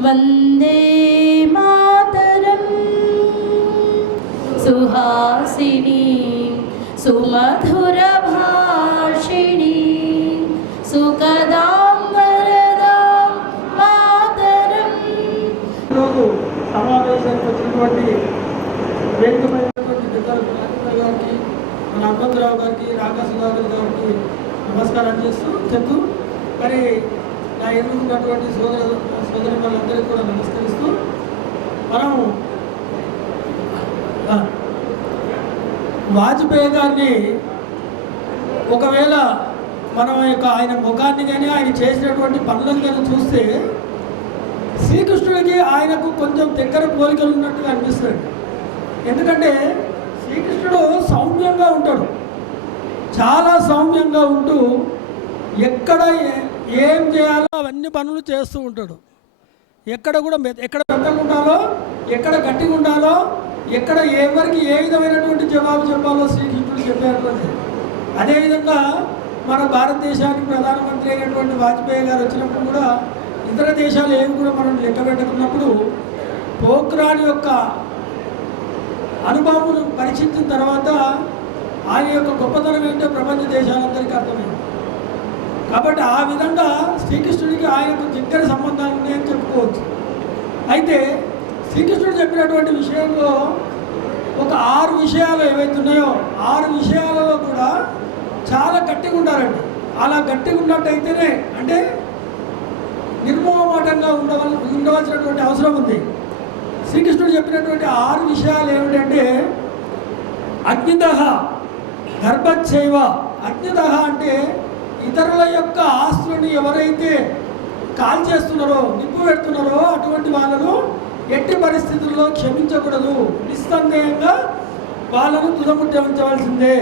वन्दे मातरं सुहासिनी सुमधुरभाषिणी सुखदां वरदां मातरं। సమావేశానికి వచ్చినటువంటి వేదికమైనటువంటి పెద్దలు గారికి, మన హనుమంతరావు గారికి, రాకా సుధాకర్ గారికి నమస్కారం చెప్తూ మరి నా ఎదురు ఉన్నటువంటి సోదరి వాళ్ళందరికీ కూడా నమస్కరిస్తూ మనం వాజ్పేయి గారిని ఒకవేళ మనం ఆయన ముఖాన్ని కానీ ఆయన చేసినటువంటి పనులను కానీ చూస్తే శ్రీకృష్ణుడికి ఆయనకు కొంచెం దగ్గర పోలికలు ఉన్నట్టుగా అనిపిస్తుంది. ఎందుకంటే శ్రీకృష్ణుడు సౌమ్యంగా ఉంటాడు, చాలా సౌమ్యంగా ఉంటూ ఎక్కడ ఏం చేయాలో అవన్నీ పనులు చేస్తూ ఉంటాడు. ఎక్కడ మెత్తగా ఉండాలో, ఎక్కడ గట్టిగా ఉండాలో, ఎక్కడ ఎవరికి ఏ విధమైనటువంటి జవాబు చెప్పాలో శ్రీకృష్ణుడు చెప్పేటువంటి. అదేవిధంగా మన భారతదేశానికి ప్రధానమంత్రి అయినటువంటి వాజ్పేయి గారు వచ్చినప్పుడు కూడా ఇతర దేశాలు ఏమి కూడా మనం లెక్క పెట్టుకున్నప్పుడు పోఖ్రాన్ యొక్క అనుభవం పరీక్షించిన తర్వాత ఆయన యొక్క గొప్పతనం ఏంటో ప్రపంచ దేశాలందరికీ అర్థమైంది. కాబట్టి ఆ విధంగా శ్రీకృష్ణుడికి ఆయనకు దగ్గర సంబంధాలు ఉన్నాయని చెప్పుకోవచ్చు. అయితే శ్రీకృష్ణుడు చెప్పినటువంటి విషయంలో ఒక 6 విషయాలు ఏవైతే ఉన్నాయో 6 విషయాలలో కూడా చాలా గట్టిగా ఉండాలండి. అలా గట్టిగా ఉన్నట్టయితేనే అంటే నిర్మోహమాటంగా ఉండవలసినటువంటి అవసరం ఉంది. శ్రీకృష్ణుడు చెప్పినటువంటి 6 విషయాలు ఏమిటంటే అగ్నిదహ, గర్భచ్చైవ. అగ్నిదహ అంటే ఇతరుల యొక్క ఆస్తులను ఎవరైతే కాల్చేస్తున్నారో, నిప్పు పెడుతున్నారో అటువంటి వాళ్ళను ఎట్టి పరిస్థితుల్లో క్షమించకూడదు, నిస్సందేహంగా వాళ్ళను తుదముట్ట ఉంచవలసిందే.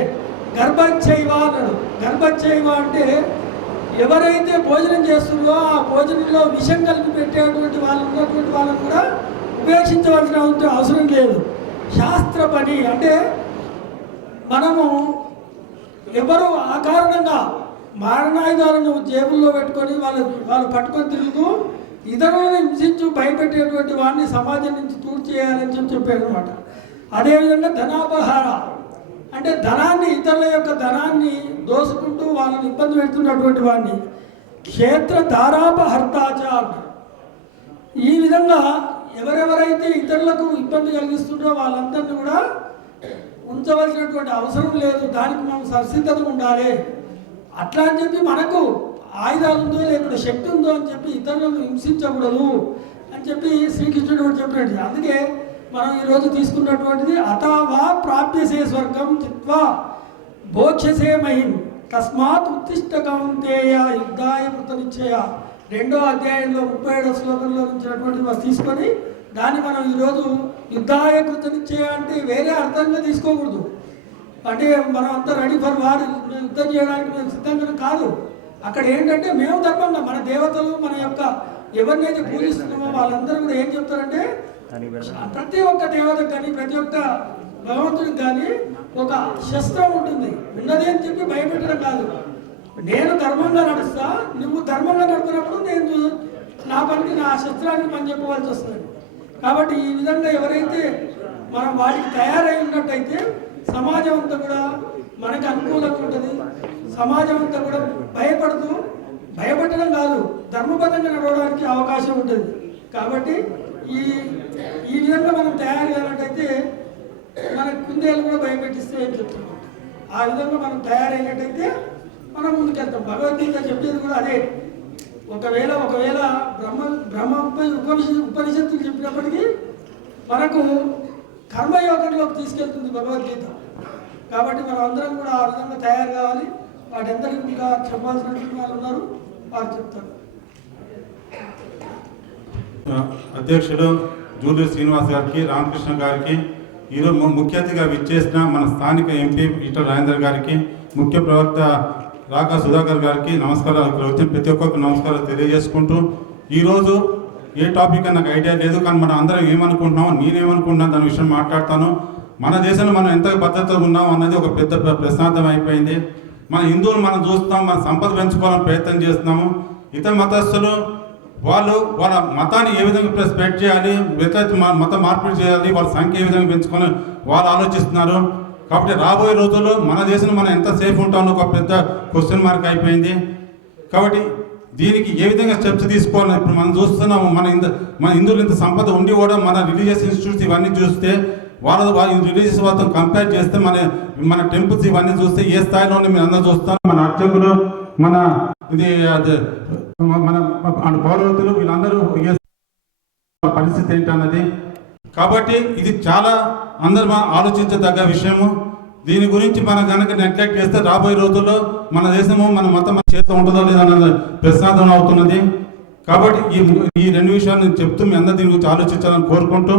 గర్భచ్చైవ అన్నాడు. గర్భచ్చైవ అంటే ఎవరైతే భోజనం చేస్తున్నారో ఆ భోజనంలో విషం కలిపి పెట్టేటువంటి వాళ్ళు ఉన్నటువంటి వాళ్ళని కూడా ఉపేక్షించవలసిన అవసరం లేదు. శాస్త్ర పని అంటే మనము ఎవరు అకారణంగా మారణాయుధాలను జేబుల్లో పెట్టుకొని వాళ్ళు పట్టుకొని తిరుగుతూ ఇతరులను హింసించు భయపెట్టేటువంటి వాడిని సమాజం నుంచి దూరం చేయాలని చెప్పారు అనమాట. అదేవిధంగా ధనాపహార అంటే ధనాన్ని, ఇతరుల యొక్క ధనాన్ని దోసుకుంటూ వాళ్ళని ఇబ్బంది పెడుతున్నటువంటి వాడిని క్షేత్ర ధారాపహర్తాచ అంటారు. ఈ విధంగా ఎవరెవరైతే ఇతరులకు ఇబ్బంది కలిగిస్తుంటారో వాళ్ళందరినీ కూడా ఉంచవలసినటువంటి అవసరం లేదు, దానికి మనం సంసిద్ధత ఉండాలి. అట్లా అని చెప్పి మనకు ఆయుధాలు ఉందో లేకపోతే శక్తి ఉందో అని చెప్పి ఇతరులను హింసించకూడదు అని చెప్పి శ్రీకృష్ణుడు చెప్పినట్టు. అందుకే మనం ఈరోజు తీసుకున్నటువంటిది అథవా ప్రాప్యసే స్వర్గం చిత్వా భోక్షసే మహిం తస్మాత్ ఉత్తిష్ట కౌంతేయ యుద్ధాయ కృతనిశ్చయ. 2వ అధ్యాయంలో 37వ శ్లోకంలో నుంచినటువంటి తీసుకొని దాన్ని మనం ఈరోజు యుద్ధాయ కృతనిశ్చయ అంటే వేరే అర్థంగా తీసుకోకూడదు. అంటే మనం అంతా రెడీ ఫర్ వార్, యుద్ధం చేయడానికి మేము సిద్ధంగా కాదు. అక్కడ ఏంటంటే మేము ధర్మంగా మన దేవతలు మన యొక్క ఎవరినైతే పూజిస్తున్నామో వాళ్ళందరూ కూడా ఏం చెప్తారంటే ప్రతి ఒక్క దేవతకు కానీ ప్రతి ఒక్క భగవంతుడికి కానీ ఒక శస్త్రం ఉంటుంది, ఉన్నది అని చెప్పి భయపెట్టడం కాదు. నేను ధర్మంగా నడుస్తా, నువ్వు ధర్మంగా నడుపుతున్నప్పుడు నేను నా పనికి నా శస్త్రానికి పని చెప్పవలసి వస్తుంది. కాబట్టి ఈ విధంగా ఎవరైతే మనం వాటికి తయారై ఉన్నట్టయితే సమాజం అంతా కూడా మనకు అనుకూలంగా ఉంటుంది. సమాజం అంతా కూడా భయపడడం కాదు, ధర్మబద్ధంగా నడవడానికి అవకాశం ఉంటుంది. కాబట్టి ఈ విధంగా మనం తయారు కానట్టయితే మన కుందేలు కూడా భయపెట్టిస్తే ఏం చెప్తున్నాం. ఆ విధంగా మనం తయారైనట్టయితే మనం ముందుకెళ్తాం. భగవద్గీత చెప్పేది కూడా అదే. ఒకవేళ బ్రహ్మ ఉపనిషత్తులు చెప్పినప్పటికీ మనకు కర్మయోగంలోకి తీసుకెళ్తుంది భగవద్గీత. కాబట్టి మనం అందరం కూడా ఆ విధంగా తయారు కావాలి. వాటందరికీ ఇంకా చెప్పాల్సినటువంటి వాళ్ళు ఉన్నారు, వారు చెప్తారు. అధ్యక్షుడు జూలూరు శ్రీనివాస్ గారికి, రామకృష్ణ గారికి, ఈరోజు ముఖ్య అతిథిగా విచ్చేసిన మన స్థానిక ఎంపీ ఈటల రాజేందర్ గారికి, ముఖ్య ప్రవక్త రాకా సుధాకర్ గారికి నమస్కారాలు. వచ్చిన ప్రతి ఒక్కరికి నమస్కారాలు తెలియజేసుకుంటూ, ఈరోజు ఏ టాపిక్ అని నాకు ఐడియా లేదు, కానీ మనం అందరం ఏమనుకుంటున్నాం, నేనేమనుకుంటున్నాను దాని విషయం మాట్లాడతాను. మన దేశంలో మనం ఎంత భద్రతగా ఉన్నాం అన్నది ఒక పెద్ద ప్రశ్నార్థం అయిపోయింది. మన హిందువులు మనం చూస్తాం, మన సంపద పెంచుకోవాలని ప్రయత్నం చేస్తున్నాము. ఇతర మతస్థులు వాళ్ళు వాళ్ళ మతాన్ని ఏ విధంగా స్ప్రెడ్ చేయాలి, మత మార్పిడి చేయాలి, వాళ్ళ సంఖ్య ఏ విధంగా పెంచుకొని వాళ్ళు ఆలోచిస్తున్నారు. కాబట్టి రాబోయే రోజుల్లో మన దేశంలో మనం ఎంత సేఫ్ ఉంటామో ఒక పెద్ద క్వశ్చన్ మార్క్ అయిపోయింది. కాబట్టి దీనికి ఏ విధంగా స్టెప్స్ తీసుకోవాలి ఇప్పుడు మనం చూస్తున్నాము. మన హిందువులు ఇంత సంపద ఉండి కూడా మన రిలీజియస్ ఇన్స్టిట్యూట్స్ ఇవన్నీ చూస్తే వాళ్ళ రిలీజియస్ వాళ్ళతో కంపేర్ చేస్తే మన టెంపుల్స్ ఇవన్నీ చూస్తే ఏ స్థాయిలో మీరు అందరూ చూస్తాం. మన అర్చకులు, మన పౌరవతులు వీళ్ళందరూ పరిస్థితి ఏంటన్నది. కాబట్టి ఇది చాలా అందరూ ఆలోచించదగ్గ విషయము. దీని గురించి మనం కనుక నెగ్లెక్ట్ చేస్తే రాబోయే రోజుల్లో మన దేశము మన మతం మన చేతిలో ఉంటుందో లేదన్నది ప్రశ్నార్థం అవుతున్నది. కాబట్టి ఈ రెండు విషయాలు నేను చెప్తూ మీ అందరూ దీని గురించి ఆలోచించాలని కోరుకుంటూ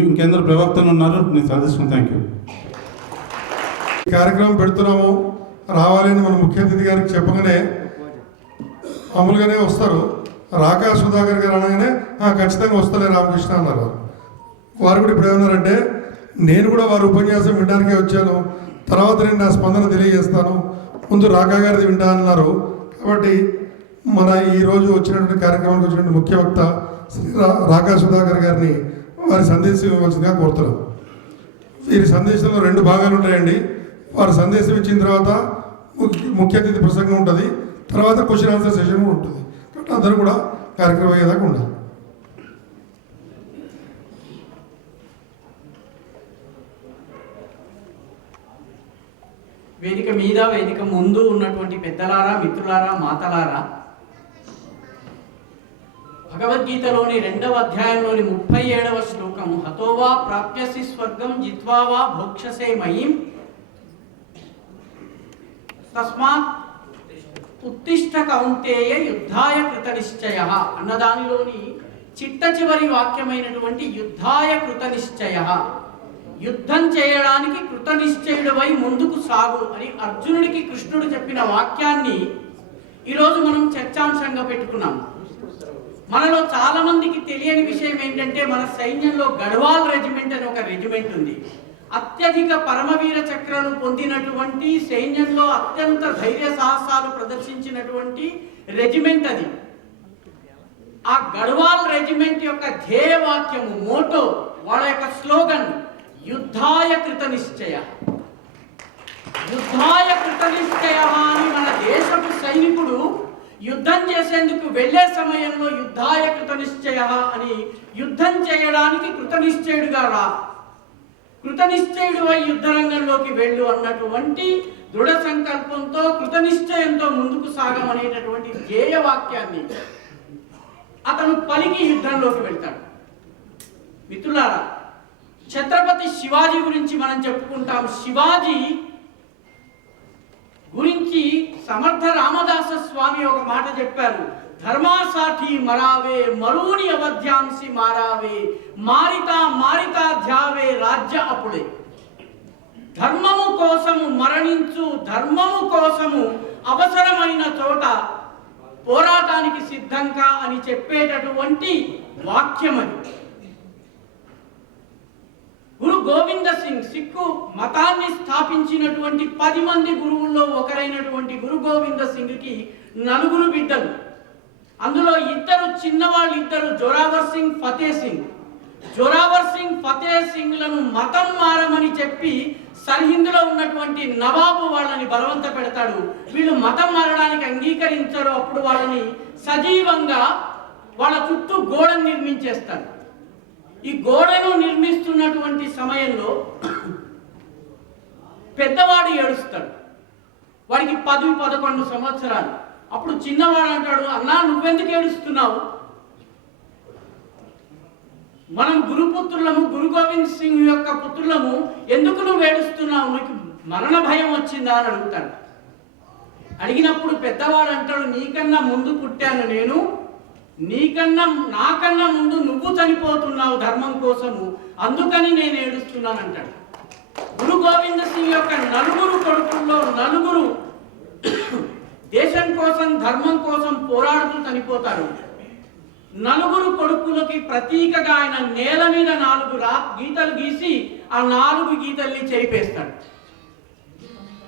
ఇంకెందరూ ప్రవక్తలు ఉన్నారు, నేను సజెషన్. Thank you. ఈ కార్యక్రమం పెడుతున్నాము, రావాలని మన ముఖ్య అతిథి గారికి చెప్పగానే మామూలుగానే వస్తారు. రాకా సుధాకర్ గారు అనగానే ఖచ్చితంగా వస్తలే రామకృష్ణ అన్నారు. వారు కూడా ఇప్పుడు ఏమన్నారంటే, నేను కూడా వారి ఉపన్యాసం వినడానికే వచ్చాను, తర్వాత నేను నా స్పందన తెలియజేస్తాను, ముందు రాకా గారిది వింటా అన్నారు. కాబట్టి మన ఈరోజు వచ్చినటువంటి కార్యక్రమానికి వచ్చినటువంటి ముఖ్య వక్త శ్రీ రాకా సుధాకర్ గారిని వారి సందేశం ఇవ్వవలసిందిగా కోరుతున్నాం. వీరి సందేశంలో 2 భాగాలు ఉంటాయండి. వారి సందేశం ఇచ్చిన తర్వాత ముఖ్య అతిథి ప్రసంగం ఉంటుంది, తర్వాత క్వశ్చన్ ఆన్సర్ సెషన్ కూడా ఉంటుంది. కాబట్టి అందరూ కూడా కార్యక్రమం అయ్యేదాకా ఉండాలి. వేదిక మీద, వేదిక ముందు ఉన్నటువంటి పెద్దలారా, మిత్రులారా, మాతలారా, భగవద్గీతలోని 2వ అధ్యాయంలోని 37వ శ్లోకం, హతోవా ప్రాప్యసి స్వర్గం జిత్వావా భోక్షసే మయీం తస్మాత్ ఉత్తిష్ట కౌంతేయ యుద్ధాయ కృత నిశ్చయ అన్నదానిలోని చిట్ట చివరి వాక్యమైనటువంటి యుద్ధాయ కృత నిశ్చయ, యుద్ధం చేయడానికి కృతనిశ్చయుడవై ముందుకు సాగు అని అర్జునుడికి కృష్ణుడు చెప్పిన వాక్యాన్ని ఈరోజు మనం చర్చాంశంగా పెట్టుకున్నాం. మనలో చాలా మందికి తెలియని విషయం ఏంటంటే, మన సైన్యంలో గఢవాల్ రెజిమెంట్ అని ఒక రెజిమెంట్ ఉంది. అత్యధిక పరమవీర చక్రను పొందినటువంటి, సైన్యంలో అత్యంత ధైర్య సాహసాలు ప్రదర్శించినటువంటి రెజిమెంట్ అది. ఆ గఢవాల్ రెజిమెంట్ యొక్క ధ్యేయవాక్యము, మోటో, వాళ్ళ యొక్క స్లోగన్ యుద్ధాయ కృత నిశ్చయ. యుద్ధాయ కృత నిశ్చయ అని మన దేశపు సైనికుడు యుద్ధం చేసేందుకు వెళ్లే సమయంలో యుద్ధాయ కృత నిశ్చయ అని, యుద్ధం చేయడానికి కృతనిశ్చయుడుగా రా, కృతనిశ్చయుడువై యుద్ధ రంగంలోకి వెళ్ళు అన్నటువంటి దృఢ సంకల్పంతో, కృతనిశ్చయంతో ముందుకు సాగమనేటటువంటి ధ్యేయ వాక్యాన్ని అతను పలికి యుద్ధంలోకి వెళ్తాడు. మిత్రులారా, ఛత్రపతి శివాజీ గురించి మనం చెప్పుకుంటాం. శివాజీ గురించి సమర్థ రామదాస స్వామి ఒక మాట చెప్పారు, ధర్మాసాఠి మరావే మరూని అవధ్యాంసి మారావే మారితా మారితా ధ్యావే రాజ్య అప్పుడే. ధర్మము కోసము మరణించు, ధర్మము కోసము అవసరమైన చోట పోరాటానికి సిద్ధంగా అని చెప్పేటటువంటి వాక్యం అది. గురు గోవింద సింగ్ సిక్కు మతాన్ని స్థాపించినటువంటి 10 మంది గురువుల్లో ఒకరైనటువంటి గురు గోవింద సింగ్కి 4 బిడ్డలు. అందులో 2 చిన్నవాళ్ళు, 2 జోరావర్ సింగ్, ఫతే సింగ్. జోరావర్ సింగ్, ఫతే సింగ్లను మతం మారమని చెప్పి సర్హిందులో ఉన్నటువంటి నవాబు వాళ్ళని బలవంత పెడతాడు. వీళ్ళు మతం మారడానికి అంగీకరించరు. అప్పుడు వాళ్ళని సజీవంగా వాళ్ళ చుట్టూ గోడను నిర్మించేస్తాడు. ఈ గోడను నిర్మిస్తున్నటువంటి సమయంలో పెద్దవాడు ఏడుస్తాడు. వాడికి 10-11 సంవత్సరాలు. అప్పుడు చిన్నవాడు అంటాడు, అన్నా నువ్వెందుకు ఏడుస్తున్నావు? మనం గురుపుత్రులము, గురు గోవింద్ సింగ్ యొక్క పుత్రులము, ఎందుకు నువ్వు ఏడుస్తున్నావు? నీకు మరణ భయం వచ్చిందా అని అడుగుతాడు. అడిగినప్పుడు పెద్దవాడు అంటాడు, నీకన్నా ముందు పుట్టాను నేను, నాకన్నా ముందు నువ్వు చనిపోతున్నావు ధర్మం కోసము, అందుకని నేను ఏడుస్తున్నాను అంటాడు. గురు గోవింద సింగ్ యొక్క 4 కొడుకుల్లో 4 దేశం కోసం, ధర్మం కోసం పోరాడుతూ చనిపోతారు. 4 కొడుకులకి ప్రతీకగా ఆయన నేల మీద 4 గీతలు గీసి ఆ 4 గీతల్ని చెరిపేస్తాడు.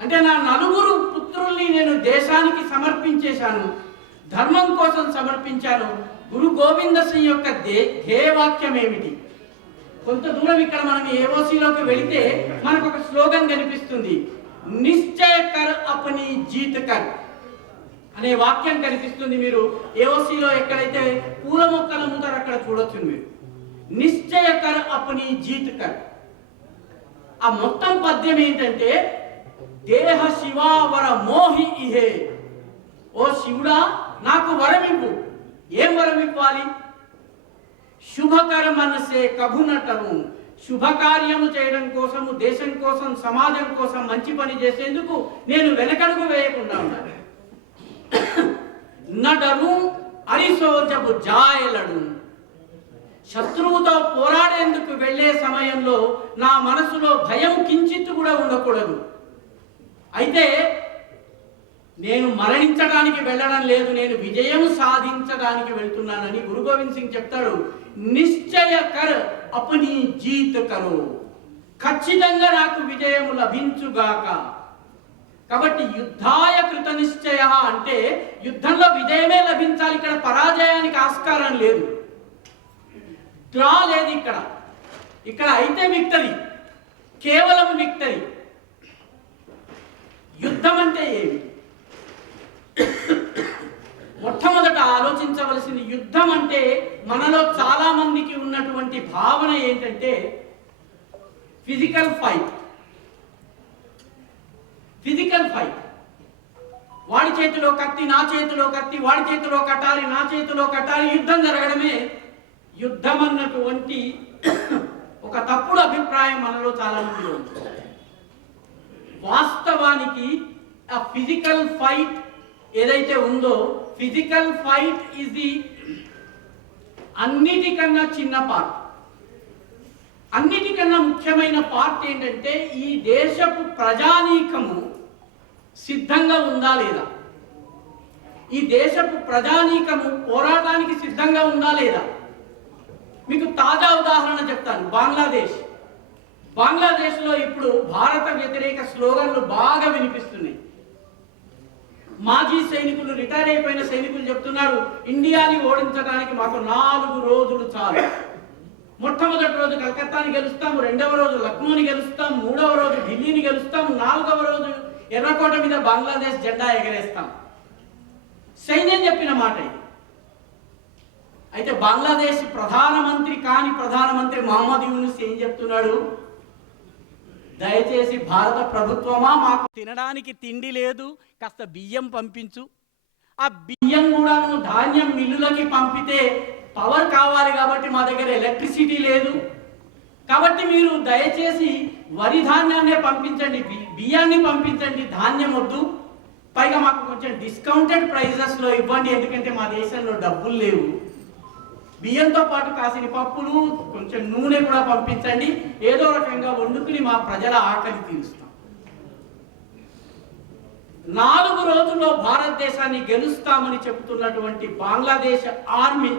అంటే నా 4 పుత్రుల్ని నేను దేశానికి సమర్పించేశాను, ధర్మం కోసం సమర్పించాను, గురు గోవింద సింగ్ యొక్క ధ్యేయవాక్యం ఏమిటి? కొంత దూరం ఇక్కడ మనం ఏఓసిలోకి వెళితే మనకు ఒక స్లోగన్ కనిపిస్తుంది, నిశ్చయ కర్ అపనీ జీత్ కర్ అనే వాక్యం కనిపిస్తుంది. మీరు ఏఓసిలో ఎక్కడైతే పూల మొక్కలు అమ్ముతారో అక్కడ చూడొచ్చు మీరు. నిశ్చయ కర్ అపనీ జీత్ కర్. ఆ మొత్తం పద్యం ఏంటంటే, దేహ శివావర మోహి ఇహే. ఓ శివుడా, నాకు వరమివ్వు. ఏం వరం ఇవ్వాలి? శుభకర మనసే కభునటము. శుభకార్యము చేయడం కోసము, దేశం కోసం, సమాజం కోసం మంచి పని చేసేందుకు నేను వెనకడుగు వేయకుండా ఉండాలి. నడరు అరిసోజబు జాయలడు. శత్రువుతో పోరాడేందుకు వెళ్ళే సమయంలో నా మనసులో భయం కించిత్తు కూడా ఉండకూడదు. అయితే నేను మరణించడానికి వెళ్ళడం లేదు, నేను విజయం సాధించడానికి వెళ్తున్నానని గురు గోవింద్ సింగ్ చెప్తాడు. నిశ్చయ కర్ అపనీ జీత్ కరో. ఖచ్చితంగా నాకు విజయం లభించుగాక. కాబట్టి యుద్ధాయ కృత నిశ్చయ అంటే యుద్ధంలో విజయమే లభించాలి. ఇక్కడ పరాజయానికి ఆస్కారం లేదు, డ్రా లేదు. ఇక్కడ అయితే విక్టరీ, కేవలం విక్టరీ. యుద్ధం అంటే ఏమి? మొట్టమొదట ఆలోచించవలసింది, యుద్ధం అంటే మనలో చాలా మందికి ఉన్నటువంటి భావన ఏంటంటే ఫిజికల్ ఫైట్. ఫిజికల్ ఫైట్, వాడి చేతిలో కత్తి, నా చేతిలో కత్తి, వాడి చేతిలో కట్టాలి, నా చేతిలో కట్టాలి, యుద్ధం జరగడమే యుద్ధం అన్నటువంటి ఒక తప్పుడు అభిప్రాయం మనలో చాలా మంది ఉంది. వాస్తవానికి ఆ ఫిజికల్ ఫైట్ ఏదైతే ఉందో, ఫిజికల్ ఫైట్ ఈజ్ ది అన్నిటికన్నా చిన్న పార్ట్. అన్నిటికన్నా ముఖ్యమైన పార్ట్ ఏంటంటే, ఈ దేశపు ప్రజానీకము సిద్ధంగా ఉందా లేదా? ఈ దేశపు ప్రజానీకము పోరాటానికి సిద్ధంగా ఉందా లేదా? మీకు తాజా ఉదాహరణ చెప్తాను. బంగ్లాదేశ్లో ఇప్పుడు భారత వ్యతిరేక స్లోగన్లు బాగా వినిపిస్తున్నాయి. మాజీ సైనికులు, రిటైర్ అయిపోయిన సైనికులు చెప్తున్నారు, ఇండియాని ఓడించడానికి మాకు 4 రోజులు చాలు. మొట్టమొదటి రోజు కలకత్తాని గెలుస్తాం, రెండవ రోజు లక్నోని గెలుస్తాం, మూడవ రోజు ఢిల్లీని గెలుస్తాం, 4వ రోజు ఎర్రకోట మీద బంగ్లాదేశ్ జెండా ఎగరేస్తాం. సైన్యం చెప్పిన మాట ఇది. అయితే బంగ్లాదేశ్ ప్రధానమంత్రి మహమ్మద్ యూనుస్ ఏం చెప్తున్నాడు? దయచేసి భారత ప్రభుత్వమా, మాకు తినడానికి తిండి లేదు, కాస్త బియ్యం పంపించు. ఆ బియ్యం కూడా ధాన్యం మిల్లులకి పంపితే పవర్ కావాలి కాబట్టి మా దగ్గర ఎలక్ట్రిసిటీ లేదు. కాబట్టి మీరు దయచేసి వరి ధాన్యాన్నే పంపించండి, బియ్యాన్ని పంపించండి, ధాన్యం వద్దు. పైగా మాకు కొంచెం డిస్కౌంటెడ్ ప్రైజెస్లో ఇవ్వండి, ఎందుకంటే మా దేశంలో డబ్బులు లేవు. బియ్యంతో పాటు కాసిన పప్పులు, కొంచెం నూనె కూడా పంపించండి, ఏదో రకంగా వండుకుని మా ప్రజల ఆకలి తీరుస్తాం. 4 రోజుల్లో భారతదేశాన్ని గెలుస్తామని చెబుతున్నటువంటి బంగ్లాదేశ్ ఆర్మీ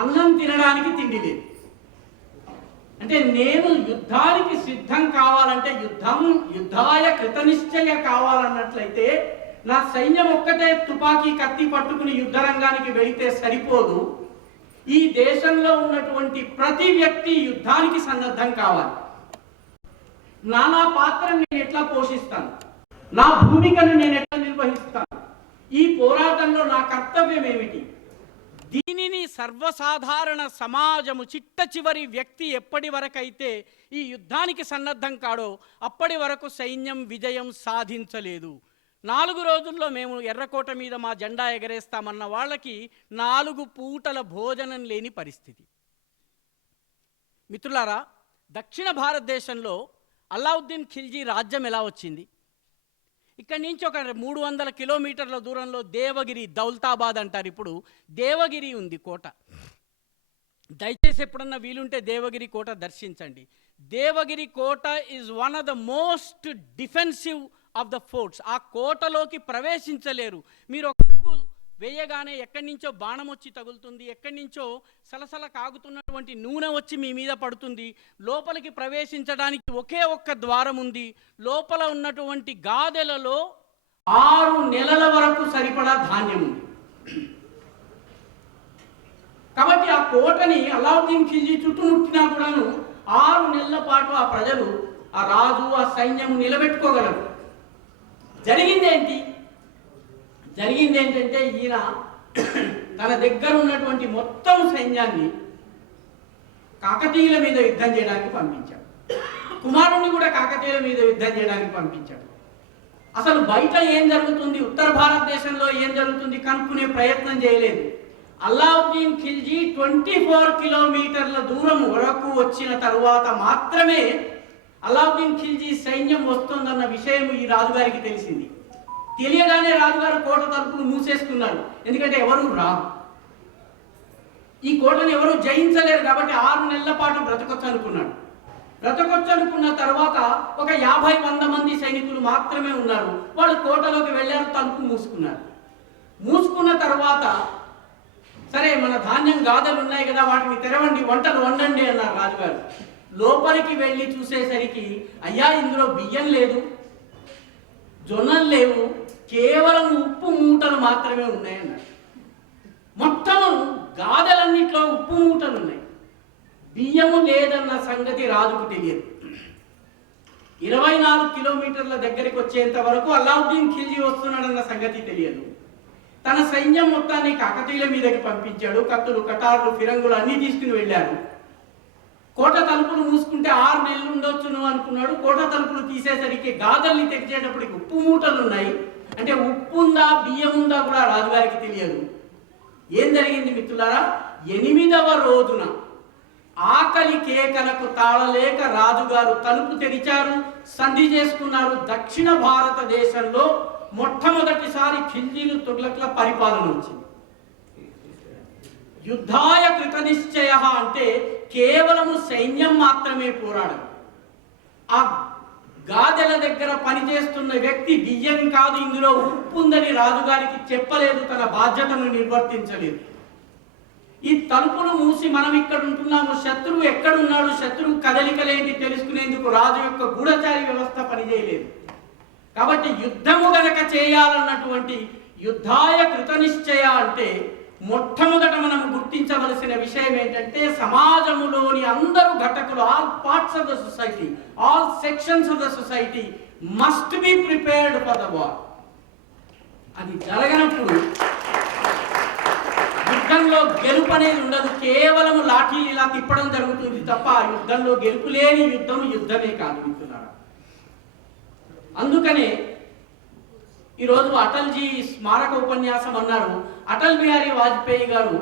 అన్నం తినడానికి తిండి లేదు. అంటే నేను యుద్ధానికి సిద్ధం కావాలంటే, యుద్ధాయ కృతనిశ్చయ కావాలన్నట్లయితే నా సైన్యం ఒక్కటే తుపాకీ కత్తి పట్టుకుని యుద్ధరంగానికి వెళితే సరిపోదు. ఈ దేశంలో ఉన్నటువంటి ప్రతి వ్యక్తి యుద్ధానికి సన్నద్ధం కావాలి. నా పాత్రను నేను ఎట్లా పోషిస్తాను, నా భూమికను నేను ఎట్లా నిర్వహిస్తాను, ఈ పోరాటంలో నా కర్తవ్యం ఏమిటి? దీనిని సర్వసాధారణ సమాజము, చిట్ట చివరి వ్యక్తి ఎప్పటి వరకైతే ఈ యుద్ధానికి సన్నద్ధం కాడో అప్పటి వరకు సైన్యం విజయం సాధించలేదు. 4 రోజుల్లో మేము ఎర్రకోట మీద మా జెండా ఎగరేస్తామన్న వాళ్ళకి 4 పూటల భోజనం లేని పరిస్థితి. మిత్రులారా, దక్షిణ భారతదేశంలో అల్లావుద్దీన్ ఖిల్జీ రాజ్యం ఎలా వచ్చింది? ఇక్కడి నుంచి ఒక 300 కిలోమీటర్ల దూరంలో దేవగిరి, దౌలతాబాద్ అంటారు ఇప్పుడు, దేవగిరి ఉంది కోట. దయచేసి ఎప్పుడన్నా వీలుంటే దేవగిరి కోట దర్శించండి. దేవగిరి కోట is one of the most defensive of the forts. ఆ కోటలోకి ప్రవేశించలేరు. మీరు ఒక అడుగు వేయగానే ఎక్కడి నుంచో బాణం వచ్చి తగులుతుంది, ఎక్కడి నుంచో సలసల కాగుతున్నటువంటి నూనె వచ్చి మీ మీద పడుతుంది. లోపలికి ప్రవేశించడానికి ఒకే ఒక్క ద్వారం ఉంది. లోపల ఉన్నటువంటి గాదెలలో 6 నెలల వరకు సరిపడా ధాన్యం ఉంది. కోటని అలావుద్దీన్ ఖిల్జీ చుట్టుముట్టినా కూడాను 6 నెలల పాటు ఆ ప్రజలు, ఆ రాజు, ఆ సైన్యం నిలబెట్టుకోగలరు. జరిగింది ఏంటంటే ఈయన తన దగ్గర ఉన్నటువంటి మొత్తం సైన్యాన్ని కాకతీయుల మీద యుద్ధం చేయడానికి పంపించాడు. కుమారుణ్ణి కూడా కాకతీయుల మీద యుద్ధం చేయడానికి పంపించాడు. అసలు బయట ఏం జరుగుతుంది, ఉత్తర భారతదేశంలో ఏం జరుగుతుంది కనుక్కునే ప్రయత్నం చేయలేదు. అలావుద్దీన్ ఖిల్జీ 24 కిలోమీటర్ల దూరం వరకు వచ్చిన తరువాత మాత్రమే అలావుద్దీన్ ఖిల్జీ సైన్యం వస్తుందన్న విషయం ఈ రాజుగారికి తెలిసింది. తెలియగానే రాజుగారు కోట తలుపులు మూసేసుకున్నారు. ఎందుకంటే ఎవరు రారు, ఈ కోటను ఎవరు జయించలేరు కాబట్టి 6 నెలల పాటు బ్రతకొచ్చు అనుకున్నాడు. బ్రతకొచ్చనుకున్న తర్వాత ఒక 50-100 మంది సైనికులు మాత్రమే ఉన్నారు. వాళ్ళు కోటలోకి వెళ్ళారు, తలుపు మూసుకున్నారు. మూసుకున్న తర్వాత సరే మన ధాన్యం గాథలు ఉన్నాయి కదా, వాటిని తెరవండి, వంటలు వండండి అన్నారు రాజుగారు. లోపలికి వెళ్ళి చూసేసరికి అయ్యా ఇందులో బియ్యం లేదు, జొన్నలు లేవు, కేవలం ఉప్పు మూటలు మాత్రమే ఉన్నాయన్నారు. మొత్తము గాథలన్నిట్లో ఉప్పు మూటలు ఉన్నాయి, బియ్యము లేదన్న సంగతి రాజుకు తెలియదు. 24 కిలోమీటర్ల దగ్గరికి వచ్చేంత వరకు అలావుద్దీన్ ఖిల్జీ వస్తున్నాడన్న సంగతి తెలియదు. తన సైన్యం మొత్తాన్ని కాకతీయుల మీదకి పంపించాడు. కత్తులు, కటార్లు, ఫిరంగులు అన్నీ తీసుకుని వెళ్ళారు. కోట తలుపులు మూసుకుంటే 6 నెలలు ఉండొచ్చును అనుకున్నాడు. కోట తలుపులు తీసేసరికి గాథల్ని తెరిచేటప్పటికి ఉప్పు మూటలు ఉన్నాయి. అంటే ఉప్పు ఉందా బియ్యం ఉందా కూడా రాజుగారికి తెలియదు. ఏం జరిగింది మిత్రులారా, 8వ రోజున ఆకలి కేకలకు తాళలేక రాజుగారు తలుపు తెరిచారు, సంధి చేసుకున్నారు. దక్షిణ భారతదేశంలో మొట్టమొదటిసారి ఖిల్జీలు తుగ్లక్ల పరిపాలన వచ్చింది. యుద్ధాయ కృత నిశ్చయ అంటే కేవలము సైన్యం మాత్రమే పోరాడదు. ఆ గాదెల దగ్గర పనిచేస్తున్న వ్యక్తి బియ్యం కాదు, ఇందులో ఉప్పు ఉందని రాజుగారికి చెప్పలేదు, తన బాధ్యతను నిర్వర్తించలేదు. ఈ తలుపులు మూసి మనం ఇక్కడ ఉంటున్నాము, శత్రువు ఎక్కడున్నాడు, శత్రువు కదలికలేంటి తెలుసుకునేందుకు రాజు యొక్క గూఢచారి వ్యవస్థ పనిచేయలేదు. కాబట్టి యుద్ధము గనక చేయాలన్నటువంటి యుద్ధాయ కృత నిశ్చయ అంటే మొట్టమొదట మనం గుర్తించవలసిన విషయం ఏంటంటే సమాజములోని అందరూ ఘటకులు, all parts of the society, all sections of the society must be prepared for the war. అది జరగనప్పుడు యుద్ధంలో గెలుపు అనేది ఉండదు. కేవలం లాఠీలు ఇలా తిప్పడం జరుగుతుంది తప్ప యుద్ధంలో గెలుపు లేని యుద్ధం యుద్ధమే కాదు మిత్రులారా. అందుకనే ఈరోజు అటల్జీ స్మారక ఉపన్యాసం అన్నారు. అటల్ బిహారీ వాజ్పేయి గారు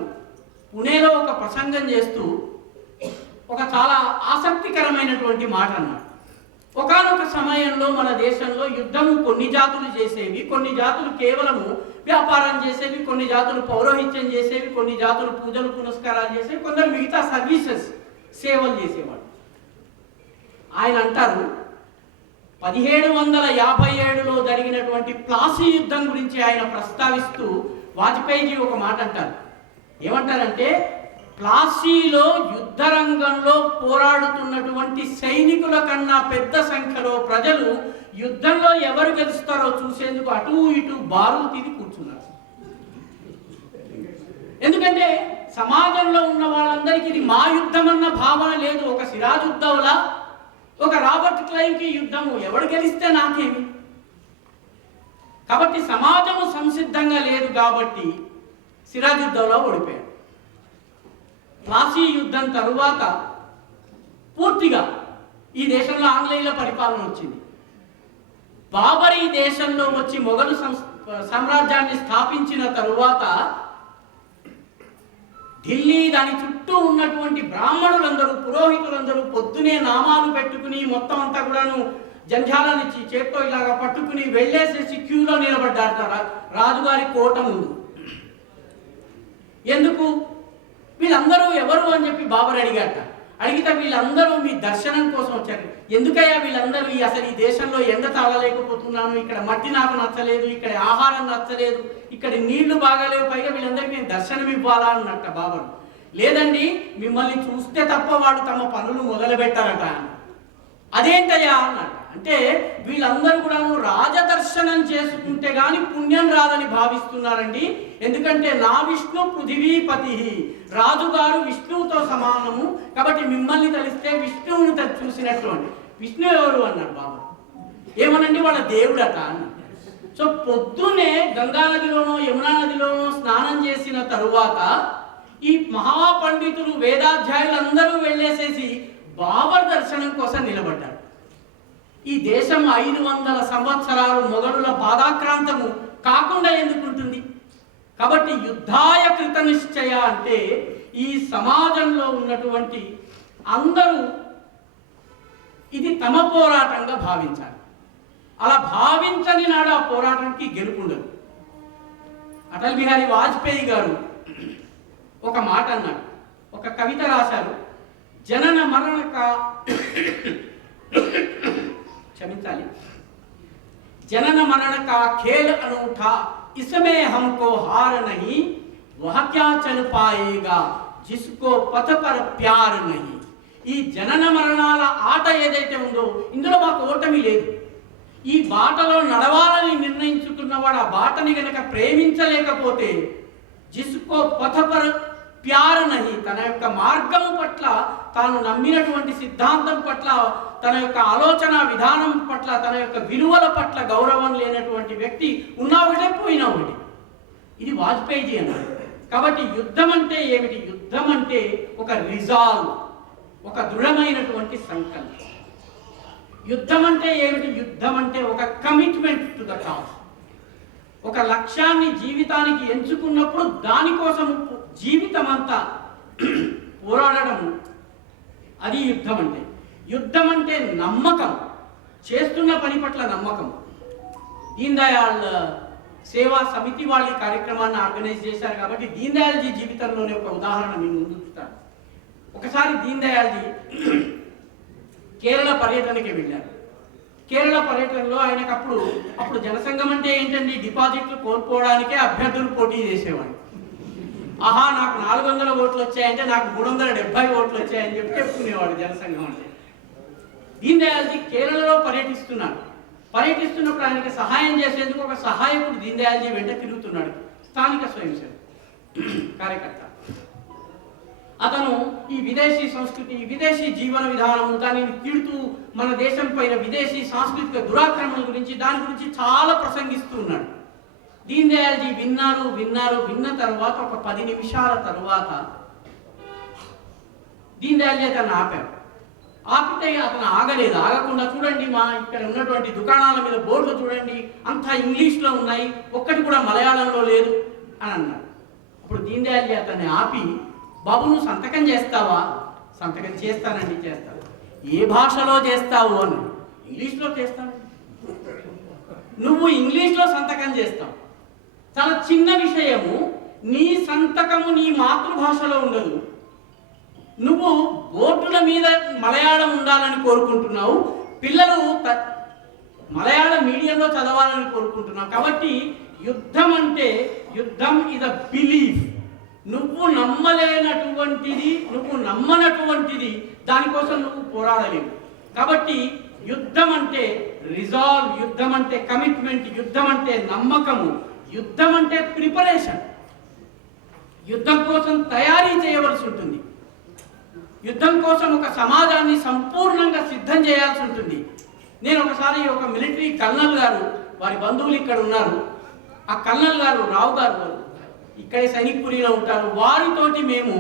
పుణేలో ఒక ప్రసంగం చేస్తూ ఒక చాలా ఆసక్తికరమైనటువంటి మాట అన్నారు. ఒకానొక సమయంలో మన దేశంలో యుద్ధము కొన్ని జాతులు చేసేవి, కొన్ని జాతులు కేవలము వ్యాపారం చేసేవి, కొన్ని జాతులు పౌరోహిత్యం చేసేవి, కొన్ని జాతులు పూజలు పునస్కారాలు చేసేవి, కొందరు మిగతా సర్వీసెస్ సేవలు చేసేవాడు. ఆయన అంటారు 1757లో జరిగినటువంటి ప్లాసీ యుద్ధం గురించి ఆయన ప్రస్తావిస్తూ వాజ్పేయిజీ ఒక మాట అంటారు. ఏమంటారంటే ప్లాసీలో యుద్ధ రంగంలో పోరాడుతున్నటువంటి సైనికుల కన్నా పెద్ద సంఖ్యలో ప్రజలు యుద్ధంలో ఎవరు గెలుస్తారో చూసేందుకు అటు ఇటు బారులు తిరిగి కూర్చున్నారు. ఎందుకంటే సమాజంలో ఉన్న వాళ్ళందరికీ ఇది మా యుద్ధం అన్న భావన లేదు. ఒక సిరాజుద్దౌలా, ఒక రాబర్ట్ క్లైవ్కి యుద్ధము, ఎవడు గెలిస్తే నాకేమి. కాబట్టి సమాజము సంసిద్ధంగా లేదు కాబట్టి సిరాజుద్దౌలా ఓడిపోయాడు. ప్లాసీ యుద్ధం తరువాత పూర్తిగా ఈ దేశంలో ఆంగ్లేయుల పరిపాలన వచ్చింది. బాబర్ ఈ దేశంలో వచ్చి మొఘలు సామ్రాజ్యాన్ని స్థాపించిన తరువాత ఢిల్లీ దాని చుట్టూ ఉన్నటువంటి బ్రాహ్మణులందరూ, పురోహితులందరూ పొద్దునే నామాలు పెట్టుకుని మొత్తం అంతా కూడాను జంఝాలని చేత్తో ఇలాగా పట్టుకుని వెళ్ళేసేసి క్యూలో నిలబడ్డారు రాజుగారి కోట ముందు. ఎందుకు? వీళ్ళందరూ ఎవరు అని చెప్పి బాబర్ అడిగాట. అడిగితే వీళ్ళందరూ మీ దర్శనం కోసం వచ్చారు. ఎందుకయ్యా వీళ్ళందరూ అసలు ఈ దేశంలో ఎండ తాళలేకపోతున్నాను, ఇక్కడ మట్టి నాకు నచ్చలేదు, ఇక్కడ ఆహారం నచ్చలేదు, ఇక్కడ నీళ్లు బాగాలేవు, పైగా వీళ్ళందరికీ నేను దర్శనం ఇవ్వాలా అన్నట్ట బాబరు. లేదండి, మిమ్మల్ని చూస్తే తప్ప వాడు తమ పనులు మొదలు పెట్టారట. అదేంటయ్యా అన్నట్ట. అంటే వీళ్ళందరూ కూడా రాజదర్శనం చేసుకుంటే గాని పుణ్యం రాదని భావిస్తున్నారండి. ఎందుకంటే నా విష్ణు పృథివీపతి, రాజుగారు విష్ణువుతో సమానము, కాబట్టి మిమ్మల్ని తలిస్తే విష్ణువుని చూసినట్టు అండి. విష్ణు ఎవరు అన్నాడు బాబా. ఏమనండి వాళ్ళ దేవుడట అని. సో పొద్దునే గంగా నదిలోనో యమునా నదిలోనో స్నానం చేసిన తరువాత ఈ మహాపండితులు వేదాధ్యాయులు అందరూ వెళ్ళేసేసి బాబర్ దర్శనం కోసం నిలబడ్డారు. ఈ దేశం 500 సంవత్సరాలు మొఘలుల పాదాక్రాంతము కాకుండా ఎందుకుంటుంది? కాబట్టి యుద్ధాయ కృత నిశ్చయ అంటే ఈ సమాజంలో ఉన్నటువంటి అందరూ ఇది తమ పోరాటంగా భావించాలి. అలా భావించని నాడు ఆ పోరాటానికి గెలుపుండదు. అటల్ బిహారీ వాజ్పేయి గారు ఒక మాట అన్నాడు, ఒక కవిత రాశారు. జనన మరణ క్షమించాలి, జనన మరణ కా ఖేల్ అనూఠా ఇస్మే హమ్కో హార్ నహీ వహ క్యా చల్ పాయేగా జిస్కో పథ పర్ ప్యార్ నహీ. ఈ జనన మరణాల ఆట ఏదైతే ఉందో ఇందులో మాకు ఓటమి లేదు. ఈ బాటలో నడవాలని నిర్ణయించుకున్నవాడు ఆ బాటని గనక ప్రేమించలేకపోతే జిస్కో పథ పర్ ప్యార్ నహి, తన యొక్క మార్గము పట్ల, తాను నమ్మినటువంటి సిద్ధాంతం పట్ల, తన యొక్క ఆలోచన విధానం పట్ల, తన యొక్క విలువల పట్ల గౌరవం లేనటువంటి వ్యక్తి ఉన్నా ఒకటే పోయినా ఒకటి. ఇది వాజ్పేయిజీ అన్నారు. కాబట్టి యుద్ధం అంటే ఏమిటి? యుద్ధం అంటే ఒక రిజాల్వ్, ఒక దృఢమైనటువంటి సంకల్పం. యుద్ధం అంటే ఏమిటి? యుద్ధం అంటే ఒక కమిట్మెంట్ టు ద కాజ్. ఒక లక్ష్యాన్ని జీవితానికి ఎంచుకున్నప్పుడు దానికోసం జీవితం అంతా పోరాడడం, అది యుద్ధం అంటే. యుద్ధం అంటే నమ్మకం, చేస్తున్న పని పట్ల నమ్మకం. దీన్ దయాళ్ సేవా సమితి వాళ్ళ ఈ కార్యక్రమాన్ని ఆర్గనైజ్ చేశారు కాబట్టి దీన్ దయాళ్జీ జీవితంలోనే ఒక ఉదాహరణ నేను ముందు చూస్తాను. ఒకసారి దీన్ దయాళ్జీ కేరళ పర్యటనకి వెళ్ళారు. కేరళ పర్యటనలో ఆయనకు అప్పుడు జనసంఘం అంటే ఏంటండి? డిపాజిట్లు కోల్పోవడానికే అభ్యర్థులు పోటీ చేసేవాడు. ఆహా నాకు 400 ఓట్లు వచ్చాయంటే నాకు 370 ఓట్లు వచ్చాయని చెప్పి చెప్పుకునేవాడు జనసంఘం అంటే. దీన్ దయాళ్జీ కేరళలో పర్యటిస్తున్నప్పుడు ఆయనకి సహాయం చేసేందుకు ఒక సహాయకుడు దీన్ దయాళ్జీ వెంట తిరుగుతున్నాడు, స్థానిక స్వయం సేవక కార్యకర్త. అతను ఈ విదేశీ సంస్కృతి, విదేశీ జీవన విధానం, దానిని తిడుతూ మన దేశం పైన విదేశీ సాంస్కృతిక దురాక్రమణ గురించి, దాని గురించి చాలా ప్రసంగిస్తూ ఉన్నాడు. దీన్ దయాళ్జీ విన్న తర్వాత ఒక 10 నిమిషాల తరువాత దీన్ దయాళ్జీ అతను ఆపారు. ఆపితే అతను ఆగకుండా చూడండి మా ఇక్కడ ఉన్నటువంటి దుకాణాల మీద బోర్డులు చూడండి, అంతా ఇంగ్లీష్లో ఉన్నాయి, ఒక్కటి కూడా మలయాళంలో లేదు అని అన్నాడు. అప్పుడు దీన్ దయాళ్జీ అతన్ని ఆపి, బాబు నువ్వు సంతకం చేస్తావా? సంతకం చేస్తానండి. చేస్తాను. ఏ భాషలో చేస్తావు అని. ఇంగ్లీష్లో చేస్తాను. నువ్వు ఇంగ్లీష్లో సంతకం చేస్తావు. చాలా చిన్న విషయము, నీ సంతకము నీ మాతృభాషలో ఉండదు. నువ్వు బోర్డుల మీద మలయాళం ఉండాలని కోరుకుంటున్నావు, పిల్లలు మలయాళ మీడియంలో చదవాలని కోరుకుంటున్నావు. కాబట్టి యుద్ధం అంటే, యుద్ధం ఇస్ అ బిలీఫ్. నువ్వు నమ్మలేనటువంటిది, నువ్వు నమ్మనటువంటిది, దానికోసం నువ్వు పోరాడలేవు. కాబట్టి యుద్ధం అంటే రిజాల్వ్, యుద్ధం అంటే కమిట్మెంట్, యుద్ధం అంటే నమ్మకము, యుద్ధం అంటే ప్రిపరేషన్. యుద్ధం కోసం తయారీ చేయవలసి ఉంటుంది. యుద్ధం కోసం ఒక సమాజాన్ని సంపూర్ణంగా సిద్ధం చేయాల్సి ఉంటుంది. నేను ఒకసారి ఒక మిలిటరీ కల్నల్ గారు, వారి బంధువులు ఇక్కడ ఉన్నారు, ఆ కల్నల్ గారు రావు గారు ఇక్కడే సైనిక్పురిలో ఉంటారు. వారితోటి మేము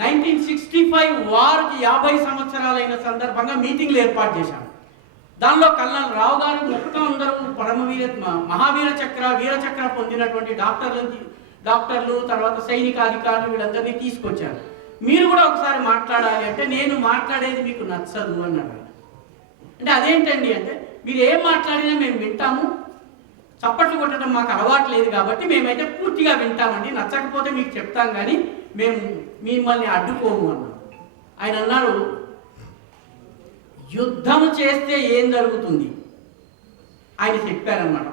1965 వారికి 50 సంవత్సరాలైన సందర్భంగా మీటింగ్లు ఏర్పాటు చేశాము. దానిలో కల్నల్ రావు గారు మొత్తం అందరూ మహావీర చక్ర, వీరచక్ర పొందినటువంటి డాక్టర్లు, తర్వాత సైనిక అధికారులు వీళ్ళందరినీ తీసుకొచ్చారు. మీరు కూడా ఒకసారి మాట్లాడాలి అంటే, నేను మాట్లాడేది మీకు నచ్చదు అన్నాడు. అంటే అదేంటండి అంటే, మీరు ఏం మాట్లాడినా మేము వింటాము, చప్పట్లు కొట్టడం మాకు అలవాటు లేదు కాబట్టి మేమైతే పూర్తిగా వింటామండి, నచ్చకపోతే మీకు చెప్తాం కానీ మేము మిమ్మల్ని అడ్డుకోము అన్నాడు. ఆయన అన్నారు, యుద్ధం చేస్తే ఏం జరుగుతుంది ఆయన చెప్పారన్నమాట.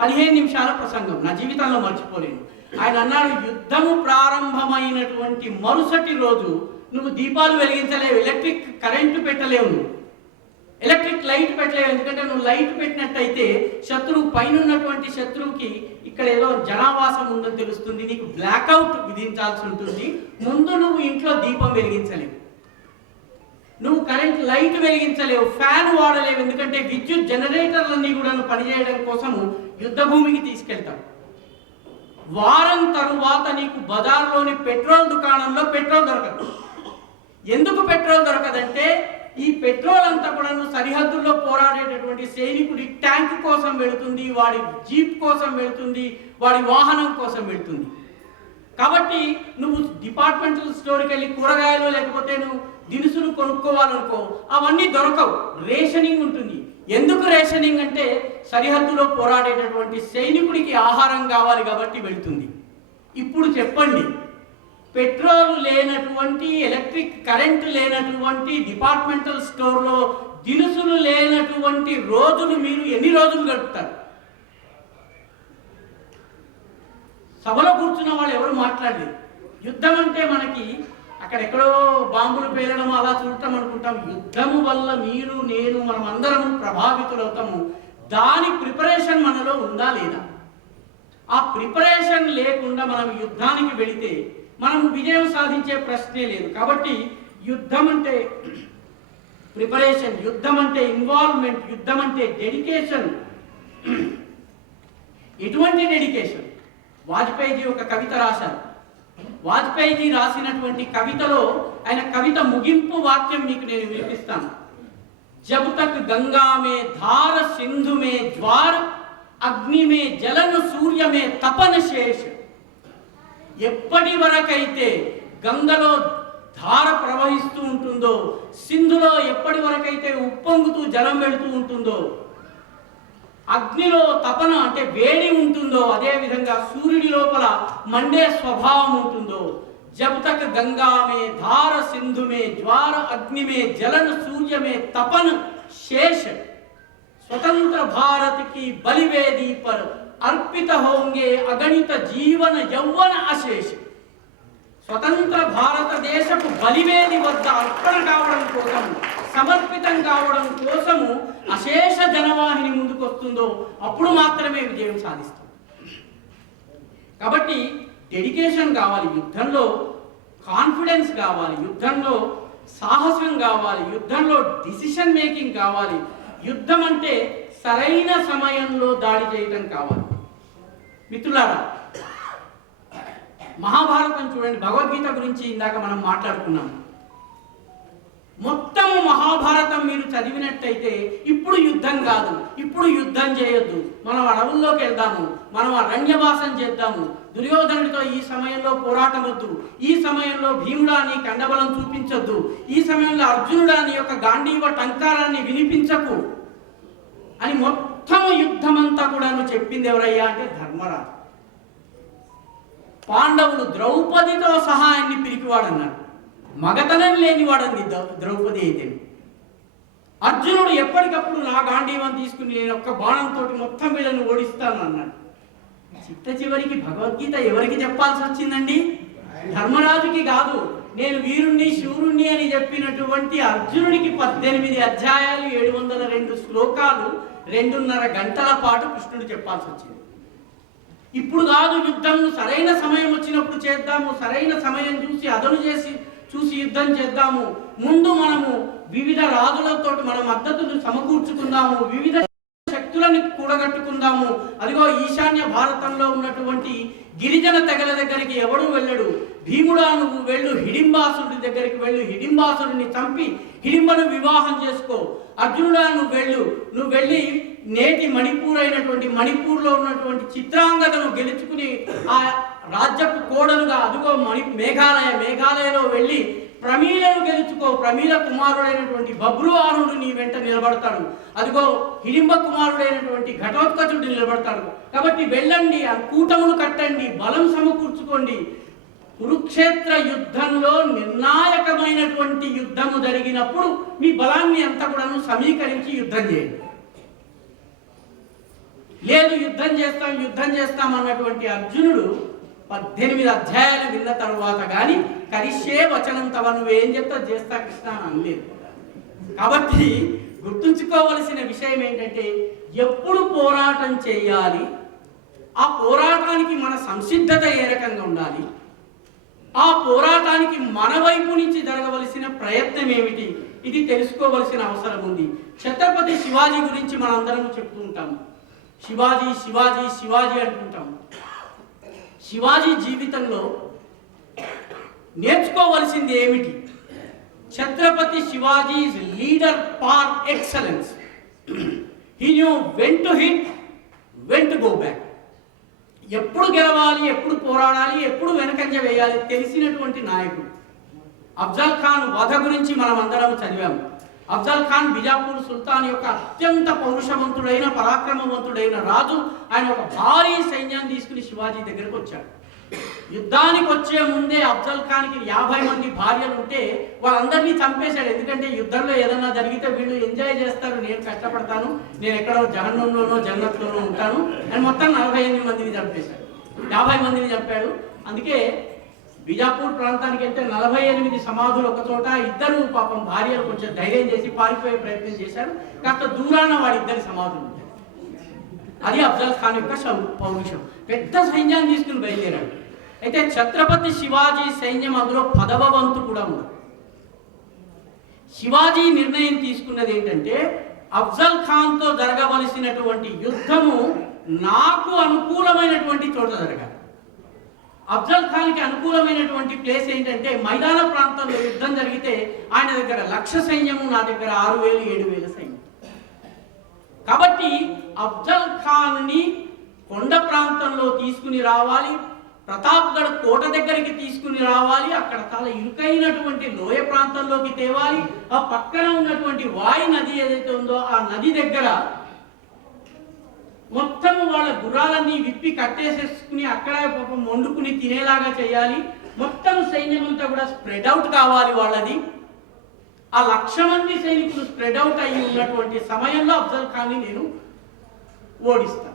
15 నిమిషాల ప్రసంగం, నా జీవితంలో మర్చిపోలేను. ఆయన అన్నాడు, యుద్ధము ప్రారంభమైనటువంటి మరుసటి రోజు నువ్వు దీపాలు వెలిగించలేవు, ఎలక్ట్రిక్ కరెంటు పెట్టలేవు, ఎలక్ట్రిక్ లైట్ పెట్టలేవు, ఎందుకంటే నువ్వు లైట్ పెట్టినట్టయితే శత్రువు పైన ఉన్నటువంటి శత్రువుకి ఇక్కడ ఏదో జనావాసం ఉందని తెలుస్తుంది, నీకు బ్లాక్అవుట్ విధించాల్సి ఉంటుంది. ముందు నువ్వు ఇంట్లో దీపం వెలిగించలేవు, నువ్వు కరెంట్ లైట్ వెలిగించలేవు, ఫ్యాన్ వాడలేవు, ఎందుకంటే విద్యుత్ జనరేటర్లన్నీ కూడా పనిచేయడం కోసము యుద్ధ భూమికి తీసుకెళ్తావు. వారం తరువాత నీకు బజార్లోని పెట్రోల్ దుకాణంలో పెట్రోల్ దొరకదు. ఎందుకు పెట్రోల్ దొరకదంటే ఈ పెట్రోల్ అంతా కూడా సరిహద్దుల్లో పోరాడేటటువంటి సైనికుడి ట్యాంక్ కోసం వెళుతుంది, వాడి జీప్ కోసం వెళుతుంది, వాడి వాహనం కోసం వెళుతుంది. కాబట్టి నువ్వు డిపార్ట్మెంటల్ స్టోర్కి వెళ్ళి కూరగాయలు లేకపోతే నువ్వు దినుసులు కొనుక్కోవాలనుకో, అవన్నీ దొరకవు, రేషనింగ్ ఉంటుంది. ఎందుకు రేషనింగ్ అంటే సరిహద్దులో పోరాడేటటువంటి సైనికుడికి ఆహారం కావాలి కాబట్టి వెళుతుంది. ఇప్పుడు చెప్పండి, పెట్రోల్ లేనటువంటి, ఎలక్ట్రిక్ కరెంట్ లేనటువంటి డిపార్ట్మెంటల్ స్టోర్లో దినుసులు లేనటువంటి రోజులు మీరు ఎన్ని రోజులు గడుపుతారు? సభలో కూర్చున్న వాళ్ళు ఎవరు మాట్లాడలేదు. యుద్ధం అంటే మనకి అక్కడెక్కడో బాంబులు పేలడం అలా చూడటం అనుకుంటాం. యుద్ధము వల్ల మీరు, నేను, మనం అందరము ప్రభావితులవుతాము. దాని ప్రిపరేషన్ మనలో ఉందా లేదా? ఆ ప్రిపరేషన్ లేకుండా మనం యుద్ధానికి వెళితే మనం విజయం సాధించే ప్రశ్నే లేదు. కాబట్టి యుద్ధం అంటే ప్రిపరేషన్, యుద్ధం అంటే ఇన్వాల్వ్మెంట్, యుద్ధం అంటే డెడికేషన్. ఎటువంటి డెడికేషన్? వాజ్పేయిజీ ఒక కవిత రాశారు. వాజ్పేయిజీ రాసినటువంటి కవితలో ఆయన కవిత ముగింపు వాక్యం మీకు నేను వినిపిస్తాను. జబ్ తక్ గంగా మే ధార సింధు మే జ్వార్ అగ్ని మే జలను సూర్య మే తపన శేష. ఎప్పటి వరకైతే గంగలో ధార ప్రవహిస్తూ ఉంటుందో, సింధులో ఎప్పటి వరకైతే ఉప్పొంగుతూ జలం వెళుతూ ఉంటుందో, అగ్నిలో తపన అంటే వేడి ఉంటుందో, అదే విధంగా సూర్యుడి లోపల మండే స్వభావం ఉంటుందో, జబ్ తక్ గంగా మే ధార సింధు మే జ్వార అగ్ని మే జलन सूर्य में तपन शेष स्वतंत्र भारत की बलिवेदी पर अर्पित होंगे अगणित जीवन यौवन अशेष. స్వతంత్ర భారతదేశపు బలివేది వద్ద అర్పణ కావడం కోసం, సమర్పితం కావడం కోసము అశేష జనవాహిని ముందుకు వస్తుందో అప్పుడు మాత్రమే విజయం సాధిస్తాం. కాబట్టి డెడికేషన్ కావాలి, యుద్ధంలో కాన్ఫిడెన్స్ కావాలి, యుద్ధంలో సాహసం కావాలి, యుద్ధంలో డిసిషన్ మేకింగ్ కావాలి. యుద్ధం అంటే సరైన సమయంలో దాడి చేయటం కావాలి. మిత్రులారా, మహాభారతం చూడండి, భగవద్గీత గురించి ఇందాక మనం మాట్లాడుకున్నాం. మొత్తము మహాభారతం మీరు చదివినట్టయితే ఇప్పుడు యుద్ధం కాదు, ఇప్పుడు యుద్ధం చేయొద్దు, మనం అడవుల్లోకి వెళ్దాము, మనం అరణ్యవాసం చేద్దాము, దుర్యోధనుడితో ఈ సమయంలో పోరాటం వద్దు, ఈ సమయంలో భీముడాని కండబలం చూపించొద్దు, ఈ సమయంలో అర్జునుడాని యొక్క గాంధీవ టంకారాన్ని వినిపించకు అని మొత్తము యుద్ధమంతా కూడా చెప్పింది ఎవరయ్యా అంటే ధర్మరాజు. పాండవులు ద్రౌపదితో సహాయాన్ని పిరికివాడన్నారు, మగతనం లేనివాడంది ద్రౌపది అయితే. అర్జునుడు ఎప్పటికప్పుడు నా గాంధీవం తీసుకుని నేను ఒక్క బాణంతో మొత్తం వీళ్ళని ఓడిస్తాను అన్నాడు. చిట్ట చివరికి భగవద్గీత ఎవరికి చెప్పాల్సి వచ్చిందండి? ధర్మరాజుకి కాదు. నేను వీరుణ్ణి శూరుణ్ణి అని చెప్పినటువంటి అర్జునుడికి 18 అధ్యాయాలు 702 శ్లోకాలు 2.5 గంటల పాటు కృష్ణుడు చెప్పాల్సి వచ్చింది. ఇప్పుడు కాదు యుద్ధం, సరైన సమయం వచ్చినప్పుడు చేద్దాము, సరైన సమయం చూసి అదను చూసి యుద్ధం చేద్దాము. ముందు మనము వివిధ రాజులతో మన మద్దతును సమకూర్చుకుందాము, వివిధ శక్తులను కూడగట్టుకుందాము. అదిగో ఈశాన్య భారతంలో ఉన్నటువంటి గిరిజన తెగల దగ్గరికి ఎవడు వెళ్ళడు. భీముడా నువ్వు వెళ్ళు, హిడింబాసుడి దగ్గరికి వెళ్ళు, హిడింబాసుడిని చంపి హిడింబను వివాహం చేసుకో. అర్జునుడా నువ్వు వెళ్ళి నేటి మణిపూర్ అయినటువంటి మణిపూర్లో ఉన్నటువంటి చిత్రాంగదను గెలుచుకుని ఆ రాజ్యపు కోడలుగా అదిగో మేఘాలయలో వెళ్ళి ప్రమీలను గెలుచుకో. ప్రమీల కుమారుడైనటువంటి బబ్రువాహనుడు నీ వెంట నిలబడతాడు. అదిగో హిడింబ కుమారుడైనటువంటి ఘటోత్కచుడు నిలబడతాడు. కాబట్టి వెళ్ళండి, ఆ కూటమును కట్టండి, బలం సమకూర్చుకోండి. కురుక్షేత్ర యుద్ధంలో నిర్ణాయకమైనటువంటి యుద్ధము జరిగినప్పుడు మీ బలాన్ని అంతా కూడా సమీకరించి యుద్ధం చేయండి. లేదు యుద్ధం చేస్తాం అన్నటువంటి అర్జునుడు 18 అధ్యాయాలు విన్న తరువాత కానీ కరిష్యే వచనం తవ, నువ్వేం చెప్తా చేస్తా కృష్ణ అని అనలేదు. కాబట్టి గుర్తుంచుకోవలసిన విషయం ఏంటంటే ఎప్పుడు పోరాటం చేయాలి, ఆ పోరాటానికి మన సంసిద్ధత ఏ రకంగా ఉండాలి, ఆ పోరాటానికి మన వైపు నుంచి జరగవలసిన ప్రయత్నం ఏమిటి, ఇది తెలుసుకోవలసిన అవసరం ఉంది. ఛత్రపతి శివాజీ గురించి మనందరం చెప్తూ ఉంటాము. శివాజీ శివాజీ శివాజీ అంటుంటాము. శివాజీ జీవితంలో నేర్చుకోవలసింది ఏమిటి? Chhatrapati Shivaji is leader par excellence. He knew when to hit, when to go back. ఎప్పుడు గెలవాలి, ఎప్పుడు పోరాడాలి, ఎప్పుడు వెనకంజ వేయాలి తెలిసినటువంటి నాయకుడు. అఫ్జల్ ఖాన్ వధ గురించి మనం అందరం చదివాము. అఫ్జల్ ఖాన్ బిజాపూర్ సుల్తాన్ యొక్క అత్యంత పౌరుషవంతుడైన పరాక్రమవంతుడైన రాజు. ఆయన ఒక భారీ సైన్యాన్ని తీసుకుని శివాజీ దగ్గరకు వచ్చాడు. యుద్ధానికి వచ్చే ముందే అఫ్జల్ ఖాన్కి 50 మంది భార్యలు ఉంటే వాళ్ళందరినీ చంపేశాడు. ఎందుకంటే యుద్ధంలో ఏదన్నా జరిగితే వీళ్ళు ఎంజాయ్ చేస్తారు, నేను కష్టపడతాను, నేను ఎక్కడో జహన్నంలోనో జన్నత్లోనో ఉంటాను అని మొత్తం 48 మందిని చంపేశాడు. 50 మందిని చంపాడు. అందుకే బిజాపూర్ ప్రాంతానికి వెళ్తే 48 సమాధులు ఒక చోట. ఇద్దరు పాపం భార్యలు కొంచెం ధైర్యం చేసి పారిపోయే ప్రయత్నం చేశారు. కాస్త దూరాన వాడిద్దరి సమాధులు. అది అఫ్జల్ ఖాన్ యొక్క పౌరుషం. పెద్ద సైన్యాన్ని తీసుకుని బయలుదేరాడు. అయితే ఛత్రపతి శివాజీ సైన్యం అందులో 10వ వంతు కూడా ఉంది. శివాజీ నిర్ణయం తీసుకున్నది ఏంటంటే అఫ్జల్ ఖాన్తో జరగవలసినటువంటి యుద్ధము నాకు అనుకూలమైనటువంటి చోట జరగాలి. అఫ్జల్ ఖాన్కి అనుకూలమైనటువంటి ప్లేస్ ఏంటంటే మైదాన ప్రాంతంలో యుద్ధం జరిగితే ఆయన దగ్గర 1,00,000 సైన్యము, నా దగ్గర 6,000-7,000 సైన్యం. కాబట్టి అఫ్జల్ ఖాన్ని కొండ ప్రాంతంలో తీసుకుని రావాలి, ప్రతాప్గఢ్ కోట దగ్గరికి తీసుకుని రావాలి, అక్కడ చాలా ఇరుకైనటువంటి లోయ ప్రాంతంలోకి తేవాలి. ఆ పక్కన ఉన్నటువంటి వాయి నది ఏదైతే ఉందో ఆ నది దగ్గర మొత్తం వాళ్ళ గుర్రాలన్నీ విప్పి కట్టేసేసుకుని అక్కడ పాపం వండుకుని తినేలాగా చేయాలి. మొత్తం సైన్యం అంతా కూడా స్ప్రెడ్ అవుట్ కావాలి వాళ్ళది. ఆ 1,00,000 మంది సైనికులు స్ప్రెడ్ అవుట్ అయ్యి ఉన్నటువంటి సమయంలో అఫ్జల్ ఖాన్ని నేను ఓడిస్తాను.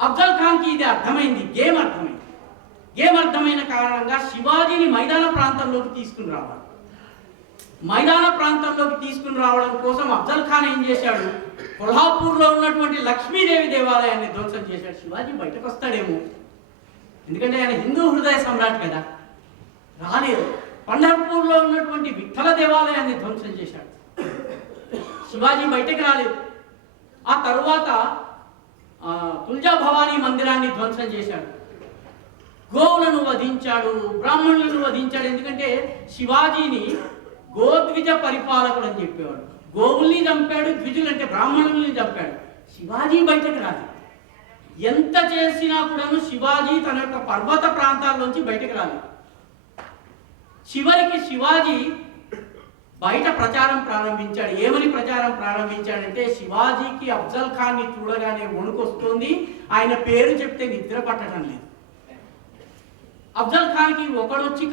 అఫ్జల్ ఖాన్కి ఇది అర్థమైంది, గేమ్ అర్థమైంది. గేమ్ అర్థమైన కారణంగా శివాజీని మైదాన ప్రాంతంలోకి తీసుకుని రావాలి. మైదాన ప్రాంతంలోకి తీసుకుని రావడం కోసం అఫ్జల్ ఖాన్ ఏం చేశాడు, కొల్హాపూర్లో ఉన్నటువంటి లక్ష్మీదేవి దేవాలయాన్ని ధ్వంసం చేశాడు. శివాజీ బయటకు వస్తాడేమో, ఎందుకంటే ఆయన హిందూ హృదయ సమ్రాట్ కదా, రాలేదు. పంఢర్పూర్లో ఉన్నటువంటి విఠల దేవాలయాన్ని ధ్వంసం చేశాడు. శివాజీ బయటకు రాలేదు. ఆ తరువాత తుల్జా భవానీ మందిరాన్ని ధ్వంసం చేశాడు. గోవులను వధించాడు, బ్రాహ్మణులను వధించాడు. ఎందుకంటే శివాజీని గోద్విజ పరిపాలకుడు అని చెప్పేవాడు. గోవుల్ని చంపాడు, ద్విజులు అంటే బ్రాహ్మణుల్ని చంపాడు. శివాజీ బయటకు రాలేదు. ఎంత చేసినా కూడాను శివాజీ తన యొక్క పర్వత ప్రాంతాల్లోంచి బయటకు రాలేదు. చివరికి శివాజీ బయట ప్రచారం ప్రారంభించాడు. ఏమని ప్రచారం ప్రారంభించాడంటే శివాజీకి అఫ్జల్ ఖాన్ని చూడగానే వణుకొస్తుంది, ఆయన పేరు చెప్తే నిద్ర పట్టడం లేదు. అఫ్జల్ ఖాన్కి ఒకడొచ్చి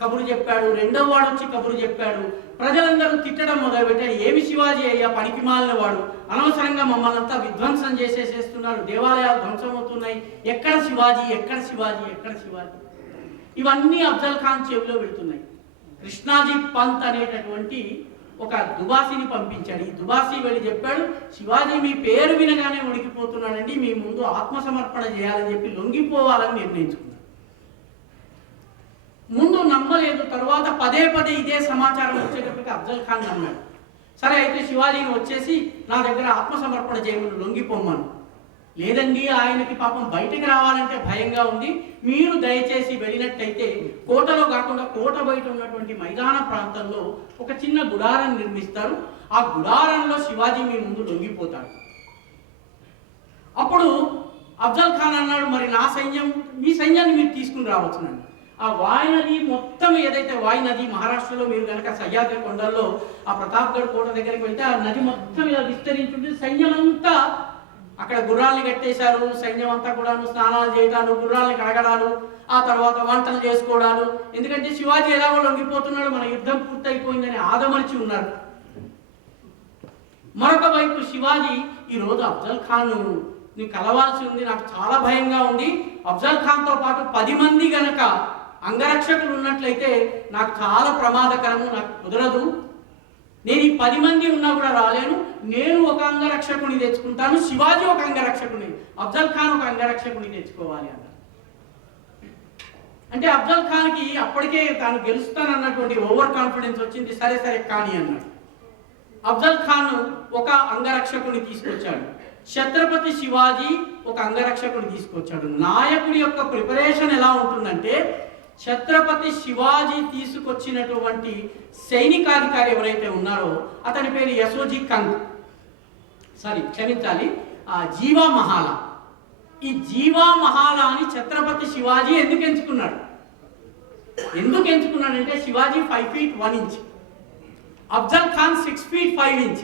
కబురు చెప్పాడు, రెండో వాడు వచ్చి కబురు చెప్పాడు. ప్రజలందరూ తిట్టడం మొదలుపెట్టాడు. ఏమి శివాజీ అయ్యా, పనికి మాలిన వాడు, అనవసరంగా మమ్మల్ని అంతా విధ్వంసం చేసేసేస్తున్నాడు, దేవాలయాలు ధ్వంసం అవుతున్నాయి, ఎక్కడ శివాజీ, ఎక్కడ శివాజీ, ఎక్కడ శివాజీ. ఇవన్నీ అఫ్జల్ ఖాన్ చెవిలో పెడుతున్నాయి. కృష్ణాజీ పంత్ అనేటటువంటి ఒక దుబాసిని పంపించాడు. ఈ దుబాసి వెళ్ళి చెప్పాడు, శివాజీ మీ పేరు వినగానే ఉడికిపోతున్నాడండి, మీ ముందు ఆత్మసమర్పణ చేయాలని చెప్పి లొంగిపోవాలని నిర్ణయించుకున్నాడు. ముందు నమ్మలేదు, తర్వాత పదే పదే ఇదే సమాచారం వచ్చేటప్పటికి అఫ్జల్ ఖాన్ నమ్మాడు. సరే అయితే శివాజీని వచ్చేసి నా దగ్గర ఆత్మసమర్పణ చేయమని లొంగిపోమ్మను. లేదండి, ఆయనకి పాపం బయటకు రావాలంటే భయంగా ఉంది, మీరు దయచేసి వెళ్ళినట్టయితే కోటలో కాకుండా కోట బయట ఉన్నటువంటి మైదాన ప్రాంతంలో ఒక చిన్న గుడారం నిర్మిస్తారు, ఆ గుడారంలో శివాజీ మీ ముందు లొంగిపోతాడు. అప్పుడు అఫ్జల్ ఖాన్ అన్నాడు, మరి నా సైన్యం, మీ సైన్యాన్ని మీరు తీసుకుని రావచ్చునండి. ఆ వాయు నది మొత్తం ఏదైతే వాయు నది మహారాష్ట్రలో మీరు కనుక సహ్యాద్రి కొండల్లో ఆ ప్రతాప్గఢ్ కోట దగ్గరికి వెళ్తే ఆ నది మొత్తం ఇలా విస్తరించుంటే సైన్యం అంతా అక్కడ గుర్రాల్ని కట్టేశారు. సైన్యం అంతా కూడా స్నానాలు చేయడాలు, గుర్రాల్ని కడగడాలు, ఆ తర్వాత వంటలు చేసుకోవడాలు. ఎందుకంటే శివాజీ ఎలాగో లొంగిపోతున్నాడు, మన యుద్ధం పూర్తయిపోయిందని ఆదమర్చి ఉన్నారు. మరొక వైపు శివాజీ ఈరోజు అఫ్జల్ ఖాన్ ని కలవాల్సి ఉంది, నాకు చాలా భయంగా ఉంది, అఫ్జల్ ఖాన్తో పాటు 10 మంది గనక అంగరక్షకులు ఉన్నట్లయితే నాకు చాలా ప్రమాదకరము, నాకు కుదరదు, నేను ఈ 10 మంది ఉన్నా కూడా రాలేను, నేను ఒక అంగరక్షకుని తెచ్చుకుంటాను, శివాజీ ఒక అంగరక్షకుని, అఫ్జల్ ఖాన్ ఒక అంగరక్షకుని తెచ్చుకోవాలి అన్నారు. అంటే అఫ్జల్ ఖాన్కి అప్పటికే తాను గెలుస్తానన్నటువంటి ఓవర్ కాన్ఫిడెన్స్ వచ్చింది. సరే సరే కానీ అన్నాడు. అఫ్జల్ ఖాన్ ఒక అంగరక్షకుని తీసుకొచ్చాడు, ఛత్రపతి శివాజీ ఒక అంగరక్షకుని తీసుకొచ్చాడు. నాయకుడి యొక్క ప్రిపరేషన్ ఎలా ఉంటుందంటే, ఛత్రపతి శివాజీ తీసుకొచ్చినటువంటి సైనికాధికారి ఎవరైతే ఉన్నారో అతని పేరు యశోజీ కంగ్, క్షమించాలి, జీవా మహాలా. ఈ జీవా మహాలాని ఛత్రపతి శివాజీ ఎందుకు ఎంచుకున్నాడంటే Shivaji 5 feet 1 inch, Afzal Khan 6 feet 5 inch.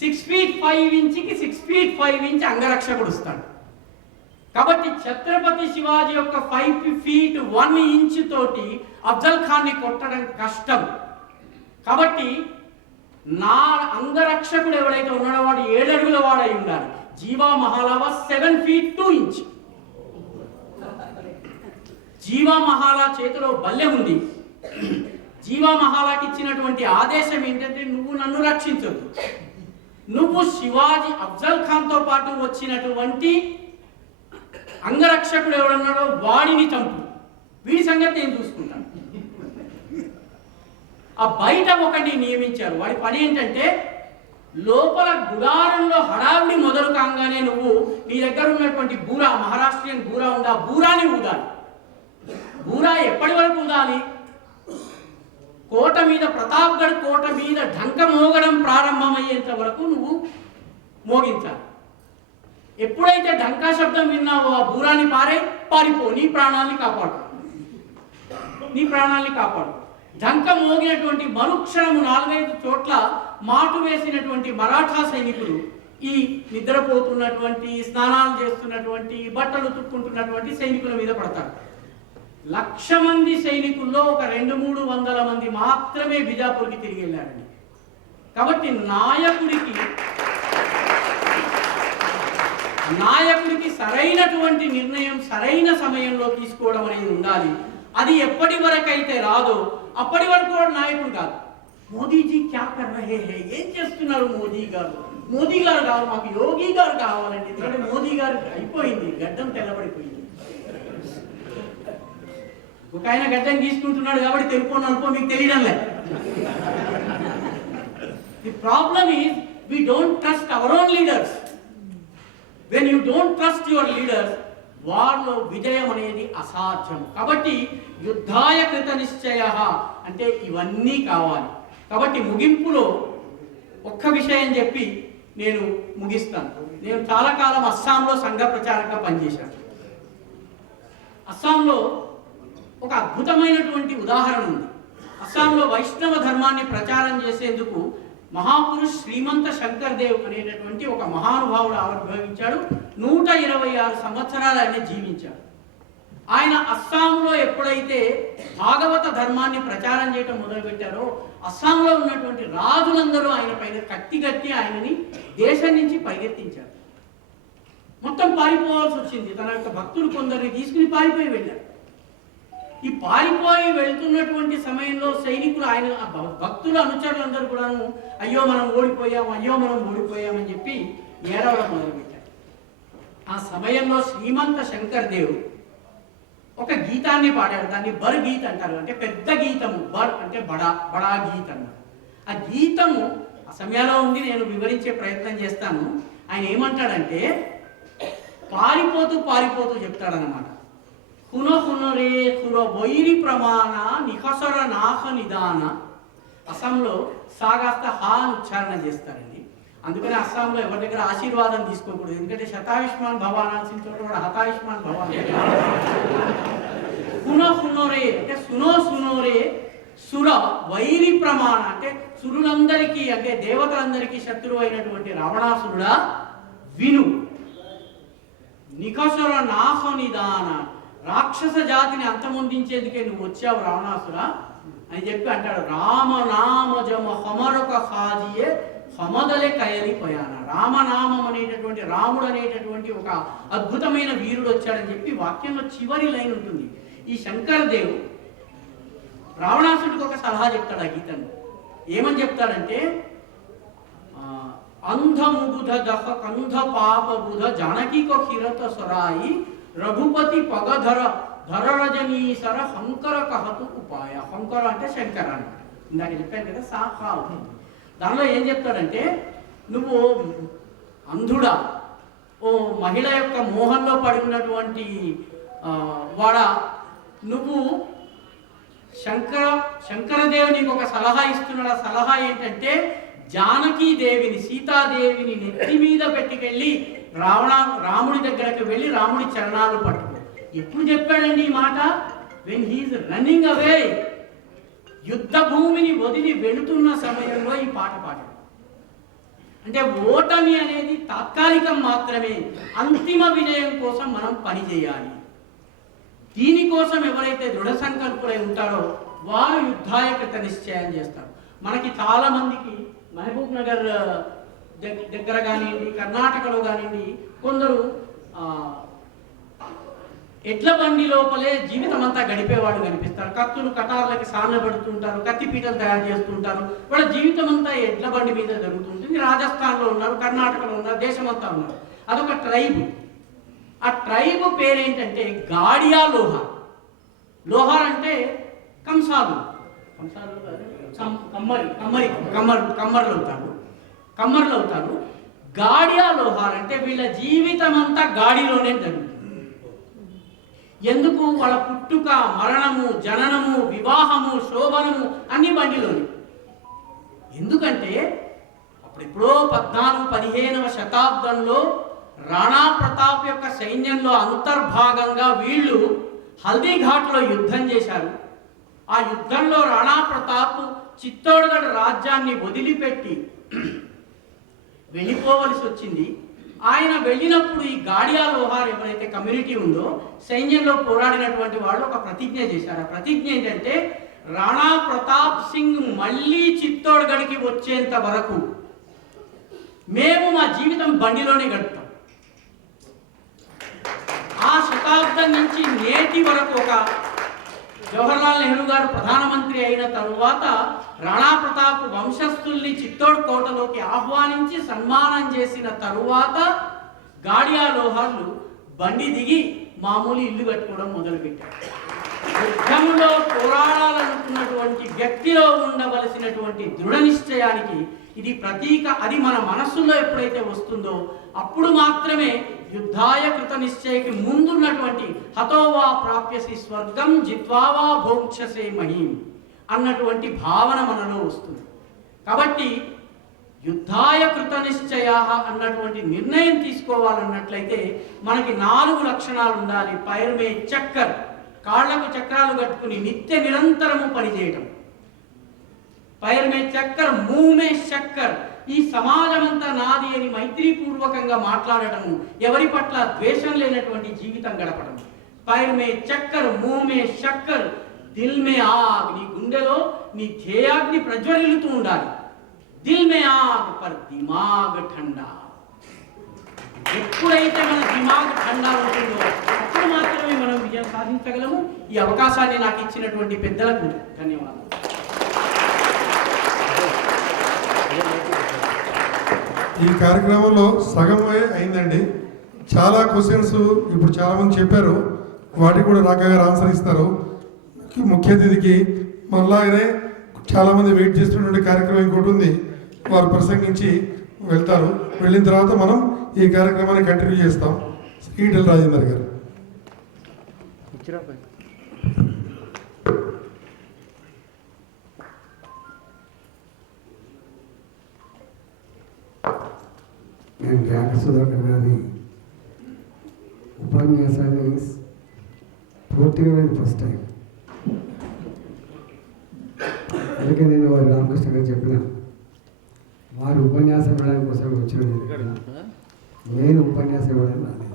6 feet 5 inchకి 6 feet 5 inch అంగరక్షకుడు వస్తాడు. కాబట్టి ఛత్రపతి శివాజీ యొక్క 5 feet 1 inch తోటి అఫ్జల్ ఖాన్ని కొట్టడం కష్టం. కాబట్టి నా అంగరక్షకుడు ఎవరైతే ఉన్నాడో వాడు 7 అడుగుల వాడు అయి ఉండాలి. జీవా మహాలా 7 feet 2 inch. జీవా మహాలా చేతిలో బల్లె ఉంది. జీవా మహాలాకి ఇచ్చినటువంటి ఆదేశం ఏంటంటే, నువ్వు నన్ను రక్షించొద్దు, నువ్వు శివాజీ అఫ్జల్ ఖాన్తో పాటు వచ్చినటువంటి అంగరక్షకుడు ఎవడన్నాడో వాడిని చంపు, వీడి సంగతి నేను చూసుకుంటాను. ఆ బయట ఒకటి నియమించారు. వాడి పని ఏంటంటే, లోపల గుడారంలో హడావిడి మొదలు కాగానే నువ్వు నీ దగ్గర ఉన్నటువంటి బూరా, మహారాష్ట్రియన్ బూరా ఉంది, ఆ బూరాని ఊదాలి. బూరా ఎప్పటి వరకు ఊదాలి? కోట మీద, ప్రతాప్గఢ్ కోట మీద ఢంక మోగడం ప్రారంభమయ్యేంత వరకు నువ్వు మోగించాలి. ఎప్పుడైతే ఢంకా శబ్దం విన్నావో ఆ బూరాన్ని పారిపో, నీ ప్రాణాన్ని కాపాడు. ఢంక మోగినటువంటి మరుక్షణము 4-5 చోట్ల మాటు వేసినటువంటి మరాఠా సైనికులు ఈ నిద్రపోతున్నటువంటి, స్నానాలు చేస్తున్నటువంటి, బట్టలు తుక్కుంటున్నటువంటి సైనికుల మీద పడతారు. 1,00,000 మంది సైనికుల్లో ఒక 200-300 మంది మాత్రమే బిజాపూర్కి తిరిగి వెళ్ళారండి. కాబట్టి నాయకుడికి సరైనటువంటి నిర్ణయం సరైన సమయంలో తీసుకోవడం అనేది ఉండాలి. అది ఎప్పటి వరకు అయితే రాదో అప్పటి వరకు నాయకుడు కాదు. మోదీజీ క్యా కర్ రహే హై, ఏం చేస్తున్నారు మోదీ గారు కాదు, మాకు యోగి గారు కావాలండి. ఎందుకంటే మోదీ గారు అయిపోయింది, గడ్డం తెల్లబడిపోయింది. ఒక ఆయన గడ్డం తీసుకుంటున్నాడు కాబట్టి తెలుపో నలుపో మీకు తెలియడం లేదు. The problem is we don't trust our own leaders. When you don't trust your leaders, వారిలో విజయం అనేది అసాధ్యం. కాబట్టి యుద్ధాయ కృత నిశ్చయ అంటే ఇవన్నీ కావాలి. కాబట్టి ముగింపులో ఒక్క విషయం చెప్పి నేను ముగిస్తాను. నేను చాలా కాలం అస్సాంలో సంఘ ప్రచారంగా పనిచేశాను. అస్సాంలో ఒక అద్భుతమైనటువంటి ఉదాహరణ ఉంది. అస్సాంలో వైష్ణవ ధర్మాన్ని ప్రచారం చేసేందుకు మహాపురుష్ శ్రీమంత శంకర్ దేవ్ అనేటటువంటి ఒక మహానుభావుడు ఆవిర్భవించాడు. 126 సంవత్సరాలు ఆయన జీవించాడు. ఆయన అస్సాంలో ఎప్పుడైతే భాగవత ధర్మాన్ని ప్రచారం చేయడం మొదలుపెట్టారో అస్సాంలో ఉన్నటువంటి రాజులందరూ ఆయన పైన కత్తి ఆయనని దేశం నుంచి పరిగెత్తించారు. మొత్తం పారిపోవాల్సి వచ్చింది. తన యొక్క భక్తులు కొందరిని తీసుకుని పారిపోయి వెళ్ళారు. ఈ పారిపోయి వెళ్తున్నటువంటి సమయంలో సైనికులు, ఆయన భక్తుల అనుచరులందరూ కూడాను అయ్యో మనం ఓడిపోయామని చెప్పి ఏడవడం మొదలుపెట్టారు. ఆ సమయంలో శ్రీమంత శంకర్ దేవ్ ఒక గీతాన్ని పాడాడు. దాన్ని బర్ గీత్ అంటారు, అంటే పెద్ద గీతము. బర్ అంటే బడా గీత్ అన్నారు. ఆ గీతము ఆ సమయంలో ఉంది, నేను వివరించే ప్రయత్నం చేస్తాను. ఆయన ఏమంటాడంటే పారిపోతూ చెప్తాడనమాట. హునో వైరి ప్రమాణ నిఖసర నాహ నిదాన. అస్సాంలో సాగాస్త హా అని ఉచ్చారణ చేస్తారండి. అందుకని అస్సాంలో ఎవరి దగ్గర ఆశీర్వాదం తీసుకోకూడదు. ఎందుకంటే శతాయుష్మాన్ భవాన్ అనాల్సిన చోట కూడా హతాయుష్మాన్ భవాన్. హునోరే అంటే సునోరే సుర వైరి ప్రమాణ అంటే సురులందరికీ, అంటే దేవతలందరికీ శత్రువు అయినటువంటి రావణాసురుడా విను. నిఖసర నాహ నిదాన, రాక్షస జాతిని అంతమొందించేందుకే నువ్వు వచ్చావు రావణాసురా అని చెప్పి అంటాడు. రామనామజమ హమరొక హాజియే హమదలే కయలిపోయాన. రామనామం అనేటటువంటి, రాముడు అనేటటువంటి ఒక అద్భుతమైన వీరుడు వచ్చాడని చెప్పి వాక్యంలో చివరి లైన్ ఉంటుంది. ఈ శంకర్ దేవ్ రావణాసుడికి ఒక సలహా చెప్తాడు ఆ గీతను. ఏమని చెప్తాడంటే అంధముగుధ దహ కంధ పాప బుధ జానకిక కిరత సరాయి రఘుపతి పగధర ధర రజనీసర హంకర కహతు ఉపాయ. హంకర అంటే శంకర అన్నమాట. ఇందాక చెప్పాను కదా సాహా. దానిలో ఏం చెప్తాడంటే, నువ్వు అంధుడా, ఓ మహిళ యొక్క మోహంలో పడి ఉన్నటువంటి వాడ, నువ్వు శంకరదేవి నీకు ఒక సలహా ఇస్తున్నాడు. ఆ సలహా ఏంటంటే, జానకీదేవిని, సీతాదేవిని నెత్తి మీద పెట్టుకెళ్ళి రాముడి దగ్గరకు వెళ్ళి రాముడి చరణాలు పట్టుకో. ఎప్పుడు చెప్పాడండి ఈ మాట? When he is running away. యుద్ధ భూమిని వదిలి వెళుతున్న సమయంలో ఈ పాట పాడాడు. అంటే ఓటమి అనేది తాత్కాలికం మాత్రమే, అంతిమ విజయం కోసం మనం పని చేయాలి. దీనికోసం ఎవరైతే దృఢ సంకల్పులై ఉంటారో వారు యుద్ధాయ కృత నిశ్చయం చేస్తారు. మనకి చాలా మందికి మహబూబ్ నగర్ దగ్గర కానివ్వండి, కర్ణాటకలో కానివ్వండి, కొందరు ఎడ్ల బండి లోపలే జీవితం అంతా గడిపేవాడు కనిపిస్తారు. కత్తులు కటార్లకి సానబడుతుంటారు, కత్తిపీటలు తయారు చేస్తుంటారు. వాళ్ళ జీవితం అంతా ఎడ్ల బండి మీద జరుగుతుంటుంది. రాజస్థాన్లో ఉన్నారు, కర్ణాటకలో ఉన్నారు, దేశమంతా ఉన్నారు. అదొక ట్రైబ్. ఆ ట్రైబ్ పేరేంటంటే గాడియా లోహార్. లోహార్ అంటే కంసాలు, కమ్మర్లు అవుతారు. గాడియా లోహార్ అంటే వీళ్ళ జీవితం అంతా గాడిలోనే జరుగుతుంది. ఎందుకు? వాళ్ళ పుట్టుక, మరణము, జననము, వివాహము, శోభనము అన్ని బండిలోని. ఎందుకంటే అప్పుడెప్పుడో 14-15వ శతాబ్దంలో రాణా ప్రతాప్ యొక్క సైన్యంలో అంతర్భాగంగా వీళ్ళు హల్దీఘాట్లో యుద్ధం చేశారు. ఆ యుద్ధంలో రాణా ప్రతాప్ చిత్తోడ్గఢ్ రాజ్యాన్ని వదిలిపెట్టి వెళ్ళిపోవలసి వచ్చింది. ఆయన వెళ్ళినప్పుడు ఈ గాడియా లోహార్ ఎవరైతే కమ్యూనిటీ ఉందో, సైన్యంలో పోరాడినటువంటి వాళ్ళు ఒక ప్రతిజ్ఞ చేశారు. ఆ ప్రతిజ్ఞ ఏంటంటే, రాణా ప్రతాప్ సింగ్ మళ్ళీ చిత్తోడ్గఢ్కి వచ్చేంత వరకు మేము మా జీవితం బండిలోనే గడుపుతాం. ఆ శతాబ్దం నుంచి నేటి వరకు, ఒక జవహర్లాల్ నెహ్రూ గారు ప్రధానమంత్రి అయిన తరువాత రాణా ప్రతాప్ వంశస్థుల్ని చిత్తోడ్ కోటలోకి ఆహ్వానించి సన్మానం చేసిన తరువాత గాడియా లోహార్లు బండి దిగి మామూలు ఇల్లు కట్టుకోవడం మొదలుపెట్టారు. యుద్ధంలో పోరాడాలనుకున్నటువంటి వ్యక్తిలో ఉండవలసినటువంటి దృఢ నిశ్చయానికి ఇది ప్రతీక. అది మన మనస్సులో ఎప్పుడైతే వస్తుందో అప్పుడు మాత్రమే యుద్ధాయ కృత నిశ్చయకి ముందున్నటువంటి హతోవా ప్రాప్యసి స్వర్గం జిత్వావా భోక్షసే మహీం అన్నటువంటి భావన మనలో వస్తుంది. కాబట్టి యుద్ధాయ కృత నిశ్చయ అన్నటువంటి నిర్ణయం తీసుకోవాలన్నట్లయితే మనకి 4 లక్షణాలు ఉండాలి. పైర్మే చక్కర్, కాళ్లకు చక్రాలు కట్టుకుని నిత్య నిరంతరము పనిచేయటం. పైర్మే చక్కర్, మూమే చక్కర్, ఈ సమాజం అంతా నాది అని మైత్రీపూర్వకంగా మాట్లాడటము, ఎవరి పట్ల ద్వేషం లేనటువంటి జీవితం గడపడం. పైర్మే చక్కర్, మూమే చక్కర్, దిల్ మే ఆగ్, నీ గుండెలో నీ ధ్యేయాగ్ని ప్రజ్వరిల్లుతూ ఉండాలి. దిల్ మే ఆగ్ పర్ దిమాగ్ ఠండా. ఎప్పుడైతే మన దిమాగ్ ఠండా ఉంటుందో అప్పుడు మాత్రమే మనం విజయం సాధించగలము. ఈ అవకాశాన్ని నాకు ఇచ్చినటువంటి పెద్దలకు ధన్యవాదాలు. ఈ కార్యక్రమంలో సగమే అయిందండి. చాలా క్వశ్చన్స్ ఇప్పుడు చాలామంది చెప్పారు, వాటికి కూడా రాకా గారు ఆన్సర్ ఇస్తారు. ముఖ్య అతిథికి మనలాగనే చాలామంది వెయిట్ చేస్తున్నటువంటి కార్యక్రమం ఇంకోటి ఉంది, వారు ప్రసంగించి వెళ్తారు. వెళ్ళిన తర్వాత మనం ఈ కార్యక్రమాన్ని కంటిన్యూ చేస్తాం. ఈటెల రాజేందర్ గారు. నేను రాకా సుధాకర్ గారి ఉపన్యాసాన్ని పూర్తిగా ఫస్ట్ టైం. అందుకే నేను వారి రామకృష్ణ గారు చెప్పిన వారు ఉపన్యాసం ఇవ్వడానికి కోసం వచ్చిన నేను ఉపన్యాసం ఇవ్వడానికి రాలేదు.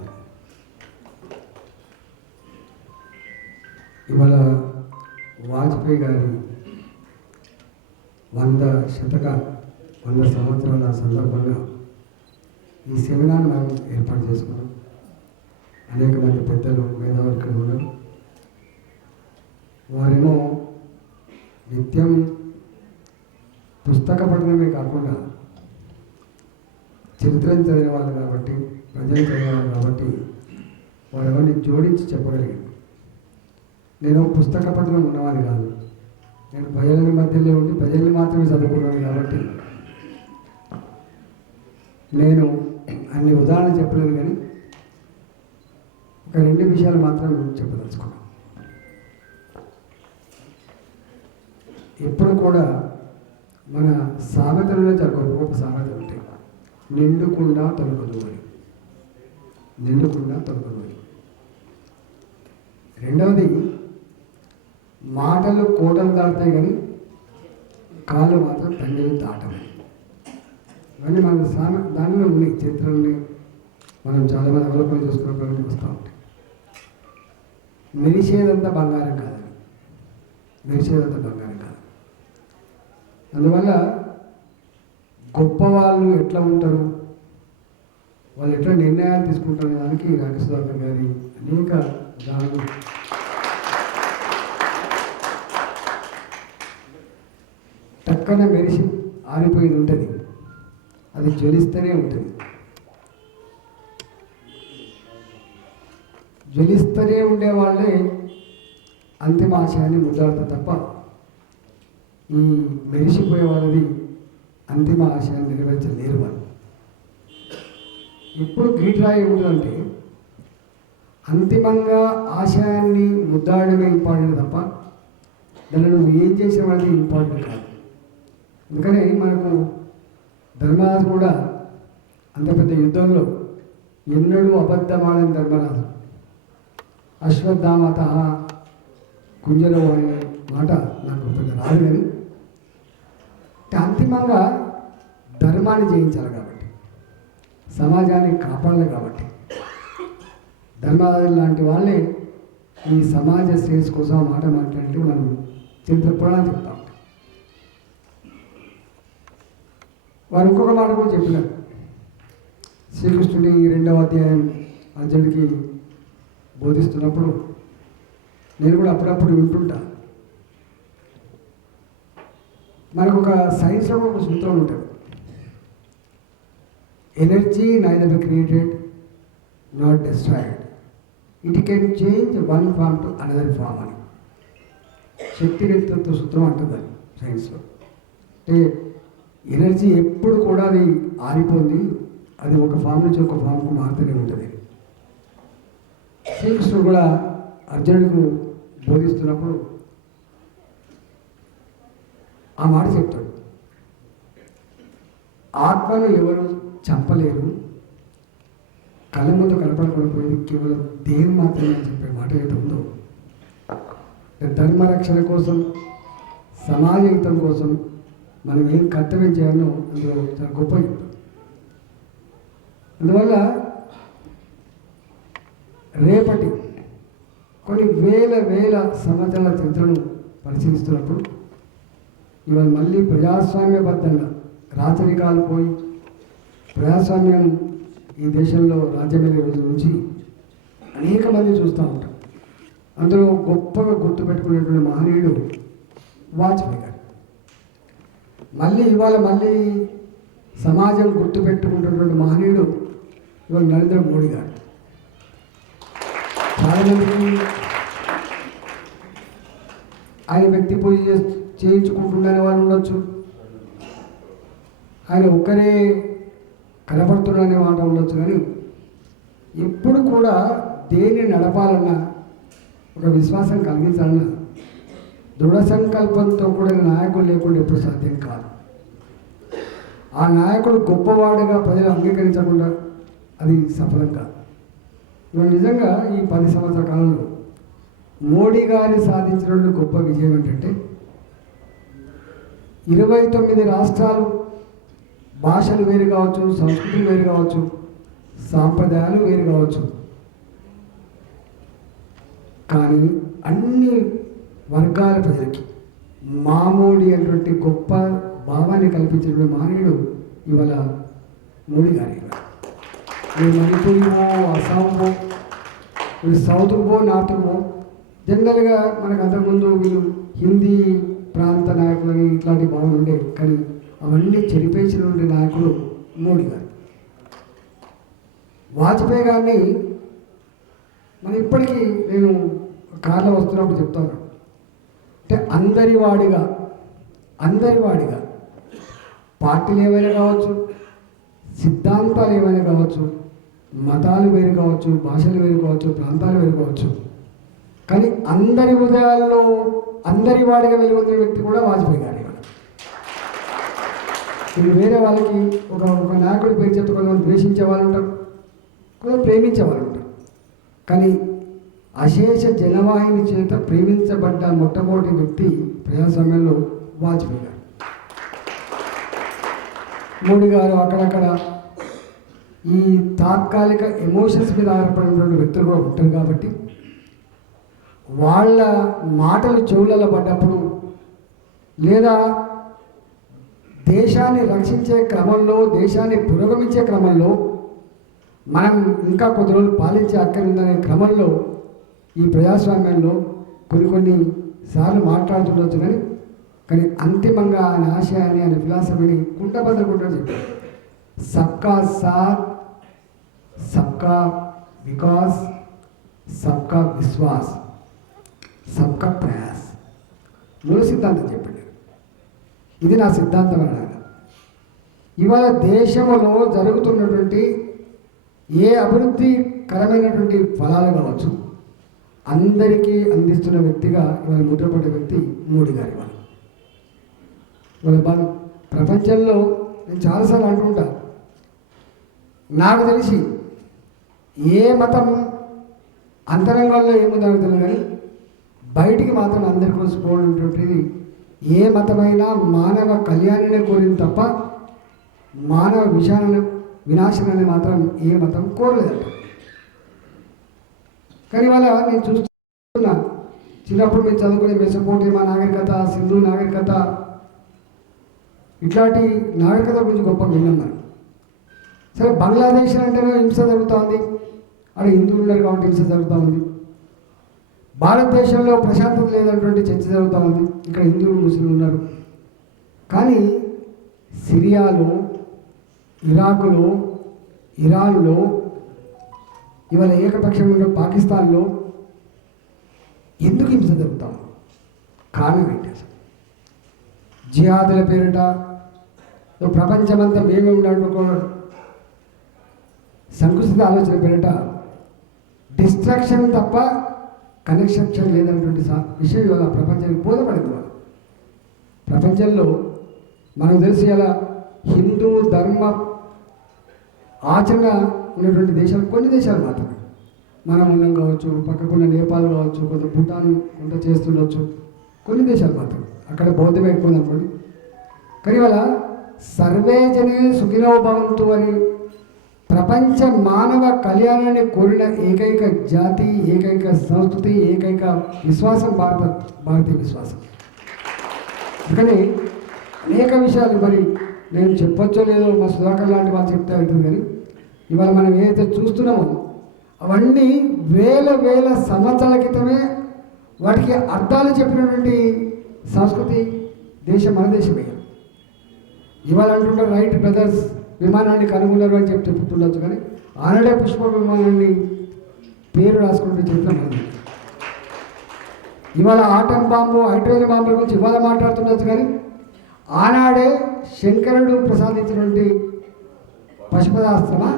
ఇవాళ వాజ్పేయి గారి 100 సంవత్సరాల సందర్భంగా ఈ సెమినార్ మనం ఏర్పాటు చేసుకున్నాం. అనేక మంది పెద్దలు, మేధావులు ఉన్నారు. వారేమో నిత్యం పుస్తక పఠనమే కాకుండా చరిత్రను చదివిన వాళ్ళు కాబట్టి, ప్రజలు చదివేవాళ్ళు కాబట్టి వారెవరిని జోడించి చెప్పగలిగాను. నేను పుస్తక పఠనం ఉన్నవాడిని కాదు, నేను ప్రజల మధ్యలో ఉండి ప్రజల్ని మాత్రమే చదువుకున్నాను కాబట్టి నేను అన్ని ఉదాహరణ చెప్పలేదు. కానీ ఒక 2 విషయాలు మాత్రం చెప్పదలుచుకున్నాను. ఎప్పుడు కూడా మన సామెతలలో చాలా గొప్ప సామెతలు ఉంటాయి. నిండుకుండా తొలగదు అని, నిండుకుండా తొలగదు అని. రెండవది, మాటలు కోటలు దాటుతాయి కానీ కాళ్ళు మాత్రం తండ్రిని దాటవు. ఇవన్నీ మన దానిలో ఉన్నాయి, చరిత్రలు మనం చాలామంది అవలోకనం చేసుకున్నప్పుడు వస్తూ ఉంటాయి. మెరిసేదంతా బంగారం కాదని, మెరిసేదంతా బంగారం కాదు. అందువల్ల గొప్పవాళ్ళు ఎట్లా ఉంటారు, వాళ్ళు ఎట్లా నిర్ణయాలు తీసుకుంటారు దానికి రాకేశ్వరరావు గారి అనేక ఉదాహరణలు. టక్కన మెరిసి ఆరిపోయేది ఉంటుంది, అది జ్వలిస్తూనే ఉంటుంది. జ్వలిస్తూనే ఉండేవాళ్ళే అంతిమ ఆశయాన్ని ముద్దాడతారు తప్ప ఈ మెరిసిపోయే వాళ్ళది అంతిమ ఆశయాన్ని నెరవేర్చలేరు వాళ్ళు. ఇప్పుడు గ్రీట్రాయి ఏముంటుందంటే అంతిమంగా ఆశయాన్ని ముద్దాడమే ఇంపార్టెంట్ తప్ప దాన్ని నువ్వు ఏం చేసిన అనేది ఇంపార్టెంట్ కాదు. అందుకని మనకు ధర్మరాజు కూడా అంత పెద్ద యుద్ధంలో ఎన్నడూ అబద్ధమాడని ధర్మరాజు అశ్వత్థామత కుంజలో అనే మాట నాకు పెద్ద రాదు. కానీ అంతిమంగా ధర్మాన్ని జయించాలి కాబట్టి, సమాజాన్ని కాపాడాలి కాబట్టి ధర్మరాజు లాంటి వాళ్ళే ఈ సమాజ శ్రేయస్ కోసం మాట మాట్లాడితే మనం చరిత్ర పురాణం చెప్తాం. వారు ఇంకొక మాట కూడా చెప్పినారు. శ్రీకృష్ణుడి 2వ అధ్యాయం అర్జునుడికి బోధిస్తున్నప్పుడు నేను కూడా అప్పుడప్పుడు వింటుంటా. మనకు ఒక సైన్స్లో ఒక సూత్రం ఉంటుంది, energy neither be created not destroyed, it can change one form to another form అని. శక్తి నేతృత్వ సూత్రం అంటుంది సైన్స్లో. అంటే ఎనర్జీ ఎప్పుడు కూడా అది ఆరిపోయింది, అది ఒక ఫామ్ నుంచి ఒక ఫామ్కు మారుతూనే ఉంటుంది. శ్రీకృష్ణుడు కూడా అర్జునుడికి బోధిస్తున్నప్పుడు ఆ మాట చెప్తాడు, ఆత్మను ఎవరు చంపలేరు, కలముతో కలపడకపోయింది కేవలం దేని మాత్రమే అని చెప్పే మాట ఏదైతే ఉందో, ధర్మరక్షణ కోసం సమాజ హితం కోసం మనం ఏం కర్తవ్యం చేయాలో అందులో చాలా గొప్ప చెప్తాం. అందువల్ల రేపటి కొన్ని వేల సంవత్సరాల చరిత్రను పరిశీలిస్తున్నప్పుడు ఇవాళ మళ్ళీ ప్రజాస్వామ్యబద్ధంగా రాచరికాలు పోయి ప్రజాస్వామ్యం ఈ దేశంలో రాజ్యమయ్యే రోజు నుంచి అనేక మంది చూస్తూ ఉంటాం. అందులో గొప్పగా గుర్తుపెట్టుకునేటువంటి మహనీయుడు వాజ్పేయి గారు. మళ్ళీ సమాజం గుర్తుపెట్టుకున్నటువంటి మహనీయుడు ఇవాళ నరేంద్ర మోడీ గారు. చాలామందికి ఆయన వ్యక్తి పూజ చేయించుకుంటుండనే వాళ్ళు ఉండొచ్చు, ఆయన ఒక్కరే కనబడుతున్నాడనే మాట ఉండొచ్చు. కానీ ఎప్పుడు కూడా దేన్ని నడపాలన్నా, ఒక విశ్వాసం కలిగించాలన్నా దృఢ సంకల్పంతో కూడిన నాయకులు లేకుండా ఎప్పుడు సాధ్యం కాదు. ఆ నాయకుడు గొప్పవాడుగా ప్రజలు అంగీకరించకుండా అది సఫలం కాదు. ఇవాళ నిజంగా ఈ 10 సంవత్సరాల కాలంలో మోడీ గారి సాధించిన గొప్ప విజయం ఏంటంటే 29 రాష్ట్రాలు, భాషలు వేరు కావచ్చు, సంస్కృతులు వేరు కావచ్చు, సాంప్రదాయాలు వేరు కావచ్చు, కానీ అన్ని వర్గాల ప్రజలకి మామూడి అటువంటి గొప్ప భావాన్ని కల్పించిన మహనీయుడు ఇవాళ మోడీ గారి. మణిపూర్ పో, అస్సాం పో, సౌత్కు పో, నార్త్కు పో, జనరల్గా మనకు అంతకుముందు వీళ్ళు హిందీ ప్రాంత నాయకులని ఇట్లాంటి భావన ఉండే. కానీ అవన్నీ చెరిపేసినటువంటి నాయకుడు మోడీ గారు. వాజ్పేయి గారిని మనం ఇప్పటికీ నేను కార్లో వస్తున్నప్పుడు చెప్తాను, అంటే అందరివాడిగా పార్టీలు ఏమైనా కావచ్చు, సిద్ధాంతాలు ఏమైనా కావచ్చు, మతాలు వేరు కావచ్చు, భాషలు వేరు కావచ్చు, ప్రాంతాలు వేరు కావచ్చు, కానీ అందరి హృదయాల్లో అందరివాడిగా వెలుగొందిన వ్యక్తి కూడా వాజ్పేయి గారు. ఇది వేరే వాళ్ళకి ఒక నాయకుడి పేరు చెప్తే కొంతమంది ద్వేషించే వాళ్ళు ఉంటారు, కొంచెం ప్రేమించే వాళ్ళు ఉంటారు. కానీ అశేష జనవాహిని చేత ప్రేమించబడ్డ మొట్టమొదటి వ్యక్తి ప్రజాస్వామ్యంలో వాజ్పేయి గారు. మోడీ గారు అక్కడక్కడ ఈ తాత్కాలిక ఎమోషన్స్ మీద ఆధారపడినటువంటి వ్యక్తులు కూడా ఉంటారు కాబట్టి వాళ్ళ మాటలు చెవులలో పడ్డప్పుడు లేదా దేశాన్ని రక్షించే క్రమంలో, దేశాన్ని పురోగమించే క్రమంలో, మనం ఇంకా కొద్ది రోజులు పాలించే అక్కరుందనే క్రమంలో ఈ ప్రజాస్వామ్యంలో కొన్ని సార్లు మాట్లాడుతుండొచ్చు, కానీ అంతిమంగా ఆయన ఆశయాన్ని, ఆయన ఫిలాసఫీని కుంటబద్దలుకుంటూ చెప్పారు. సబ్కా సాత్, సబ్కా వికాస్, సబ్కా విశ్వాస్, సబ్కా ప్రయాస్, మూల సిద్ధాంతం చెప్పాడు. ఇది నా సిద్ధాంతం అన్నాడు. ఇవాళ దేశంలో జరుగుతున్నటువంటి ఏ అభివృద్ధికరమైనటువంటి ఫలాలు కావచ్చు అందరికీ అందిస్తున్న వ్యక్తిగా ఇవాళ ముద్రపడ్డ వ్యక్తి మోడీ గారు. ఇవాళ ప్రపంచంలో నేను చాలాసార్లు అంటుంటా, నాకు తెలిసి ఏ మతం అంతరంగంలో ఏముందో నాకు తెలియదు, కానీ బయటికి మాత్రం అందరి కోసం పోవడంటువంటిది ఏ మతమైనా మానవ కళ్యాణాన్ని కోరింది తప్ప మానవ వినాశనాన్ని మాత్రం ఏ మతం కోరలేదట. కానీ ఇవాళ నేను చూస్తున్నా, చిన్నప్పుడు మేము చదువుకునే మెసపోటేమియా నాగరికత, సింధు నాగరికత, ఇట్లాంటి నాగరికత గురించి గొప్ప విన్నాం మనం. సరే, బంగ్లాదేశ్ అంటేనే హింస జరుగుతూ ఉంది, అక్కడ హిందువులు ఉన్నారు కాబట్టి హింస జరుగుతూ ఉంది. భారతదేశంలో ప్రశాంతత లేనటువంటి చర్చ జరుగుతూ ఉంది, ఇక్కడ హిందువులు ముస్లింలు ఉన్నారు. కానీ సిరియాలో, ఇరాకులో, ఇరాన్లో, ఇవాళ ఏకపక్షంగా పాకిస్తాన్లో ఎందుకు హింస జరుగుతాం? కారణం ఏంటి? అసలు జిహాదుల పేరిట ప్రపంచమంతా మేమే ఉండాలనుకున్నాడు, సంకుచిత ఆలోచన పేరిట డిస్ట్రాక్షన్ తప్ప కనెక్షన్ లేదన్నటువంటి విషయం ఇవాళ ప్రపంచానికి బోధపడింది. వాళ్ళు ప్రపంచంలో మనకు తెలిసి ఇలా హిందూ ధర్మ ఆచరణ ఉన్నటువంటి దేశాలు కొన్ని దేశాలు మాత్రమే. మనం ఉన్నాం కావచ్చు, పక్కకున్న నేపాల్ కావచ్చు, కొంత భూటాన్ కొంత చేస్తుండవచ్చు, కొన్ని దేశాలు మాత్రం. అక్కడ బౌద్ధమే ఎక్కువ అనుకోండి. కానీ ఇవాళ సర్వే జనే సుఖినో భవంతు అని ప్రపంచ మానవ కళ్యాణాన్ని కోరిన ఏకైక జాతి, ఏకైక సంస్కృతి, ఏకైక విశ్వాసం భారతీయ విశ్వాసం. అందుకని అనేక విషయాలు మరి నేను చెప్పొచ్చో లేదో మా సుధాకర్ లాంటి వాళ్ళు చెప్తే అవుతుంది, కానీ ఇవాళ మనం ఏదైతే చూస్తున్నామో అవన్నీ వేల సంవత్సరాల క్రితమే వాటికి అర్థాలు చెప్పినటువంటి సంస్కృతి దేశం మన దేశమే. ఇవాళ అంటుంటారు రైట్ బ్రదర్స్ విమానాన్ని కనుగొన్నారు అని చెప్తుండొచ్చు, కానీ ఆనాడే పుష్ప విమానాన్ని పేరు రాసుకుంటే చెప్తాం. ఇవాళ ఆటం బాంబు, హైడ్రోజన్ బాంబుల గురించి ఇవాళ మాట్లాడుతుండొచ్చు, కానీ ఆనాడే శంకరుడు ప్రసాదించినటువంటి పశుపదాస్త్రమా,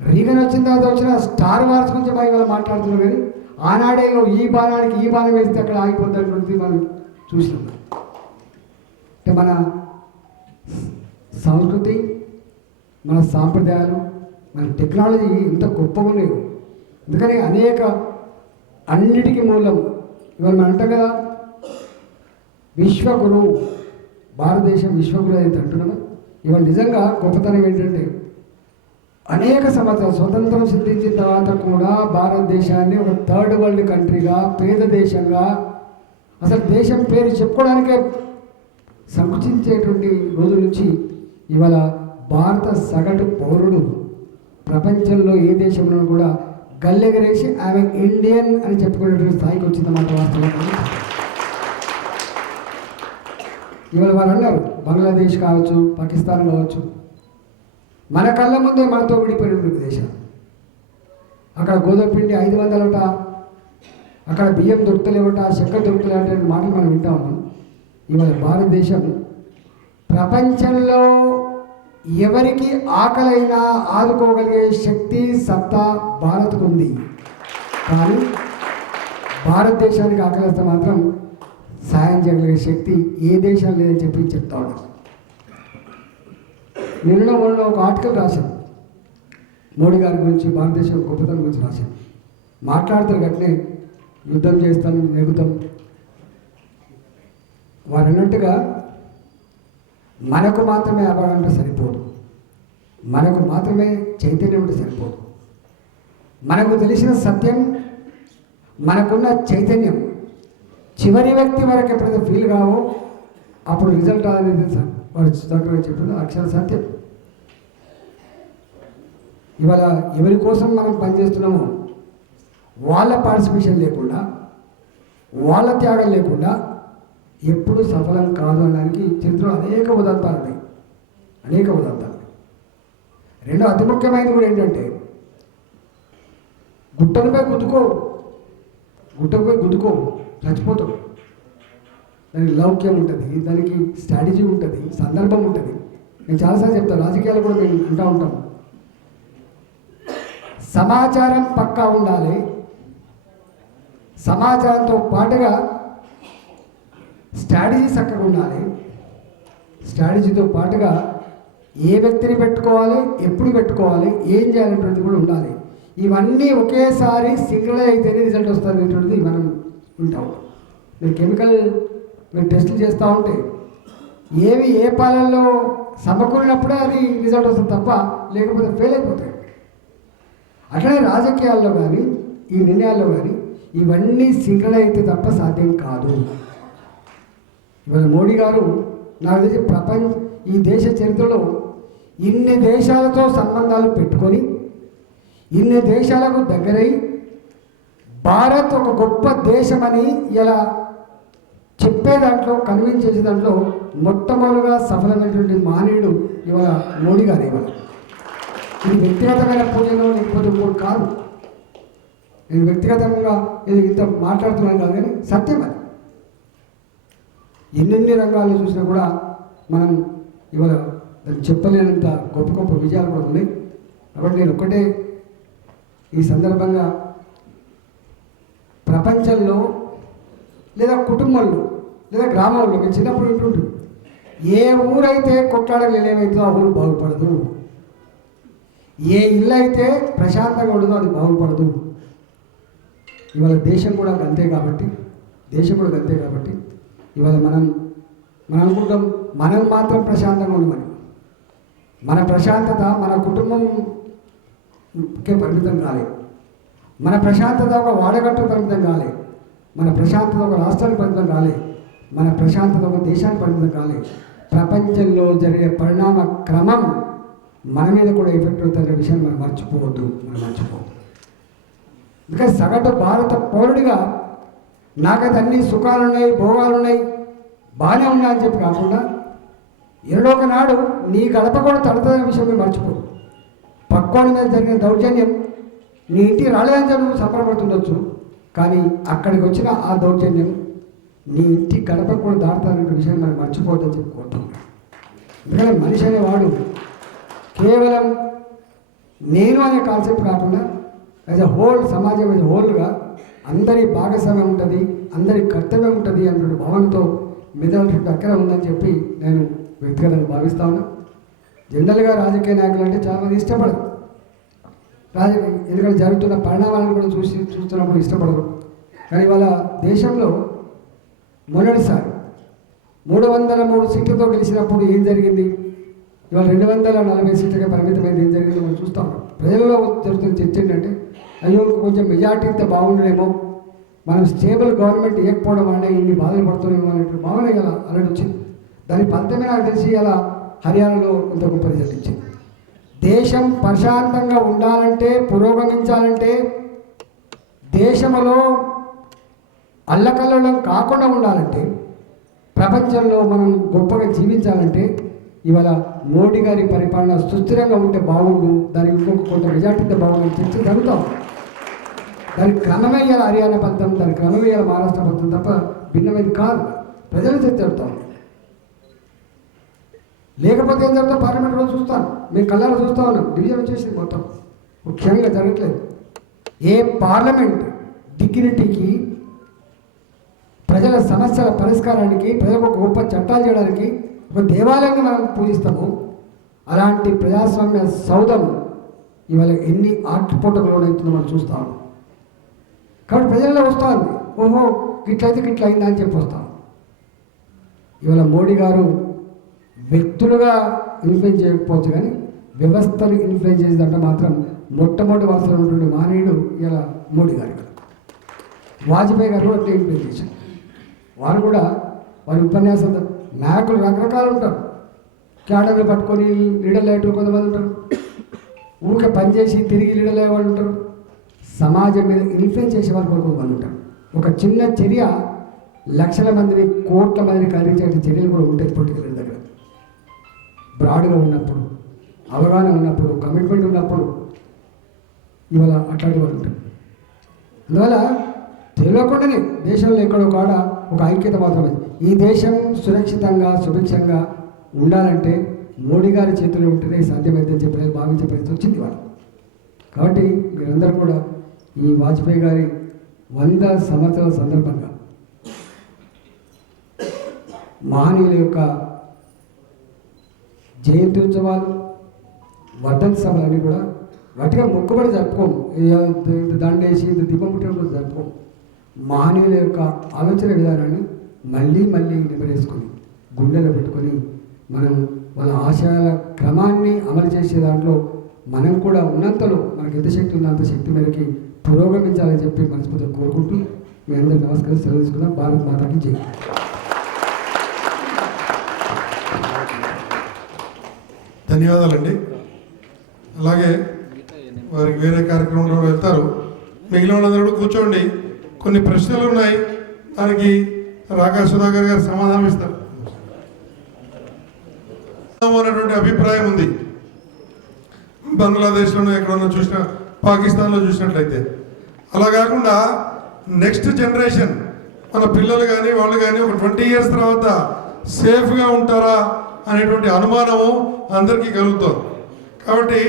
రీగన్ వచ్చిన తర్వాత వచ్చిన స్టార్ వార్స్ గురించి ఇవాళ మాట్లాడుతున్నాం, కానీ ఆనాడే ఈ బాణానికి ఈ బాణం వేస్తే అక్కడ ఆగిపోతున్నటువంటి మనం చూసినాం. అంటే మన సంస్కృతి, మన సాంప్రదాయాలు, మన టెక్నాలజీ ఎంత గొప్పగా ఉన్నాయో. అందుకని అన్నిటికీ మూలం ఇవాళ మనం అంటాం కదా విశ్వగురు, భారతదేశం విశ్వగురు అయితే అంటున్నాము. ఇవాళ నిజంగా గొప్పతనం ఏంటంటే అనేక సంవత్సరాలు స్వతంత్రం సిద్ధించిన తర్వాత కూడా భారతదేశాన్ని ఒక థర్డ్ వరల్డ్ కంట్రీగా, పేద దేశంగా, అసలు దేశం పేరు చెప్పుకోవడానికే సంకుచించేటువంటి రోజుల నుంచి ఇవాళ భారత సగటు పౌరుడు ప్రపంచంలో ఏ దేశంలో కూడా గల్లెగరేసి ఆమె ఇండియన్ అని చెప్పుకునేటువంటి స్థాయికి వచ్చిందన్నమాట వాస్తవం. ఇవాళ వాళ్ళు అన్నారు బంగ్లాదేశ్ కావచ్చు, పాకిస్తాన్ కావచ్చు, మన కళ్ళ ముందే మనతో విడిపోయిన దేశాలు. అక్కడ గోధుమ పిండి 500 అక్కడ బియ్యం దొరుకుతలేవట, చక్కెర దొరుకుతలేవట అనే మాటలు మనం వింటా ఉన్నాం. ఇవాళ భారతదేశం ప్రపంచంలో ఎవరికి ఆకలైనా ఆదుకోగలిగే శక్తి, సత్తా భారత్కు ఉంది. కానీ భారతదేశానికి ఆకలిస్తే మాత్రం సాయం చేయగలిగే శక్తి ఏ దేశం లేదని చెప్పి చెప్తా ఉన్నాను. నిన్న మొన్న ఒక ఆర్టికల్ రాశాను మోడీ గారి గురించి, భారతదేశం గొప్పతనం గురించి రాశాను. మాట్లాడతారు గట్నే యుద్ధం చేస్తాను, నెగుతాం. వారు అన్నట్టుగా మనకు మాత్రమే అభారం అంటే సరిపోదు, మనకు మాత్రమే చైతన్యం అంటే సరిపోదు. మనకు తెలిసిన సత్యం, మనకున్న చైతన్యం చివరి వ్యక్తి వరకు ఎప్పుడైతే ఫీల్ కావో అప్పుడు రిజల్ట్ అనేది వారు సుధాకర్ చెప్తున్న అక్షర సత్యం. ఇవాళ ఎవరి కోసం మనం పనిచేస్తున్నామో వాళ్ళ పార్టిసిపేషన్ లేకుండా, వాళ్ళ త్యాగం లేకుండా ఎప్పుడు సఫలం కాదు అనడానికి చరిత్రలో అనేక ఉదాంతాలు ఉన్నాయి, అనేక ఉదాంతాలు. రెండో అతి ముఖ్యమైనది కూడా ఏంటంటే గుట్టలపై గుద్దుకో చచ్చిపోతావు. దానికి లౌక్యం ఉంటుంది, దానికి స్ట్రాటజీ ఉంటుంది, సందర్భం ఉంటుంది. నేను చాలాసార్లు చెప్తాను, రాజకీయాలు కూడా మేము అంటూ ఉంటాం, సమాచారం పక్కా ఉండాలి, సమాచారంతో పాటుగా స్ట్రాటజీ చక్కగా ఉండాలి, స్ట్రాటజీతో పాటుగా ఏ వ్యక్తిని పెట్టుకోవాలి, ఎప్పుడు పెట్టుకోవాలి, ఏం చేయాలనేటువంటిది కూడా ఉండాలి. ఇవన్నీ ఒకేసారి సింగిల్ అయితేనే రిజల్ట్ వస్తుంది అనేటువంటిది మనం ఉంటాం. మీరు కెమికల్ మీరు టెస్టులు చేస్తూ ఉంటే ఏవి ఏ పాలల్లో సమకూరినప్పుడే అది రిజల్ట్ వస్తుంది తప్ప లేకపోతే ఫెయిల్ అయిపోతాయి. అట్లనే రాజకీయాల్లో కానీ ఈ నిర్ణయాల్లో కానీ ఇవన్నీ సింగిల్ అయితే తప్ప సాధ్యం కాదు. ఇవాళ మోడీ గారు నాకు తెలిసి ఈ దేశ చరిత్రలో ఇన్ని దేశాలతో సంబంధాలు పెట్టుకొని ఇన్ని దేశాలకు దగ్గరై భారత్ ఒక గొప్ప దేశమని ఇలా చెప్పే దాంట్లో, కన్విన్స్ చేసే దాంట్లో మొట్టమొదటిగా సఫలమైనటువంటి మానవుడు ఇవాళ మోడీ గారు. ఇవాళ ఇది వ్యక్తిగతమైన పూజలో లేకపోతే ఇంకోటి కాదు. నేను వ్యక్తిగతంగా ఇది ఇంత మాట్లాడుతున్నాను కాదు, కానీ సత్యం అది. ఎన్నెన్ని రంగాల్లో చూసినా కూడా మనం ఇవాళ దాన్ని చెప్పలేనంత గొప్ప గొప్ప విజయాలు కూడా ఉన్నాయి. కాబట్టి నేను ఒక్కటే ఈ సందర్భంగా ప్రపంచంలో లేదా కుటుంబంలో లేదా గ్రామంలో మేము చిన్నప్పుడు వింటుంటాం, ఏ ఊరైతే కొట్లాడలు ఏమైతుందో ఆ ఊరు బాగుపడదు, ఏ ఇల్లు అయితే ప్రశాంతంగా ఉండదో అది బాగుపడదు. ఇవాళ దేశం కూడా అంతే కాబట్టి ఇవాళ మనం అనుకుంటాం మనం మాత్రం ప్రశాంతంగా ఉండమని. మన ప్రశాంతత మన కుటుంబంకే పరిమితం కాలేదు, మన ప్రశాంతత ఒక వాడగట్టు పరిమితం కాలేదు, మన ప్రశాంతత ఒక రాష్ట్రానికి పరిమితం కాలేదు, మన ప్రశాంతత ఒక దేశానికి పరిమితం కాలేదు. ప్రపంచంలో జరిగే పరిణామ క్రమం మన మీద కూడా ఎఫెక్ట్ అవుతున్న విషయాన్ని మనం మర్చిపోవద్దు. ఎందుకంటే సగటు భారత పౌరుడిగా నాకైతే అన్ని సుఖాలు ఉన్నాయి, భోగాలు ఉన్నాయి, బాగానే ఉన్నాయని చెప్పి కాకుండా ఎన్నడో ఒకనాడు నీ గడప కూడా తడుతుందనే విషయం మీరు మర్చిపో. పక్కోని మీద జరిగిన దౌర్జన్యం నీ ఇంటికి రాలేదని చెప్పి నువ్వు సంబరపడుతుండొచ్చు, కానీ అక్కడికి వచ్చిన ఆ దౌర్జన్యం నీ ఇంటి గడప కూడా దాటుతారనే విషయాన్ని మనం మర్చిపోవద్దని చెప్పి కోరుతున్నాం. ఎందుకంటే మనిషి అనేవాడు కేవలం నేను అనే కాన్సెప్ట్ కాకుండా యాజ్ అ హోల్, సమాజం యాజ్ హోల్గా అందరి భాగస్వామ్యం ఉంటుంది, అందరి కర్తవ్యం ఉంటుంది అన్న భావనతో మెదలటువంటి అక్కడ ఉందని చెప్పి నేను వ్యక్తిగతంగా భావిస్తా ఉన్నా. జనరల్గా రాజకీయ నాయకులు అంటే చాలామంది ఇష్టపడరు, ఎందుకంటే జరుగుతున్న పరిణామాలను కూడా చూస్తున్నప్పుడు ఇష్టపడరు. కానీ వాళ్ళ దేశంలో మొదటిసారి 303 సీట్లతో గెలిచినప్పుడు ఏం జరిగింది, ఇవాళ 240 సీట్లుగా పరిమితమైంది ఏం జరిగిందో మనం చూస్తాం. ప్రజలలో జరుగుతున్న చర్చ ఏంటంటే అయ్యో కొంచెం మెజార్టీ ఇంత బాగుండేమో, మనం స్టేబుల్ గవర్నమెంట్ ఇవ్వకపోవడం వల్ల ఇన్ని బాధలు పడుతున్నామో అనేటువంటి భావన ఇలా అలాంటి వచ్చింది. దాని ఫలితమే నాకు తెలిసి ఇలా హర్యానాలో ఇంత గొప్ప రిజల్ట్ ఇచ్చింది. దేశం ప్రశాంతంగా ఉండాలంటే, పురోగమించాలంటే, దేశంలో అల్లకల్లోలం కాకుండా ఉండాలంటే ప్రపంచంలో మనం గొప్పగా జీవించాలంటే ఇవాళ మోడీ గారి పరిపాలన సుస్థిరంగా ఉంటే బాగుండు, దానికి ఇంకొక కొంత మెజార్టీతో బాగుండు చర్చ జరుగుతాం. దానికి క్రమమే ఇవాళ హర్యానా ఫలితం, దాని క్రమమే ఇవాళ మహారాష్ట్ర ఫలితం తప్ప భిన్నమైనది కాదు. ప్రజలు చర్చ జరుగుతాం. లేకపోతే ఏం జరుగుతాం పార్లమెంట్లో చూస్తాను, మేము కళ్ళారా చూస్తూ ఉన్నాం. డివిజన్ వచ్చేసింది మొత్తం, ముఖ్యంగా జరగట్లేదు. ఏ పార్లమెంట్ డిగ్నిటీకి, ప్రజల సమస్యల పరిష్కారానికి, ప్రజలకు ఒక గొప్ప చట్టాలు చేయడానికి ఒక దేవాలయంగా మనం పూజిస్తాము, అలాంటి ప్రజాస్వామ్య సౌధం ఇవాళ ఎన్ని ఆటుపోటకు లోనవుతుందో మనం చూస్తాం. కాబట్టి ప్రజల్లో వస్తుంది, ఓహో గిట్లయితే గిట్ల అయిందా అని చెప్పి వస్తాం. ఇవాళ మోడీ గారు వ్యక్తులుగా ఇన్ఫ్లుయెన్స్ చేయకపోవచ్చు కానీ వ్యవస్థను ఇన్ఫ్లుయెన్స్ చేసేదంటే మాత్రం మొట్టమొదటి వరుసలో ఉన్నటువంటి మానవుడు ఇలా మోడీ గారు. వాజ్పేయి గారు కూడా అట్లా ఇన్ఫ్లుయెన్స్ చేశారు. వారు కూడా వారి ఉపన్యాసం నాయకులు రకరకాలు ఉంటారు. క్యాడర్లు పట్టుకొని లీడర్లు అయ్యేటప్పుడు కొంతమంది ఉంటారు, ఊరికే పనిచేసి తిరిగి లీడర్లు అయ్యే వాళ్ళు ఉంటారు, సమాజం మీద ఇన్ఫ్లుయెన్స్ చేసే వాళ్ళు కొంతమంది ఉంటారు. ఒక చిన్న చర్య లక్షల మందిని, కోట్ల మందిని కలిగించే చర్యలు కూడా ఉంటాయి పొలిటికల్ దగ్గర. బ్రాడ్గా ఉన్నప్పుడు, అవగాహన ఉన్నప్పుడు, కమిట్మెంట్ ఉన్నప్పుడు ఇవాళ అట్లాంటి వాళ్ళు ఉంటారు. అందువల్ల తెలియకుండానే దేశంలో ఎక్కడో కాడ ఒక ఐక్యత మాత్రమే. ఈ దేశం సురక్షితంగా సుభిక్షంగా ఉండాలంటే మోడీ గారి చేతిలో ఉంటేనే సాధ్యమైందని చెప్పి భావించే పరిస్థితి వచ్చింది వాళ్ళు. కాబట్టి మీరందరూ కూడా ఈ వాజ్పేయి గారి 100 సంవత్సరాల సందర్భంగా మహనీయుల యొక్క జయంతి ఉత్సవాలు, వర్ధంతి సభలన్నీ కూడా గట్టిగా మొక్కుబడి జరుపుకోము, దండేసి దీపం పుట్టడం కూడా జరుపుకోము. మహనీయుల యొక్క ఆలోచన విధానాన్ని మళ్ళీ మళ్ళీ నిలబడేసుకొని గుండెలో పెట్టుకొని మనం వాళ్ళ ఆశయాల క్రమాన్ని అమలు చేసే దాంట్లో మనం కూడా ఉన్నంతలో మనకు ఎంత శక్తి ఉన్నంత శక్తి మేరకి పురోగమించాలని చెప్పి మనస్ఫూర్తిగా కోరుకుంటూ మీ అందరికీ నమస్కారం సెలవు తీసుకుందాం. భారత్ మాతాకి జై. ధన్యవాదాలండి. అలాగే వారికి వేరే కార్యక్రమంలో వెళ్తారు. మిగిలిన వాళ్ళందరూ కూర్చోండి. కొన్ని ప్రశ్నలు ఉన్నాయి, దానికి రాకా సుధాకర్ గారు సమాధానం ఇస్తారు అనేటువంటి అభిప్రాయం ఉంది. బంగ్లాదేశ్లోనూ ఎక్కడన్నా చూసినా, పాకిస్తాన్లో చూసినట్లయితే. అలా కాకుండా నెక్స్ట్ జనరేషన్ మన పిల్లలు కానీ వాళ్ళు కానీ ఒక 20 years తర్వాత సేఫ్గా ఉంటారా అనేటువంటి అనుమానము అందరికీ కలుగుతుంది. కాబట్టి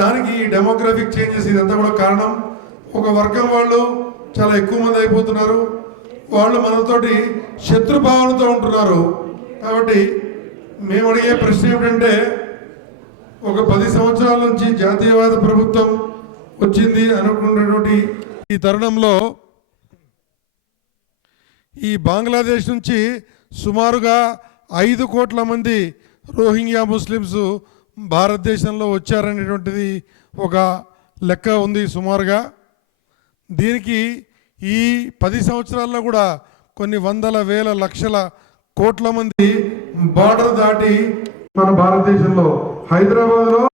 దానికి డెమోగ్రఫిక్ చేంజెస్ ఇదంతా కూడా కారణం. ఒక వర్గం వాళ్ళు చాలా ఎక్కువ మంది అయిపోతున్నారు, వాళ్ళు మనతోటి శత్రుభావనతో ఉంటున్నారు. కాబట్టి మేము అడిగే ప్రశ్న ఏమిటంటే, ఒక 10 సంవత్సరాల నుంచి జాతీయవాద ప్రభుత్వం వచ్చింది అనుకున్నటువంటి ఈ తరుణంలో ఈ బంగ్లాదేశ్ నుంచి సుమారుగా 5 కోట్ల మంది రోహింగ్యా ముస్లిమ్స్ భారతదేశంలో వచ్చారనేటువంటిది ఒక లెక్క ఉంది సుమారుగా. దీనికి ఈ 10 సంవత్సరాల్లో కూడా కొన్ని వందల వేల లక్షల కోట్ల మంది బార్డర్ దాటి మన భారతదేశంలో హైదరాబాద్లో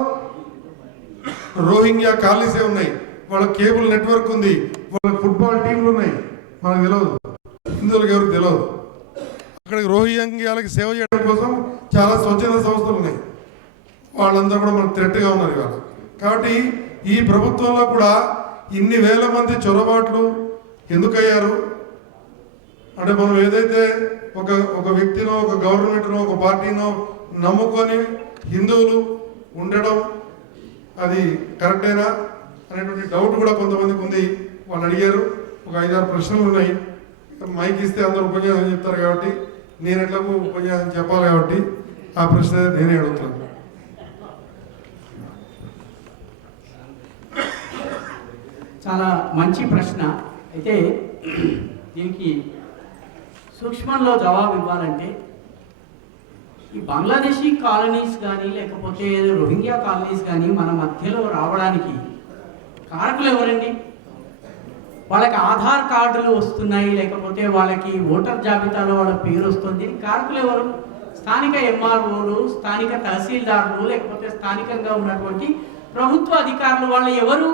రోహింగ్యా కాలనీసే ఉన్నాయి, వాళ్ళ కేబుల్ నెట్వర్క్ ఉంది, వాళ్ళ ఫుట్బాల్ టీంలు ఉన్నాయి. మనకు తెలియదు, హిందువులకు ఎవరికి తెలియదు. అక్కడికి రోహింగ్యాలకి సేవ చేయడం కోసం చాలా స్వచ్ఛంద సంస్థలు ఉన్నాయి. వాళ్ళందరూ కూడా మనకు థ్రెట్గా ఉన్నారు ఇవాళ. కాబట్టి ఈ ప్రభుత్వంలో కూడా ఇన్ని వేల మంది చొరబాట్లు ఎందుకయ్యారు అంటే, మనం ఏదైతే ఒక వ్యక్తినో, ఒక గవర్నమెంట్నో, ఒక పార్టీనో నమ్ముకొని హిందువులు ఉండడం అది కరెక్టేనా అనేటువంటి డౌట్ కూడా కొంతమందికి ఉంది. వాళ్ళు అడిగారు. ఒక 5-6 ప్రశ్నలు ఉన్నాయి. మైక్ ఇస్తే అందరూ ఉపన్యాసం చెప్తారు కాబట్టి నేను ఎట్లాగో ఉపన్యాసం చెప్పాలి కాబట్టి ఆ ప్రశ్న నేనే అడుగుతున్నాను. చాలా మంచి ప్రశ్న. అయితే దీనికి సూక్ష్మంలో జవాబు ఇవ్వాలంటే, ఈ బంగ్లాదేశీ కాలనీస్ కానీ లేకపోతే రోహింగ్యా కాలనీస్ కానీ మన మధ్యలో రావడానికి కారకులు ఎవరండి? వాళ్ళకి ఆధార్ కార్డులు వస్తున్నాయి, లేకపోతే వాళ్ళకి ఓటర్ జాబితాలో వాళ్ళ పేరు వస్తుంది. కారకులు ఎవరు? స్థానిక ఎంఆర్ఓలు, స్థానిక తహసీల్దారులు, లేకపోతే స్థానికంగా ఉన్నటువంటి ప్రభుత్వ అధికారులు. వాళ్ళు ఎవరు?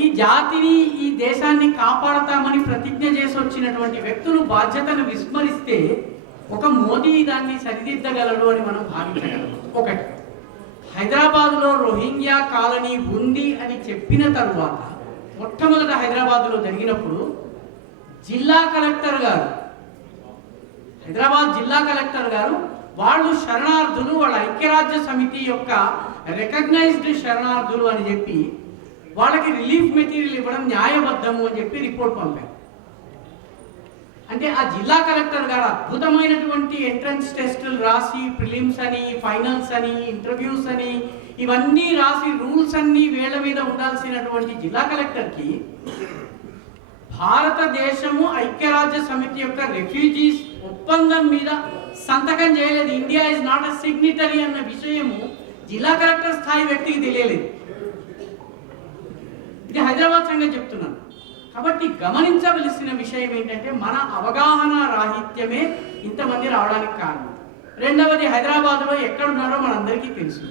ఈ జాతిని ఈ దేశాన్ని కాపాడతామని ప్రతిజ్ఞ చేసి వచ్చినటువంటి వ్యక్తులు బాధ్యతను విస్మరిస్తే ఒక మోదీ దాన్ని సరిదిద్దగలడు అని మనం భావించగలం. ఒకటి, హైదరాబాద్లో రోహింగ్యా కాలనీ ఉంది అని చెప్పిన తరువాత మొట్టమొదట హైదరాబాద్లో జరిగినప్పుడు జిల్లా కలెక్టర్ గారు, హైదరాబాద్ జిల్లా కలెక్టర్ గారు వాళ్ళు శరణార్థులు, వాళ్ళ ఐక్యరాజ్య సమితి యొక్క రికగ్నైజ్డ్ శరణార్థులు అని చెప్పి వాళ్ళకి రిలీఫ్ మెటీరియల్ ఇవ్వడం న్యాయబద్ధము అని చెప్పి రిపోర్ట్ పంపారు. అంటే ఆ జిల్లా కలెక్టర్ గారు అద్భుతమైనటువంటి ఎంట్రన్స్ టెస్టులు రాసి, ప్రిలిమ్స్ అని, ఫైనల్స్ అని, ఇంటర్వ్యూస్ అని ఇవన్నీ రాసి రూల్స్ అన్నీ వేళ్ల మీద ఉండాల్సినటువంటి జిల్లా కలెక్టర్కి భారతదేశము ఐక్యరాజ్య సమితి యొక్క రెఫ్యూజీస్ ఒప్పందం మీద సంతకం చేయలేదు, ఇండియా ఇస్ నాట్ అ సిగ్నిటరీ అన్న విషయము జిల్లా కలెక్టర్ స్థాయి వ్యక్తికి తెలియలేదు. ఇది హైదరాబాద్ సంగతి చెప్తున్నాను. కాబట్టి గమనించవలసిన విషయం ఏంటంటే మన అవగాహన రాహిత్యమే ఇంతమంది రావడానికి కారణం. రెండవది, హైదరాబాద్లో ఎక్కడున్నారో మనందరికీ తెలుసు,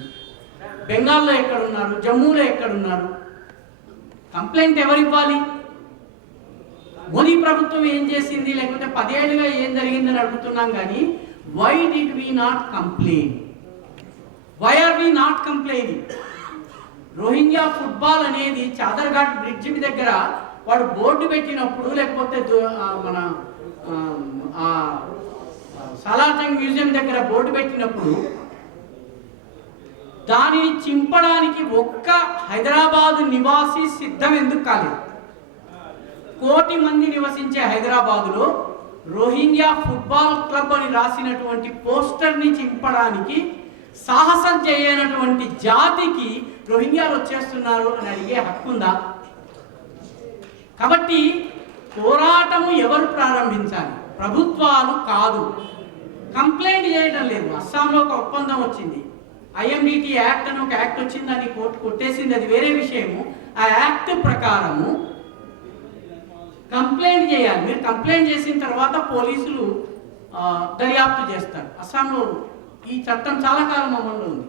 బెంగాల్లో ఎక్కడున్నారు, జమ్మూలో ఎక్కడున్నారు. కంప్లైంట్ ఎవరు ఇవ్వాలి? మోదీ ప్రభుత్వం ఏం చేసింది, లేకపోతే 10 ఏళ్ళుగా ఏం జరిగిందని అడుగుతున్నాం. కానీ why did we not complain? Why are we not complaining? Rohingya football అనేది చాదర్ఘాట్ బ్రిడ్జ్ దగ్గర వాడు బోర్డు పెట్టినప్పుడు, లేకపోతే మన సాలార్జంగ్ మ్యూజియం దగ్గర బోర్డు పెట్టినప్పుడు దానిని చింపడానికి ఒక్క హైదరాబాద్ నివాసి సిద్ధం ఎందుకు కాలేదు? 1 కోటి మంది నివసించే హైదరాబాదులో రోహింగ్యా ఫుట్బాల్ క్లబ్ అని రాసినటువంటి పోస్టర్ని చింపడానికి సాహసం చేయనటువంటి జాతికి రోహింగ్యాలు వచ్చేస్తున్నారు అని అడిగే హక్కుందా? కాబట్టి పోరాటము ఎవరు ప్రారంభించాలి? ప్రభుత్వాలు కాదు. కంప్లైంట్ చేయడం లేదు. అస్సాంలో ఒక ఒప్పందం వచ్చింది, IMDT యాక్ట్ అని ఒక యాక్ట్ వచ్చింది, దాన్ని కోర్టు కొట్టేసింది, అది వేరే విషయము. ఆ యాక్ట్ ప్రకారము కంప్లైంట్ చేయాలి. మీరు కంప్లైంట్ చేసిన తర్వాత పోలీసులు దర్యాప్తు చేస్తారు. అస్సాంలో ఈ చట్టం చాలా కాలం అమల్లో ఉంది.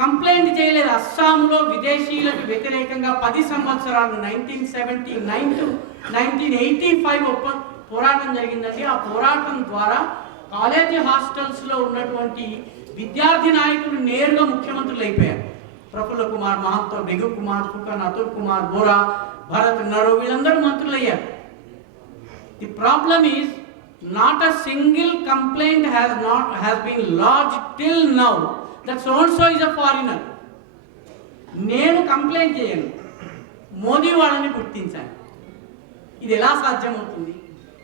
కంప్లైంట్ చేయలేదు. అస్సాంలో విదేశీయులకు వ్యతిరేకంగా 10 సంవత్సరాలు 1979 to 1985 పోరాటం జరిగిందండి. ఆ పోరాటం ద్వారా కాలేజీ హాస్టల్స్లో ఉన్నటువంటి విద్యార్థి నాయకులు నేరుగా ముఖ్యమంత్రులు అయిపోయారు. ప్రఫుల్ల కుమార్ మహంతో, భృగు కుమార్, ఫుకన్, అతుల్ కుమార్ బోరా, భరత్ నరో, వీళ్ళందరూ మంత్రులు అయ్యారు. The problem is not a single complaint has been lodged till now that so and so is a foreigner. నేను కంప్లైంట్ చేయను, మోదీ వాళ్ళని గుర్తించాలి. ఇది ఎలా సాధ్యమవుతుంది?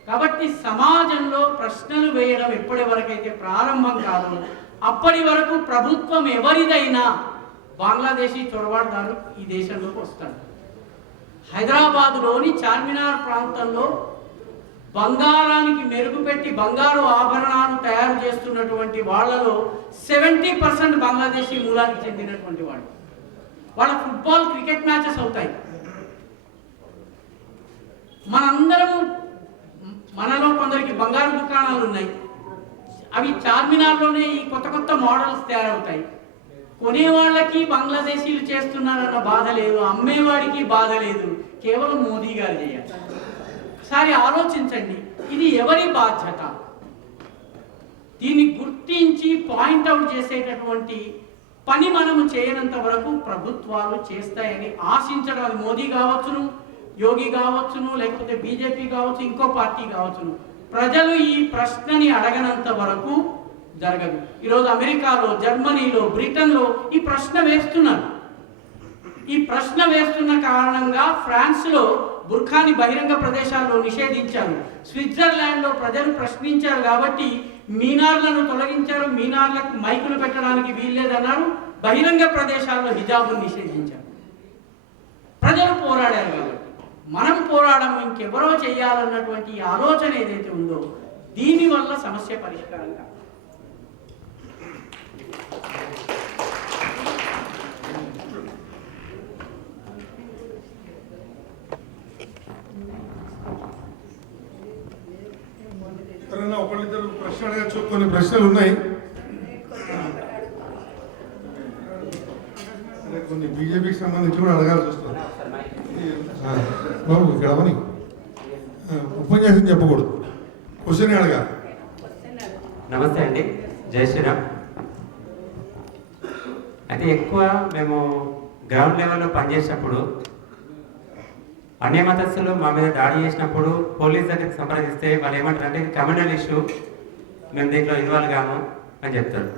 కాబట్టి సమాజంలో ప్రశ్నలు వేయడం ఎప్పటి వరకైతే ప్రారంభం కాదో అప్పటి వరకు ప్రభుత్వం ఎవరిదైనా బంగ్లాదేశీ చొరబాటుదారు ఈ దేశంలోకి వస్తాడు. హైదరాబాదులోని చార్మినార్ ప్రాంతంలో బంగారానికి మెరుగుపెట్టి బంగారు ఆభరణాలు తయారు చేస్తున్నటువంటి వాళ్ళలో 70% బంగ్లాదేశీ మూలానికి చెందినటువంటి వాళ్ళు. వాళ్ళ ఫుట్బాల్, క్రికెట్ మ్యాచెస్ అవుతాయి. మనందరము, మనలో కొందరికి బంగారు దుకాణాలు ఉన్నాయి, అవి చార్మినార్లోనే ఈ కొత్త కొత్త మోడల్స్ తయారవుతాయి. కొనేవాళ్ళకి బంగ్లాదేశీలు చేస్తున్నారన్న బాధ లేదు, అమ్మేవాడికి బాధ లేదు, కేవలం మోదీ గారు చేయాలి. ఒకసారి ఆలోచించండి, ఇది ఎవరి బాధ్యత? దీన్ని గుర్తించి పాయింట్అవుట్ చేసేటటువంటి పని మనము చేయనంత వరకు ప్రభుత్వాలు చేస్తాయని ఆశించడం. అది మోదీ కావచ్చును, యోగి కావచ్చును, లేకపోతే బీజేపీ కావచ్చు, ఇంకో పార్టీ కావచ్చును. ప్రజలు ఈ ప్రశ్నని అడగనంత వరకు జరగదు. ఈరోజు అమెరికాలో, జర్మనీలో, బ్రిటన్లో ఈ ప్రశ్న వేస్తున్నారు. ఈ ప్రశ్న వేస్తున్న కారణంగా ఫ్రాన్స్లో బుర్ఖాని బహిరంగ ప్రదేశాల్లో నిషేధించారు. స్విట్జర్లాండ్లో ప్రజలు ప్రశ్నించారు కాబట్టి మీనార్లను తొలగించారు, మీనార్లకు మైకులు పెట్టడానికి వీల్లేదన్నారు, బహిరంగ ప్రదేశాల్లో హిజాబును నిషేధించారు. ప్రజలు పోరాడారు కాబట్టి మనం పోరాడము, ఇంకెవరో చేయాలన్నటువంటి ఆలోచన ఏదైతే ఉందో దీనివల్ల సమస్య పరిష్కారం కాదు. ఒకళ్ళిద్దరు ప్రశ్న అడగచ్చు, కొన్ని ప్రశ్నలు ఉన్నాయి, కొన్ని బీజేపీకి సంబంధించి కూడా అడగాల్సి వస్తుంది. గడవని. ఉపన్యాసం చెప్పకూడదు, క్వశ్చన్ అడగాలి. నమస్తే అండి, జై శ్రీరామ్. అయితే ఎక్కువ మేము గ్రౌండ్ లెవెల్లో పనిచేసినప్పుడు అన్య మతస్థులు మా మీద దాడి చేసినప్పుడు పోలీస్ దగ్గరికి సంప్రదిస్తే వాళ్ళు ఏమంటారంటే ఇది క్రిమినల్ ఇష్యూ, మేము దీంట్లో ఇన్వాల్వ్ కాము అని చెప్తారు.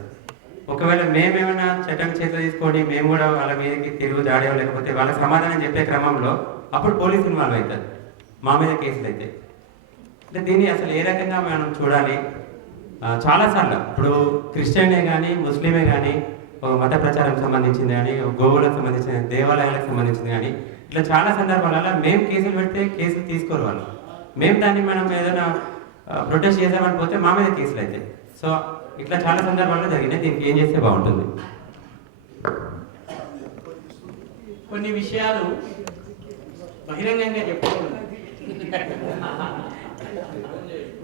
ఒకవేళ మేమేమైనా చట్టం చేతిలో తీసుకొని మేము కూడా వాళ్ళ మీదకి తిరుగు దాడి లేకపోతే వాళ్ళ సమాధానం చెప్పే క్రమంలో అప్పుడు పోలీస్ ఇన్వాల్వ్ అవుతారు, మా మీద కేసులు అయితే. అంటే దీన్ని అసలు ఏ రకంగా మనం చూడాలి? చాలాసార్లు ఇప్పుడు క్రిస్టియనే కానీ ముస్లిమే కానీ మత ప్రచారం సంబంధించింది కానీ గోవులకు సంబంధించిన దేవాలయాలకు సంబంధించింది కానీ ఇట్లా చాలా సందర్భాలలో మేము కేసులు పెడితే కేసులు తీసుకోరు వాళ్ళు. మేము దాన్ని మనం ఏదైనా ప్రొటెస్ట్ చేసామని పోతే మా మీద కేసులు అయితే. సో ఇట్లా చాలా సందర్భాల్లో జరిగినాయి. దీనికి ఏం చేస్తే బాగుంటుంది? కొన్ని విషయాలు బహిరంగంగా చెప్పుకోవడం,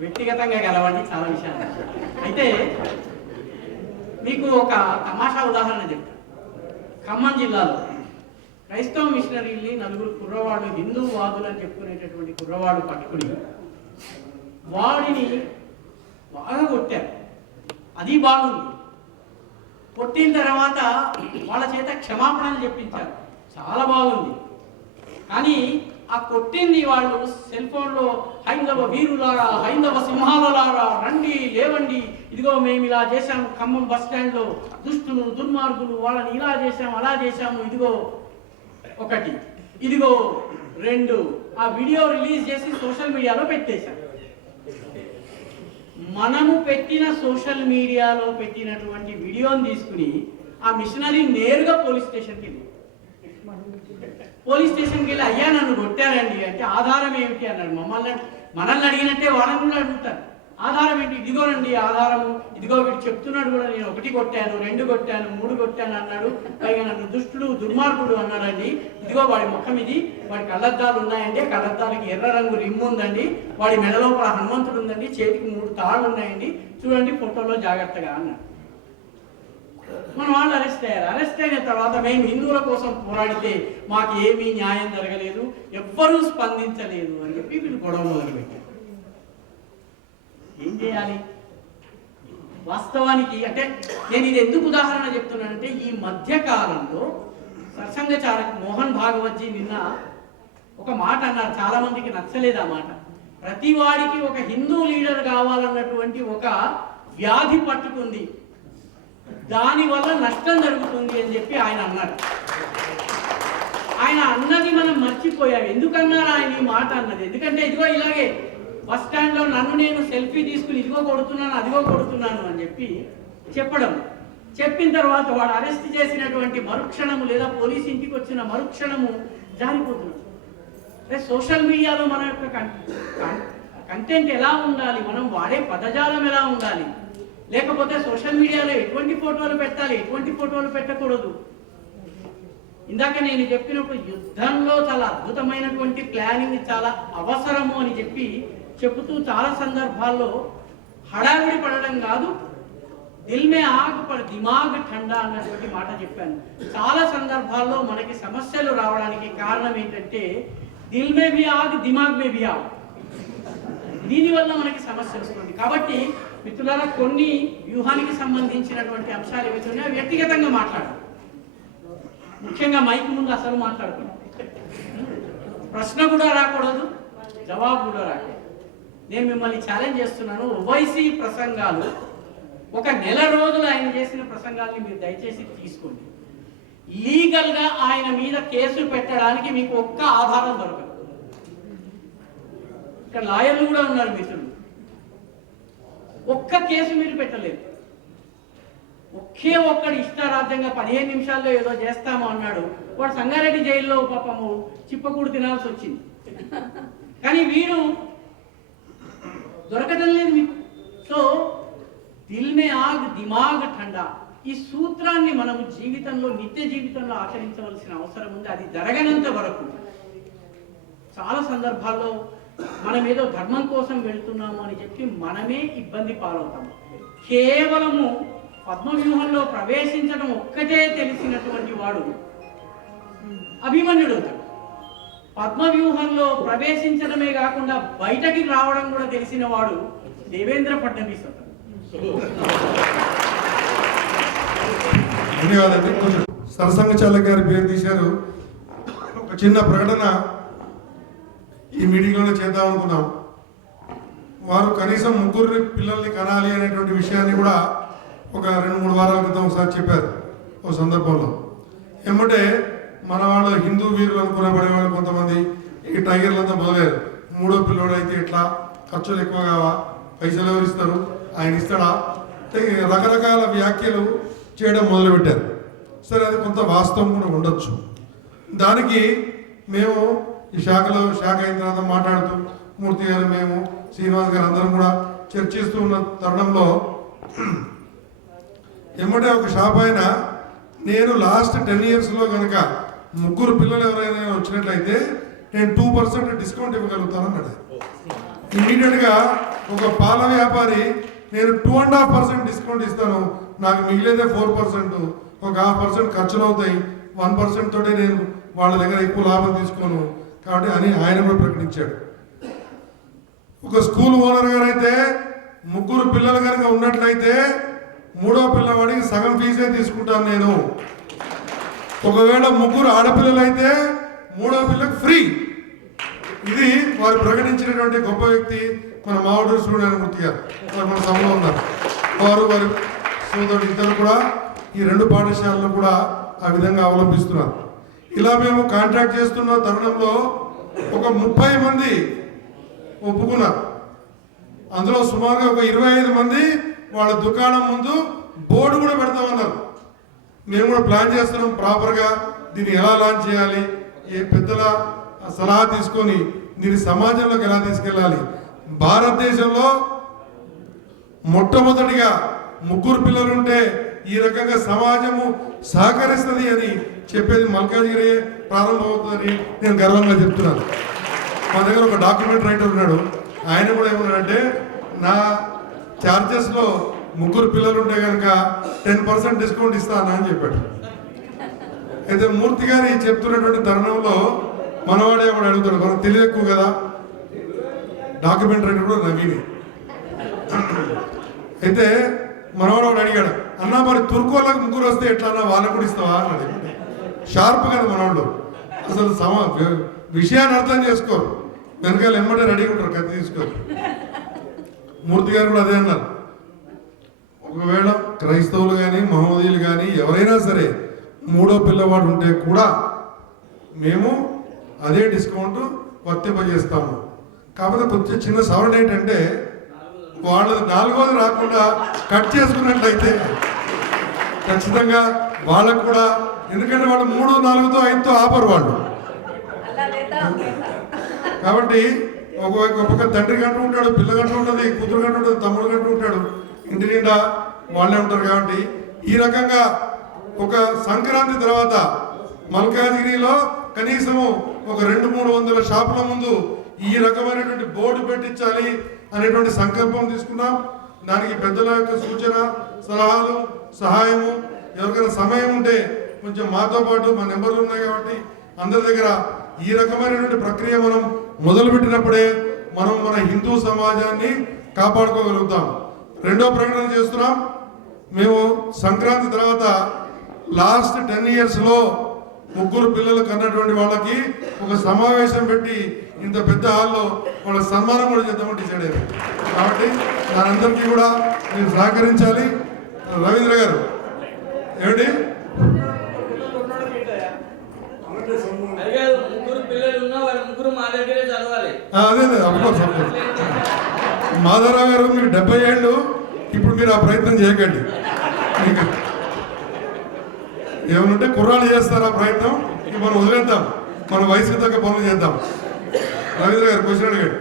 వ్యక్తిగతంగా గెలవండి చాలా విషయాలు. అయితే మీకు ఒక తమాషా ఉదాహరణ చెప్తాను. ఖమ్మం జిల్లాలో క్రైస్తవ మిషనరీల్ని 4 కుర్రవాళ్ళు, హిందూవాదులు అని చెప్పుకునేటటువంటి కుర్రవాళ్ళు పట్టుకుని వాడిని బాగా కొట్టారు. అది బాగుంది. కొట్టిన తర్వాత వాళ్ళ చేత క్షమాపణలు చెప్పించారు, చాలా బాగుంది. కానీ ఆ కొట్టింది వాళ్ళు సెల్ ఫోన్లో హైందవ వీరులారా, హైందవ సింహాలలారా, రండి లేవండి, ఇదిగో మేము ఇలా చేశాము, ఖమ్మం బస్ స్టాండ్లో దుష్టులు దుర్మార్గులు వాళ్ళని ఇలా చేశాము అలా చేశాము, ఇదిగో 1, ఇదిగో 2 ఆ వీడియో రిలీజ్ చేసి సోషల్ మీడియాలో పెట్టేశారు. మనము పెట్టిన సోషల్ మీడియాలో పెట్టినటువంటి వీడియోని తీసుకుని ఆ మిషనరీ నేరుగా పోలీస్ స్టేషన్కి వెళ్ళి అయ్యా నన్ను కొట్టారండి అంటే ఆధారం ఏమిటి అన్నాడు. మనల్ని అడిగినట్టే వాళ్ళని కూడా అడుగుతారు, ఆధారం ఏంటి? ఇదిగోనండి ఆధారము, ఇదిగో వీడు చెప్తున్నాడు కూడా, నేను 1 కొట్టాను, 2 కొట్టాను, 3 కొట్టాను అన్నాడు. పైగా నన్ను దుష్టుడు దుర్మార్గుడు అన్నాడండి. ఇదిగో వాడి ముఖం ఇది, వాడి కళ్ళద్దాలు ఉన్నాయండి, కళ్ళద్దాలకి ఎర్ర రంగు రిమ్ము ఉందండి, వాడి మెడలో కూడా హనుమంతుడు ఉందండి, చేతికి 3 తాళ్ళు ఉన్నాయండి, చూడండి ఫోటోలో జాగ్రత్తగా అన్నాడు. మన వాళ్ళు అరెస్ట్ అయ్యారు. అరెస్ట్ అయిన తర్వాత మేము హిందువుల కోసం పోరాడితే మాకు ఏమీ న్యాయం జరగలేదు, ఎవ్వరూ స్పందించలేదు అని చెప్పి వీళ్ళు గొడవ మొదలుపెట్టారు. ఏం చేయాలి? వాస్తవానికి అంటే నేను ఇది ఎందుకు ఉదాహరణ చెప్తున్నానంటే ఈ మధ్య కాలంలో సత్సంగచారక్ మోహన్ భాగవత్జీ నిన్న ఒక మాట అన్నారు, చాలా మందికి నచ్చలేదు ఆ మాట. ప్రతి వాడికి ఒక హిందూ లీడర్ కావాలన్నటువంటి ఒక వ్యాధి పట్టుకుంది, దానివల్ల నష్టం జరుగుతుంది అని చెప్పి ఆయన అన్నారు. ఆయన అన్నది మనం మర్చిపోయాం. ఎందుకన్నారు ఆయన ఈ మాట అన్నది? ఎందుకంటే ఇదిగో ఇలాగే బస్ స్టాండ్లో నన్ను నేను సెల్ఫీ తీసుకుని ఇదిగో కొడుతున్నాను అదిగో కొడుతున్నాను అని చెప్పి చెప్పడం. చెప్పిన తర్వాత వాడు అరెస్ట్ చేసినటువంటి మరుక్షణము లేదా పోలీస్ ఇంటికి వచ్చిన మరుక్షణము జారిపోతున్నాడు. అంటే సోషల్ మీడియాలో మన యొక్క కంటెంట్ ఎలా ఉండాలి, మనం వాడే పదజాలం ఎలా ఉండాలి, లేకపోతే సోషల్ మీడియాలో ఎటువంటి ఫోటోలు పెట్టాలి, ఎటువంటి ఫోటోలు పెట్టకూడదు. ఇందాక నేను చెప్పినప్పుడు యుద్ధంలో చాలా అద్భుతమైనటువంటి ప్లానింగ్ చాలా అవసరము అని చెబుతూ చాలా సందర్భాల్లో హడావిడి పడడం కాదు, దిల్ మే ఆగ్ పర్ దిమాగ్ ఠండా అన్నటువంటి మాట చెప్పాను. చాలా సందర్భాల్లో మనకి సమస్యలు రావడానికి కారణం ఏంటంటే దిల్ మే భీ ఆగ్ దిమాగ్ మే భీ ఆగ్, దీనివల్ల మనకి సమస్య వస్తుంది. కాబట్టి మిత్రులారా, కొన్ని వ్యూహానికి సంబంధించినటువంటి అంశాలు ఏవైతే వ్యక్తిగతంగా మాట్లాడాలి, ముఖ్యంగా మైక్ ముందు అసలు మాట్లాడుతున్నాం. ప్రశ్న కూడా రాకూడదు, జవాబు కూడా రాకూడదు. నేను మిమ్మల్ని ఛాలెంజ్ చేస్తున్నాను, ఓవైసీ ప్రసంగాలు 1 నెల రోజులు ఆయన చేసిన ప్రసంగాల్ని మీరు దయచేసి తీసుకోండి. లీగల్గా ఆయన మీద కేసు పెట్టడానికి మీకు ఒక్క ఆధారం దొరకదు. ఇక్కడ లాయర్లు కూడా ఉన్నారు మిత్రులు, ఒక్క కేసు మీరు పెట్టలేదు. ఒకే ఒక్కడి ఇష్టారాజ్యంగా 15 నిమిషాల్లో ఏదో చేస్తాము అన్నాడు. వాడు సంగారెడ్డి జైల్లో పాపము చిప్పకూడు తినాల్సి వచ్చింది. కానీ వీడు దొరకడం లేదు మీకు. సో దిల్ మే ఆగ్ దిమాగ్ ఠండా, ఈ సూత్రాన్ని మనము జీవితంలో నిత్య జీవితంలో ఆచరించవలసిన అవసరం ఉంది. అది జరగనంత వరకు చాలా సందర్భాల్లో మనం ఏదో ధర్మం కోసం వెళ్తున్నాము అని చెప్పి మనమే ఇబ్బంది పాలవుతాము. కేవలము పద్మవ్యూహంలో ప్రవేశించడం ఒక్కటే తెలిసినటువంటి వాడు అభిమన్యుడు అవుతాడు. పద్మవ్యూహంలో ప్రవేశించడమే కాకుండా బయటకి రావడం కూడా తెలిసిన వాడు దేవేంద్ర ఫడ్నవీస్. ధన్యవాదాలు. కొంచెం సరసంఘచాలక్ గారి పేరు తీశారు. ఒక చిన్న ప్రకటన ఈ మీటింగ్లోనే చేద్దాం అనుకున్నాం. వారు కనీసం 3 పిల్లల్ని కనాలి అనేటువంటి విషయాన్ని కూడా ఒక 2-3 వారాల క్రితం ఒకసారి చెప్పారు ఒక సందర్భంలో. ఏమంటే మన వాళ్ళు హిందూ వీరులు అనుకునే వాళ్ళు కొంతమంది ఈ టైగర్లంతా మొదలయ్యారు. 3వ పిల్లోడు అయితే ఎట్లా, ఖర్చులు ఎక్కువ కావా, పైసలు ఎవరు ఇస్తారు, ఆయన ఇస్తాడా, రకరకాల వ్యాఖ్యలు చేయడం మొదలుపెట్టారు. సరే, అది కొంత వాస్తవం కూడా ఉండొచ్చు. దానికి మేము ఈ శాఖ అయిన తర్వాత మాట్లాడుతూ మూర్తి గారు, మేము, శ్రీనివాస్ గారు అందరం కూడా చర్చిస్తూ ఉన్న తరుణంలో ఏమంటే ఒక షాప్ అయిన నేను లాస్ట్ 10 yearsలో కనుక 3 పిల్లలు ఎవరైనా వచ్చినట్లయితే నేను 2% డిస్కౌంట్ ఇవ్వగలుగుతాను అన్నాడు. ఇమీడియట్గా ఒక పాల వ్యాపారి నేను 2.5% డిస్కౌంట్ ఇస్తాను, నాకు మిగిలేదే 4%, ఒక 0.5% ఖర్చులు అవుతాయి, 1% తోటే నేను వాళ్ళ దగ్గర ఎక్కువ లాభం తీసుకోను కాబట్టి అని ఆయన కూడా ప్రకటించాడు. ఒక స్కూల్ ఓనర్ గారైతే 3 పిల్లలు కనుక ఉన్నట్లయితే 3వ పిల్లవాడికి సగం ఫీజే తీసుకుంటాను నేను. ఒకవేళ 3 ఆడపిల్లలు అయితే 3వ పిల్లకి ఫ్రీ. ఇది వారు ప్రకటించినటువంటి గొప్ప వ్యక్తి మన మావూరు సూర్యనారాయణమూర్తి గారు. మన సభలో ఉన్నారు. వారి సోదరుడు ఇద్దరు కూడా ఈ 2 పాఠశాలలు కూడా ఆ విధంగా అవలంబిస్తున్నారు. ఇలా మేము కాంట్రాక్ట్ చేస్తున్న తరుణంలో ఒక 30 మంది ఒప్పుకున్నారు. అందులో సుమారుగా ఒక 25 మంది వాళ్ళ దుకాణం ముందు బోర్డు కూడా పెడతామన్నారు. మేము కూడా ప్లాన్ చేస్తున్నాం ప్రాపర్గా దీన్ని ఎలా లాంచ్ చేయాలి, ఏ పెద్దల సలహా తీసుకొని దీన్ని సమాజంలోకి ఎలా తీసుకెళ్ళాలి. భారతదేశంలో మొట్టమొదటిగా 3 పిల్లలుంటే ఈ రకంగా సమాజము సహకరిస్తుంది అని చెప్పేది మల్కాజ్గిరి ప్రారంభమవుతుందని నేను గర్వంగా చెప్తున్నాను. మా దగ్గర ఒక డాక్యుమెంట్ రైటర్ ఉన్నాడు. ఆయన కూడా ఏమన్నాడంటే నా ఛార్జెస్లో 3 పిల్లలు ఉంటే కనుక 10% డిస్కౌంట్ ఇస్తాను అని చెప్పాడు. అయితే మూర్తి గారి చెప్తున్నటువంటి తరుణంలో మనవాడే కూడా అడుగుతాడు, మనకు తెలివి ఎక్కువ కదా. డాక్యుమెంట్ రైటర్ కూడా నవీని. అయితే మనవాడు కూడా అడిగాడు, అన్నా మరి తుర్కోళ్ళకి 3 వస్తే ఎట్లా అన్నా వాళ్ళకు కూడా ఇస్తావా అన్నాడు. షార్ప్ కదా మనవాళ్ళు, అసలు విషయాన్ని అర్థం చేసుకోరు, వెనకాల ఎమ్మటే రెడీగా ఉంటారు, కత్తి తీసుకోరు. మూర్తి గారు కూడా అదే అన్నారు, ఒకవేళ క్రైస్తవులు కానీ మహమ్మదీయులు కానీ ఎవరైనా సరే 3వ పిల్లవాడు ఉంటే కూడా మేము అదే డిస్కౌంట్ వర్తింపజేస్తాము. కాకపోతే కొంచెం చిన్న సవరణ ఏంటంటే వాళ్ళు 4వది రాకుండా కట్ చేసుకున్నట్లయితే ఖచ్చితంగా వాళ్ళకు కూడా, ఎందుకంటే వాళ్ళు 3, 4తో 5తో ఆపరు వాళ్ళు. కాబట్టి ఒక తండ్రి గంట ఉంటాడు, పిల్ల గంట ఉంటుంది, కూతురు గంట ఉంటుంది, తమ్ముడు గంట ఉంటాడు, ఇంటి నిండా వాళ్ళే ఉంటారు. కాబట్టి ఈ రకంగా ఒక సంక్రాంతి తర్వాత మల్కాజ్గిరిలో కనీసము ఒక 200-300 షాపుల ముందు ఈ రకమైనటువంటి బోర్డు పెట్టించాలి అనేటువంటి సంకల్పం తీసుకున్నాం. దానికి పెద్దల యొక్క సూచన, సలహాలు, సహాయము, ఎవరికైనా సమయం ఉంటే కొంచెం మాతో పాటు మా నెంబర్లు ఉన్నాయి కాబట్టి అందరి దగ్గర ఈ రకమైనటువంటి ప్రక్రియ మనం మొదలుపెట్టినప్పుడే మనం మన హిందూ సమాజాన్ని కాపాడుకోగలుగుతాం. 2వ ప్రకటన చేస్తున్నాం. మేము సంక్రాంతి తర్వాత లాస్ట్ 10 yearsలో 3 పిల్లలు కన్నటువంటి వాళ్ళకి ఒక సమావేశం పెట్టి ఇంత పెద్ద హాల్లో వాళ్ళ సన్మానం కూడా చేద్దామని డిసైడ్ అయ్యారు. కాబట్టి దానందరికీ కూడా మీరు సహకరించాలి. రవీంద్ర గారు ఏమిటి అదే మాధవరావు గారు, మీరు 70 ఏళ్ళు, ఇప్పుడు మీరు ఆ ప్రయత్నం చేయకండి. ఏమనుంటే కుర్రాళ్ళు చేస్తారు ఆ ప్రయత్నం, మనం వదిలేద్దాం, మన వయసుకు తగ్గ పనులు చేద్దాం. రవీంద్ర గారు క్వశ్చన్ అడిగాడు,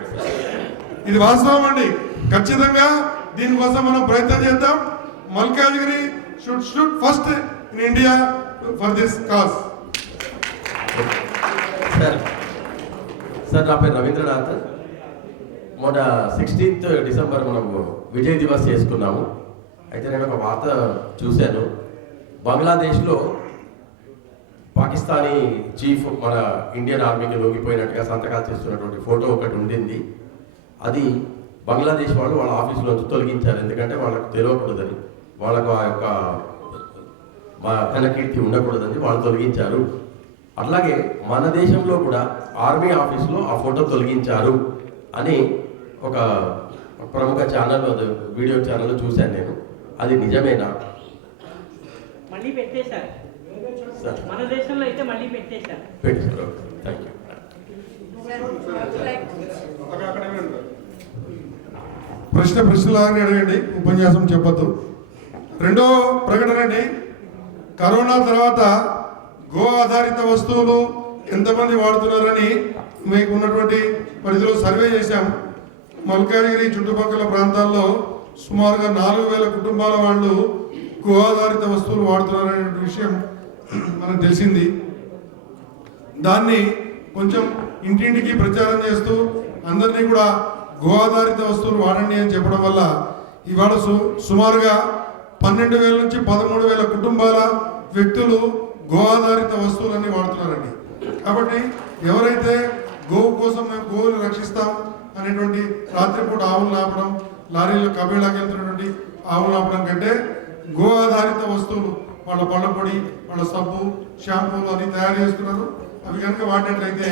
ఇది వాస్తవం అండి. ఖచ్చితంగా దీనికోసం మనం ప్రయత్నం చేద్దాం. Malkajgiri should first in India for this cause. Sir నా పేరు రవీంద్రనాథ్. మొన్న 16th డిసెంబర్ మనము విజయ్ దివస్ చేసుకున్నాము. అయితే నేను ఒక వార్త చూశాను, బంగ్లాదేశ్లో పాకిస్తానీ చీఫ్ మన ఇండియన్ ఆర్మీకి లొంగిపోయినట్టుగా సంతకాలు చేస్తున్నటువంటి ఫోటో ఒకటి ఉండింది. అది బంగ్లాదేశ్ వాళ్ళు వాళ్ళ ఆఫీసులోంచి తొలగించారు. ఎందుకంటే వాళ్ళకు తెలియకూడదని, వాళ్ళకు ఆ యొక్క ఘనకీర్తి ఉండకూడదని వాళ్ళు తొలగించారు. అట్లాగే మన దేశంలో కూడా ఆర్మీ ఆఫీసులో ఆ ఫోటో తొలగించారు అని ఒక ప్రముఖ ఛానల్, వీడియో ఛానల్ చూశాను నేను. అది నిజమేనా? మళ్ళీ పెట్టేశారు. మన దేశంలో అయితే మళ్ళీ పెట్టేశారు. పెట్టేశారు. Thank you. ప్రశ్నలాగానే అడగండి, ఉపన్యాసం చెప్పద్దు. రెండో ప్రకటన అండి, కరోనా తర్వాత గో ఆధారిత వస్తువులు ఎంతమంది వాడుతున్నారని మీకు ఉన్నటువంటి పరిధిలో సర్వే చేశాం. మల్కాజ్గిరి చుట్టుపక్కల ప్రాంతాల్లో సుమారుగా 4,000 కుటుంబాల వాళ్ళు గో ఆధారిత వస్తువులు వాడుతున్నారనే విషయం మనకు తెలిసింది. దాన్ని కొంచెం ఇంటింటికి ప్రచారం చేస్తూ అందరినీ కూడా గో ఆధారిత వస్తువులు వాడండి అని చెప్పడం వల్ల ఇవాళ సుమారుగా 12,000 నుంచి 13,000 కుటుంబాల వ్యక్తులు గో ఆధారిత వస్తువులన్నీ వాడుతున్నారండి. కాబట్టి ఎవరైతే గోవు కోసం మేము గోవుని రక్షిస్తాం అనేటువంటి రాత్రిపూట ఆవులు ఆపడం, లారీలో కబేళాకి వెళ్తున్నటువంటి ఆవులు ఆపడం కంటే గో ఆధారిత వస్తువులు, వాళ్ళ పళ్ళ పొడి, వాళ్ళ సబ్బు, షాంపూలు అన్ని తయారు చేస్తున్నారు. అవి కనుక వాడినట్లయితే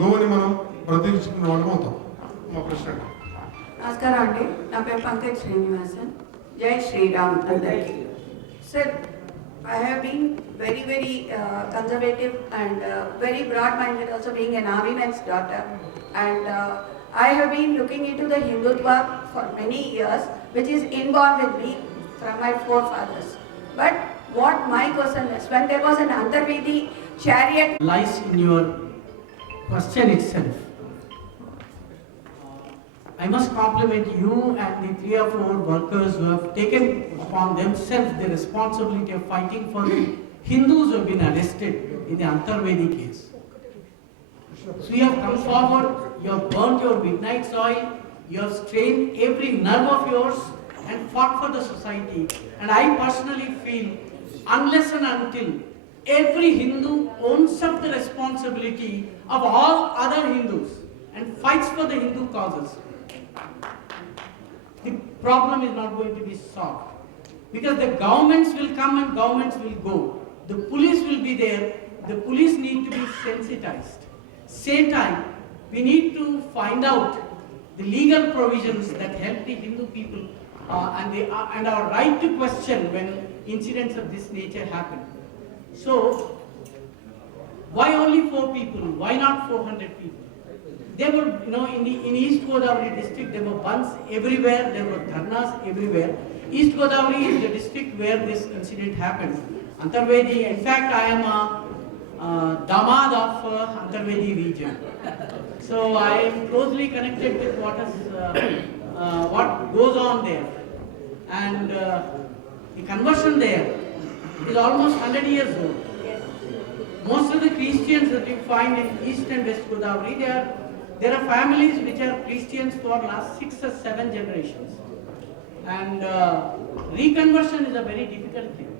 గోవుని మనం బ్రతికించుకున్న వాళ్ళం అవుతాం. మా ప్రశ్న. నమస్కారం అండి, నా పేరు పంకజ్ శ్రీనివాసన్. జై శ్రీరామ్ అందరికీ. Sir, I have been very conservative and very broad-minded, also being an army-man's daughter. And I have been looking into the Hindutva for many years, which is inborn with me from my forefathers. But what my question is, when there was an Antarvedi chariot Lies in your question itself. I must compliment you and the 3 or 4 workers who have taken upon themselves the responsibility of fighting for the Hindus who have been arrested in the Antarvedi case. So you have come forward, you have burnt your midnight oil, you have strained every nerve of yours and fought for the society. And I personally feel, unless and until every Hindu owns up the responsibility of all other Hindus and fights for the Hindu causes, the problem is not going to be solved. Because the governments will come and governments will go. The police will be there. The police need to be sensitized. Same time, we need to find out the legal provisions that help the Hindu people and our right to question when incidents of this nature happen. So, why only 4 people? Why not 400 people? There were, in East Godavari district, there were bunds everywhere, there were dharnas everywhere. East Godavari is the district where this incident happened. Antarvedi, in fact, I am a damad of Antarvedi region. So I am closely connected with what goes on there. And the conversion there is almost 100 years old. Most of the Christians that you find in East and West Godavari, there are families which are Christians for last 6 or 7 generations. And reconversion is a very difficult thing.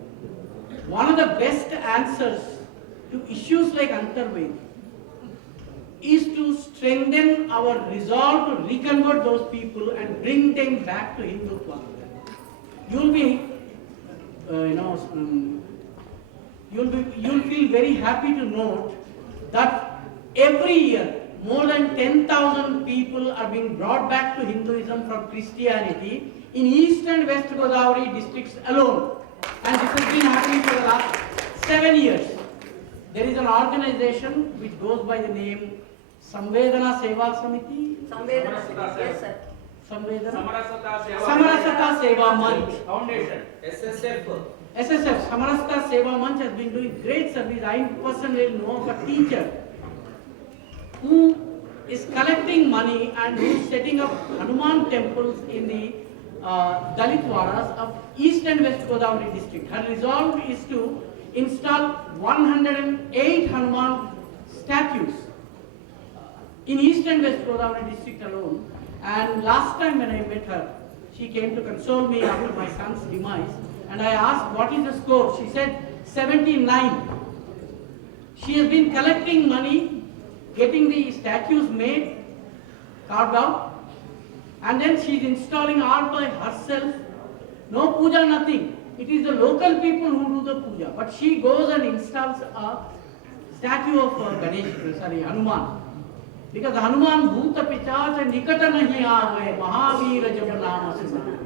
One of the best answers to issues like Antarvedi is to strengthen our resolve to reconvert those people and bring them back to Hindutva. You'll feel very happy to note that every year more than 10,000 people are being brought back to Hinduism from Christianity in East and West Godavari districts alone. And this has been happening for the last 7 years. There is an organization which goes by the name Samvedana Seva Samiti. Samvedana, yes sir. Samarasata Seva Manch Foundation. SSF, Samarasata Seva Manch, has been doing great service. I personally know of a teacher who is collecting money and who is setting up Hanuman temples in the Dalit Waras of East and West Godavari district. Her resolve is to install 108 Hanuman statues in East and West Godavari district alone. And last time when I met her, she came to console me after my son's demise, and I asked what is the score. She said 79. She has been collecting money, getting the statues made, carved out, and then she is installing art by herself. No puja, nothing. It is the local people who do the puja. But she goes and installs a statue of Hanuman. Because Hanuman bhuta pichach nikata nahi aave Mahavira jab naam asmara.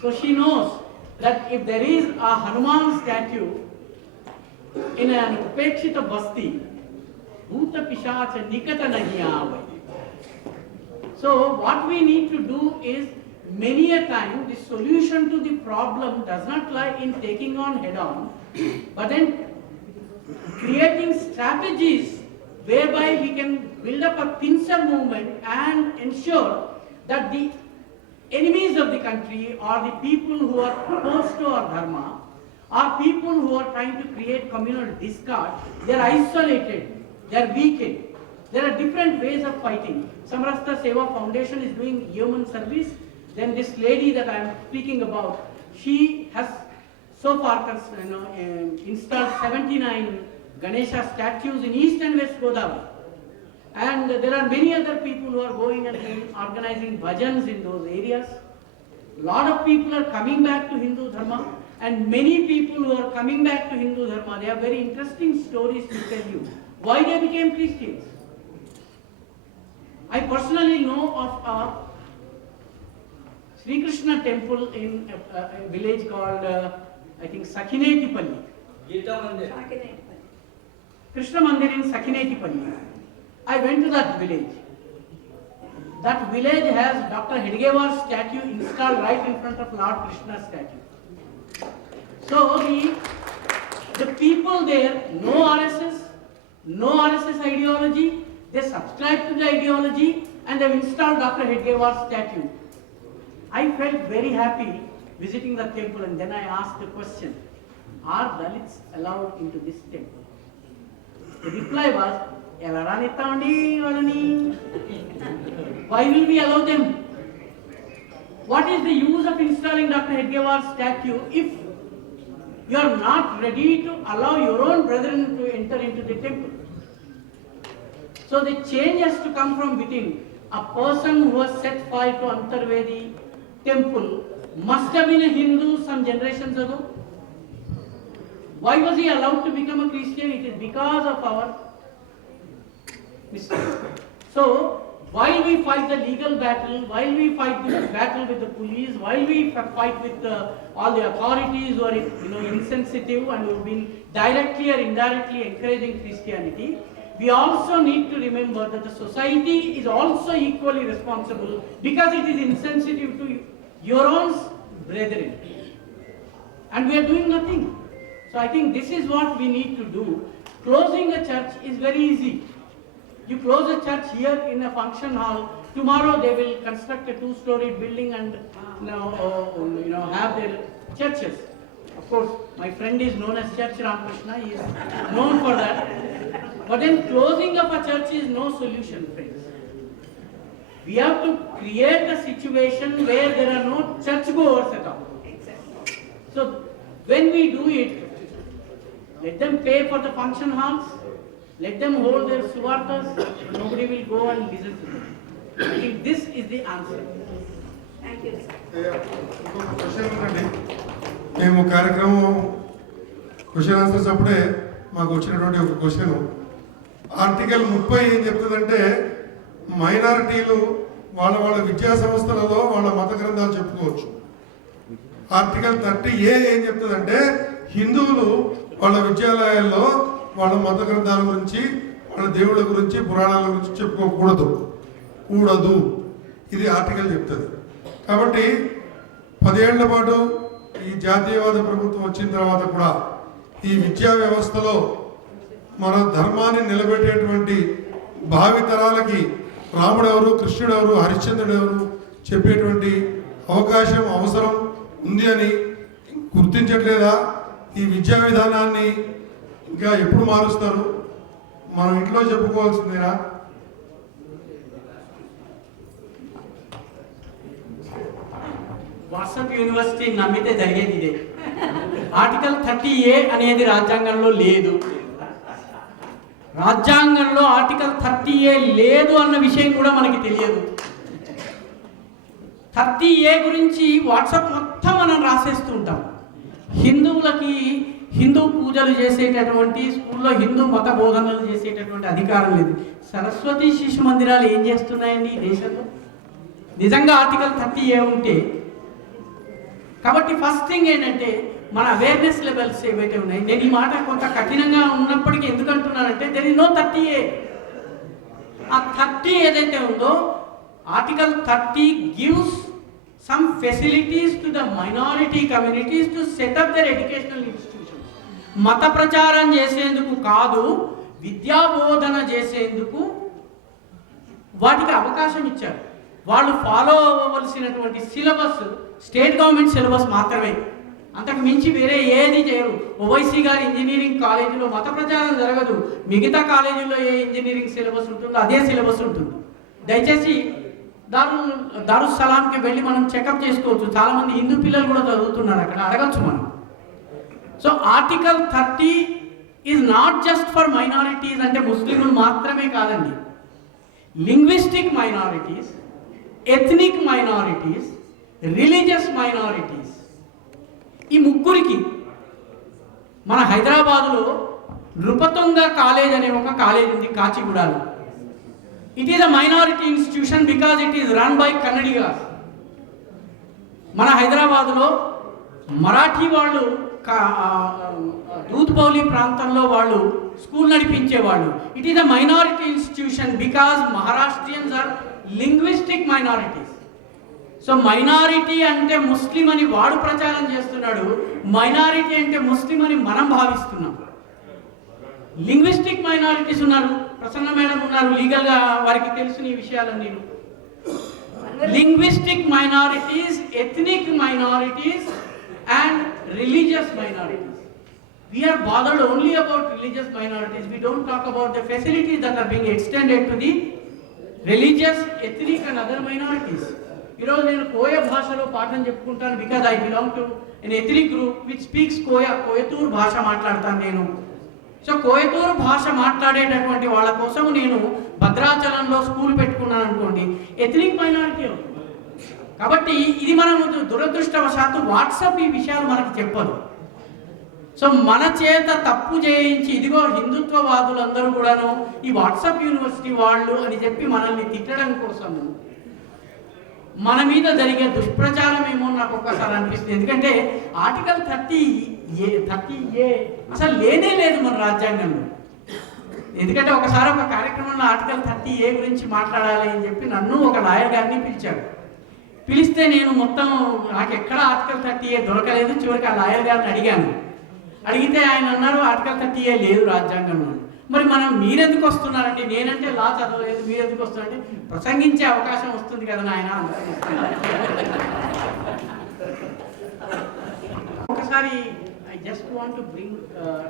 So she knows that if there is a Hanuman statue in an upekshita basti, bhuta pichach nikata nahi aave. So what we need to do is, many a time the solution to the problem does not lie in taking on head on, but then creating strategies whereby we can build up a pincer movement and ensure that the enemies of the country, or the people who are opposed to our dharma, or people who are trying to create communal discord, they are isolated, they are weakened. There are different ways of fighting. Samrastha Seva Foundation is doing human service. Then this lady that I am speaking about, she has so far installed 79 Ganesha statues in East and West Godavari. And there are many other people who are going and organizing bhajans in those areas. Lot of people are coming back to Hindu Dharma, and many people who are coming back to Hindu Dharma, they have very interesting stories to tell you why they became Christians. I personally know of a Sri Krishna temple in a village called, I think, Sakinetipalli. Krishna Mandir in Sakinetipalli. I went to that village. That village has Dr. Hedgewar's statue installed right in front of Lord Krishna's statue. So the people there know RSS, no RSS ideology, they subscribe to the ideology, and they've installed Dr. Hedgewar's statue. I felt very happy visiting the temple, and then I asked the question, are Dalits allowed into this temple? The reply was, why will we allow them? What is the use of installing Dr. Hedgewar's statue if you are not ready to allow your own brethren to enter into the temple? So the change has to come from within. A person who has set fire to Antarvedi temple must have been a Hindu some generations ago. Why was he allowed to become a Christian? It is because of our mistake. So while we fight the legal battle, while we fight the battle with the police, while we fight with all the authorities who are insensitive and who have been directly or indirectly encouraging Christianity, we also need to remember that the society is also equally responsible because it is insensitive to your own brethren. And we are doing nothing. So I think this is what we need to do. Closing a church is very easy. You close a church here in a function hall, tomorrow they will construct a 2-storied building and have their churches. Of course, my friend is known as Church Ramakrishna, he is known for that. But then closing of a church is no solution, friends. We have to create a situation where there are no churchgoers at all. So when we do it, let them pay for the function halls, let them hold their suvartas, nobody will go and listen to them. I think this is the answer. Thank you, sir. మేము కార్యక్రమం question answers అప్పుడే మాకు వచ్చినటువంటి ఒక question, article 30 ఏం చెప్తుందంటే మైనారిటీలు వాళ్ళ విద్యా సంస్థలలో వాళ్ళ మత గ్రంథాలు చెప్పుకోవచ్చు. ఆర్టికల్ 30A ఏం చెప్తుందంటే హిందువులు వాళ్ళ విద్యాలయాల్లో వాళ్ళ మత గ్రంథాల గురించి, వాళ్ళ దేవుళ్ళ గురించి, పురాణాల గురించి చెప్పుకోకూడదు. ఇది ఆర్టికల్ చెప్తుంది. కాబట్టి 10 ఏళ్ల పాటు ఈ జాతీయవాద ప్రభుత్వం వచ్చిన తర్వాత కూడా ఈ విద్యా వ్యవస్థలో మన ధర్మాన్ని నిలబెట్టేటువంటి భావితరాలకి రాముడెవరు, కృష్ణుడెవరు, హరిశ్చంద్రుడెవరు చెప్పేటువంటి అవకాశం అవసరం ఉంది అని గుర్తించట్లేదా? ఈ విద్యా విధానాన్ని ఇంకా ఎప్పుడు మారుస్తారు? మనం ఇంట్లో చెప్పుకోవాల్సిందేనా? వాట్సాప్ యూనివర్సిటీ నమ్మితే జరిగేది ఇదే. ఆర్టికల్ 30A అనేది రాజ్యాంగంలో లేదు. రాజ్యాంగంలో ఆర్టికల్ 30A లేదు అన్న విషయం కూడా మనకి తెలియదు. 30A గురించి వాట్సాప్ మొత్తం మనం రాసేస్తూ ఉంటాం. హిందువులకి హిందూ పూజలు చేసేటటువంటి, స్కూల్లో హిందూ మత బోధనలు చేసేటటువంటి అధికారం లేదు. సరస్వతి శిశు మందిరాలు ఏం చేస్తున్నాయండి ఈ దేశంలో? నిజంగా ఆర్టికల్ 30A ఉంటే. కాబట్టి ఫస్ట్ థింగ్ ఏంటంటే మన అవేర్నెస్ లెవెల్స్ ఏవైతే ఉన్నాయి, నేను ఈ మాట కొంత కఠినంగా ఉన్నప్పటికీ ఎందుకు అంటున్నానంటే దెర్ ఇస్ నో 30A. ఆ 30 ఏదైతే ఉందో article 30 gives some facilities to the minority communities to set up their educational institutions. మత ప్రచారం చేసేందుకు కాదు, విద్యా బోధన చేసేందుకు వాటికి అవకాశం ఇచ్చారు. వాళ్ళు ఫాలో అవ్వవలసినటువంటి సిలబస్ స్టేట్ గవర్నమెంట్ సిలబస్ మాత్రమే, అంతకు మించి వేరే ఏది చేయరు. ఓవైసీ గారి ఇంజనీరింగ్ కాలేజీలో మత ప్రచారం జరగదు. మిగతా కాలేజీలో ఏ ఇంజనీరింగ్ సిలబస్ ఉంటుందో అదే సిలబస్ ఉంటుంది. దయచేసి దారుస్సలాంకి వెళ్ళి మనం చెకప్ చేసుకోవచ్చు. చాలామంది హిందూ పిల్లలు కూడా చదువుతున్నారు అక్కడ, అడగచ్చు మనం. So article 30 is not just for minorities, అంటే ముస్లింలు మాత్రమే కాదండి. Linguistic minorities, ethnic minorities, religious minorities, ఈ ముగ్గురికి మన హైదరాబాదులో నృపతుంగ కాలేజ్ అనే ఒక కాలేజ్ ఉంది కాచిగూడలో. It is a minority institution because it is run by Kannadigas. మన హైదరాబాదులో మరాఠీ వాళ్ళు దూద్పౌలి ప్రాంతంలో వాళ్ళు స్కూల్ నడిపించేవాళ్ళు. It is a minority institution because Maharashtrians are linguistic minorities. So minority అంటే ముస్లిం అని వాడు ప్రచారం చేస్తున్నాడు, మైనారిటీ అంటే ముస్లిం అని మనం భావిస్తున్నాం. లింగ్విస్టిక్ మైనారిటీస్ ఉన్నారు, ప్రసన్న మేడం ఉన్నారు, లీగల్గా వారికి తెలిసిన ఈ విషయాలన్నీ. Linguistic minorities, ethnic minorities and religious minorities. We are bothered only about religious minorities. We don't talk about the facilities that are being extended to the religious, ethnic and other minorities. ఈరోజు నేను కోయ భాషలో పాఠం చెప్పుకుంటాను because I belong to an ethnic group which speaks Koyatur భాష మాట్లాడతాను నేను. So కోయతూరు భాష మాట్లాడేటటువంటి వాళ్ళ కోసం నేను భద్రాచలంలో స్కూల్ పెట్టుకున్నాను అనుకోండి, ఎథ్నిక్ మైనారిటీ అవుతుంది. కాబట్టి ఇది మనం దురదృష్టవశాత్తు వాట్సాప్ ఈ విషయాలు మనకి చెప్పదు. సో మన చేత తప్పు చేయించి ఇదిగో హిందుత్వవాదులందరూ కూడాను ఈ వాట్సాప్ యూనివర్సిటీ వాళ్ళు అని చెప్పి మనల్ని తిట్టడం కోసము మన మీద జరిగే దుష్ప్రచారం ఏమో నాకు ఒక్కసారి అనిపిస్తుంది. ఎందుకంటే ఆర్టికల్ 30A అసలు లేనే లేదు మన రాజ్యాంగంలో. ఎందుకంటే ఒకసారి ఒక కార్యక్రమంలో ఆర్టికల్ 30A గురించి మాట్లాడాలి అని చెప్పి నన్ను ఒక లాయర్ గారిని పిలిచాడు. పిలిస్తే నేను మొత్తం నాకు ఎక్కడ ఆర్టికల్ 30A దొరకలేదు. చివరికి ఆ లాయర్ గారిని అడిగాను. అడిగితే ఆయన అన్నారు ఆర్టికల్ 30A లేదు రాజ్యాంగంలో. మరి మనం మీరెందుకు వస్తున్నారంటే, నేనంటే లా చదవలేదు, మీరెందుకు వస్తున్నారంటే ప్రసంగించే అవకాశం వస్తుంది కదా నాయన. ఒకసారి I just want to bring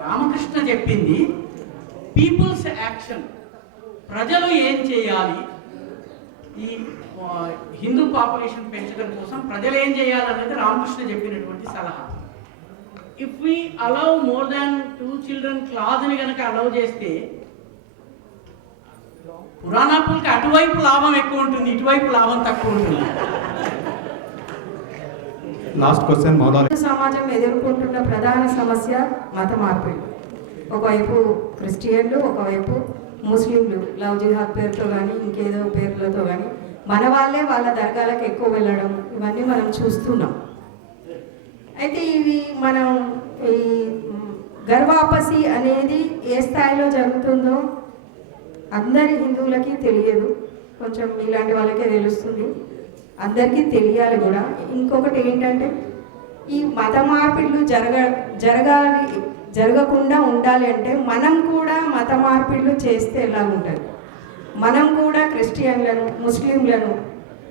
Ramakrishna చెప్పింది పీపుల్స్ యాక్షన్, ప్రజలు ఏం చేయాలి, ఈ హిందూ పాపులేషన్ పెంచడం కోసం ప్రజలు ఏం చేయాలనేది రామకృష్ణ చెప్పినటువంటి సలహా. If we allow more than 2 children క్లాజ్ని కనుక అలౌ చేస్తే పురాణాపులకి అటువైపు లాభం ఎక్కువ ఉంటుంది, ఇటువైపు లాభం తక్కువ ఉంటుంది. Last question Moula Ali. సమాజం ఎదుర్కొంటున్న ప్రధాన సమస్య మత మార్పిడి. ఒకవైపు క్రిస్టియన్లు, ఒకవైపు ముస్లింలు లవ్ జిహాద్ పేరుతో కానీ ఇంకేదో పేర్లతో కానీ మన వాళ్ళే వాళ్ళ దర్గాలకు ఎక్కువ వెళ్ళడం, ఇవన్నీ మనం చూస్తున్నాం. అయితే ఇవి మనం ఈ గర్వాపసి అనేది ఏ స్థాయిలో జరుగుతుందో అందరి హిందువులకి తెలియదు, కొంచెం ఇలాంటి వాళ్ళకే తెలుస్తుంది, అందరికీ తెలియాలి కూడా. ఇంకొకటి ఏంటంటే ఈ మత మార్పిడులు జరగకుండా ఉండాలి అంటే మనం కూడా మత మార్పిడులు చేస్తే ఎలా ఉంటుంది? మనం కూడా క్రిస్టియన్లను, ముస్లింలను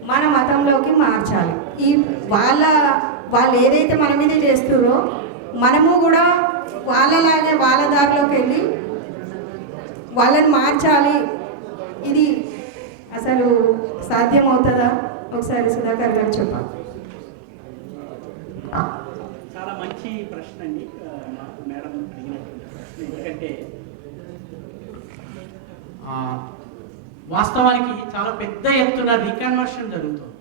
మన మతంలోకి మార్చాలి. ఈ వాళ్ళు ఏదైతే మన మీద చేస్తున్నారో మనము కూడా వాళ్ళలాగే వాళ్ళ దారిలోకి వెళ్ళి వాళ్ళని మార్చాలి. ఇది అసలు సాధ్యమవుతుందా? ఒకసారి సుధాకర్ గారు చెప్పాలి. చాలా మంచి ప్రశ్న అండి మేడం అడిగినటువంటి ప్రశ్న. ఎందుకంటే వాస్తవానికి చాలా పెద్ద ఎత్తున రీకన్వర్షన్ జరుగుతుంది.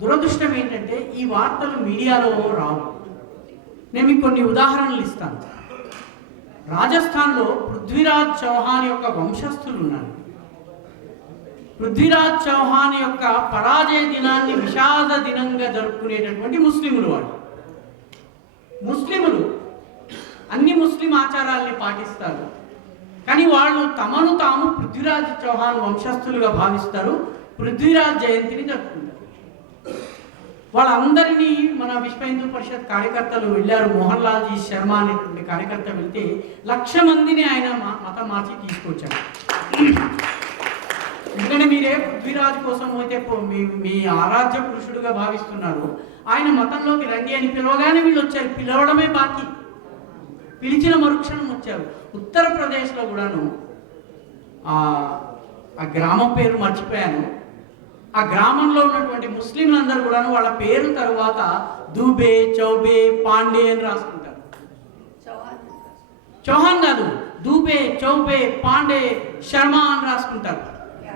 దురదృష్టం ఏంటంటే ఈ వార్తలు మీడియాలో రావు. నేను మీకు కొన్ని ఉదాహరణలు ఇస్తాను. రాజస్థాన్లో పృథ్వీరాజ్ చౌహాన్ యొక్క వంశస్థులు ఉన్నారు. పృథ్వీరాజ్ చౌహాన్ యొక్క పరాజయ దినాన్ని విషాద దినంగా జరుపుకునేటటువంటి ముస్లింలు వాళ్ళు. ముస్లింలు అన్ని ముస్లిం ఆచారాల్ని పాటిస్తారు, కానీ వాళ్ళు తమను తాము పృథ్వీరాజ్ చౌహాన్ వంశస్థులుగా భావిస్తారు. పృథ్వీరాజ్ జయంతిని జరుపుకుంటారు. వాళ్ళందరినీ మన విశ్వ హిందూ పరిషత్ కార్యకర్తలు వెళ్ళారు. మోహన్ లాల్జీ శర్మ అనేటువంటి కార్యకర్త వెళ్తే 1,00,000 మందిని ఆయన మతం మార్చి తీసుకొచ్చారు. ఎందుకంటే మీరే పృథ్వీరాజ్ కోసం అయితే మీ ఆరాధ్య పురుషుడుగా భావిస్తున్నారు, ఆయన మతంలోకి రండి అని పిలవగానే వీళ్ళు వచ్చారు. పిలవడమే బాకీ, పిలిచిన మరుక్షణం వచ్చారు. ఉత్తరప్రదేశ్లో కూడాను ఆ గ్రామం పేరు మర్చిపోయాను. ఆ గ్రామంలో ఉన్నటువంటి ముస్లింలందరూ కూడాను వాళ్ళ పేరు తరువాత దూబే, చౌబే, పాండే అని రాసుకుంటారు. చౌహాన్ కాదు, దూబే, చౌబే, పాండే, శర్మ అని రాసుకుంటారు.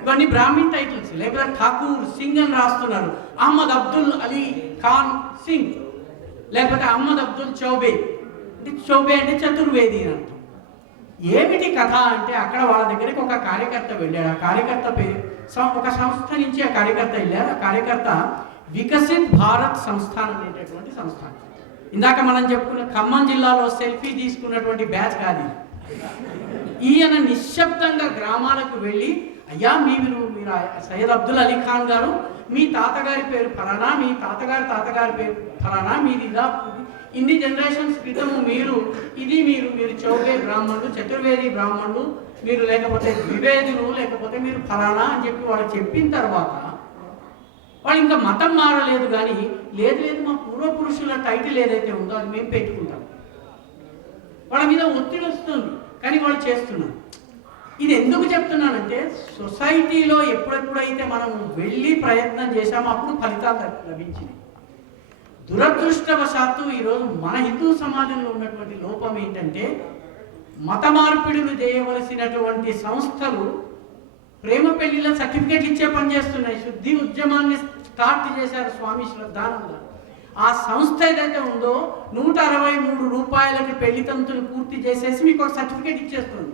ఇవన్నీ బ్రాహ్మణ్ టైటిల్స్. లేకపోతే ఠాకూర్, సింగ్ అని రాస్తున్నారు. అహ్మద్ అబ్దుల్ అలీ ఖాన్ సింగ్, లేకపోతే అహ్మద్ అబ్దుల్ చౌబే. అంటే చౌబే అంటే చతుర్వేది అని అర్థం. ఏమిటి కథ అంటే అక్కడ వాళ్ళ దగ్గరికి ఒక కార్యకర్త వెళ్ళాడు. ఆ కార్యకర్త పేరు ఒక సంస్థ నుంచి ఆ కార్యకర్త వెళ్ళారు. ఆ కార్యకర్త వికసిత్ భారత్ సంస్థాన్ అనేటటువంటి సంస్థ. ఇందాక మనం చెప్పుకున్న ఖమ్మం జిల్లాలో సెల్ఫీ తీసుకున్నటువంటి బ్యాచ్ కాదు. ఈయన నిశ్శబ్దంగా గ్రామాలకు వెళ్ళి, అయ్యా మీరు సయ్యద్ అబ్దుల్ అలీ ఖాన్ గారు, మీ తాతగారి పేరు ఫలానా, మీ తాతగారి పేరు ఫలానా, మీది ఇదా, ఇన్ని జనరేషన్స్ క్రితము మీరు చౌబే బ్రాహ్మణులు, చతుర్వేది బ్రాహ్మణులు, మీరు లేకపోతే ద్వివేదులు, లేకపోతే మీరు ఫలానా అని చెప్పి వాళ్ళు చెప్పిన తర్వాత వాళ్ళు ఇంకా మతం మారలేదు. కానీ లేదు మా పూర్వపురుషుల టైటిల్ ఏదైతే ఉందో అది మేము పెట్టుకుంటాం. వాళ్ళ మీద ఒత్తిడి వస్తుంది, కానీ వాళ్ళు చేస్తున్నారు. ఇది ఎందుకు చెప్తున్నానంటే సొసైటీలో ఎప్పుడెప్పుడైతే మనం వెళ్ళి ప్రయత్నం చేశామో అప్పుడు ఫలితాలు లభించినాయి. దురదృష్టవశాత్తు ఈరోజు మన హిందూ సమాజంలో ఉన్నటువంటి లోపం ఏంటంటే మత మార్పిడులు చేయవలసినటువంటి సంస్థలు ప్రేమ పెళ్లిళ్ళ సర్టిఫికేట్ ఇచ్చే పని చేస్తున్నాయి. శుద్ధి ఉద్యమాన్ని స్టార్ట్ చేశారు స్వామి శ్రద్ధానంద. ఆ సంస్థ ఏదైతే ఉందో 163 రూపాయలకి పెళ్లి తంతులు పూర్తి చేసేసి మీకు ఒక సర్టిఫికేట్ ఇచ్చేస్తుంది.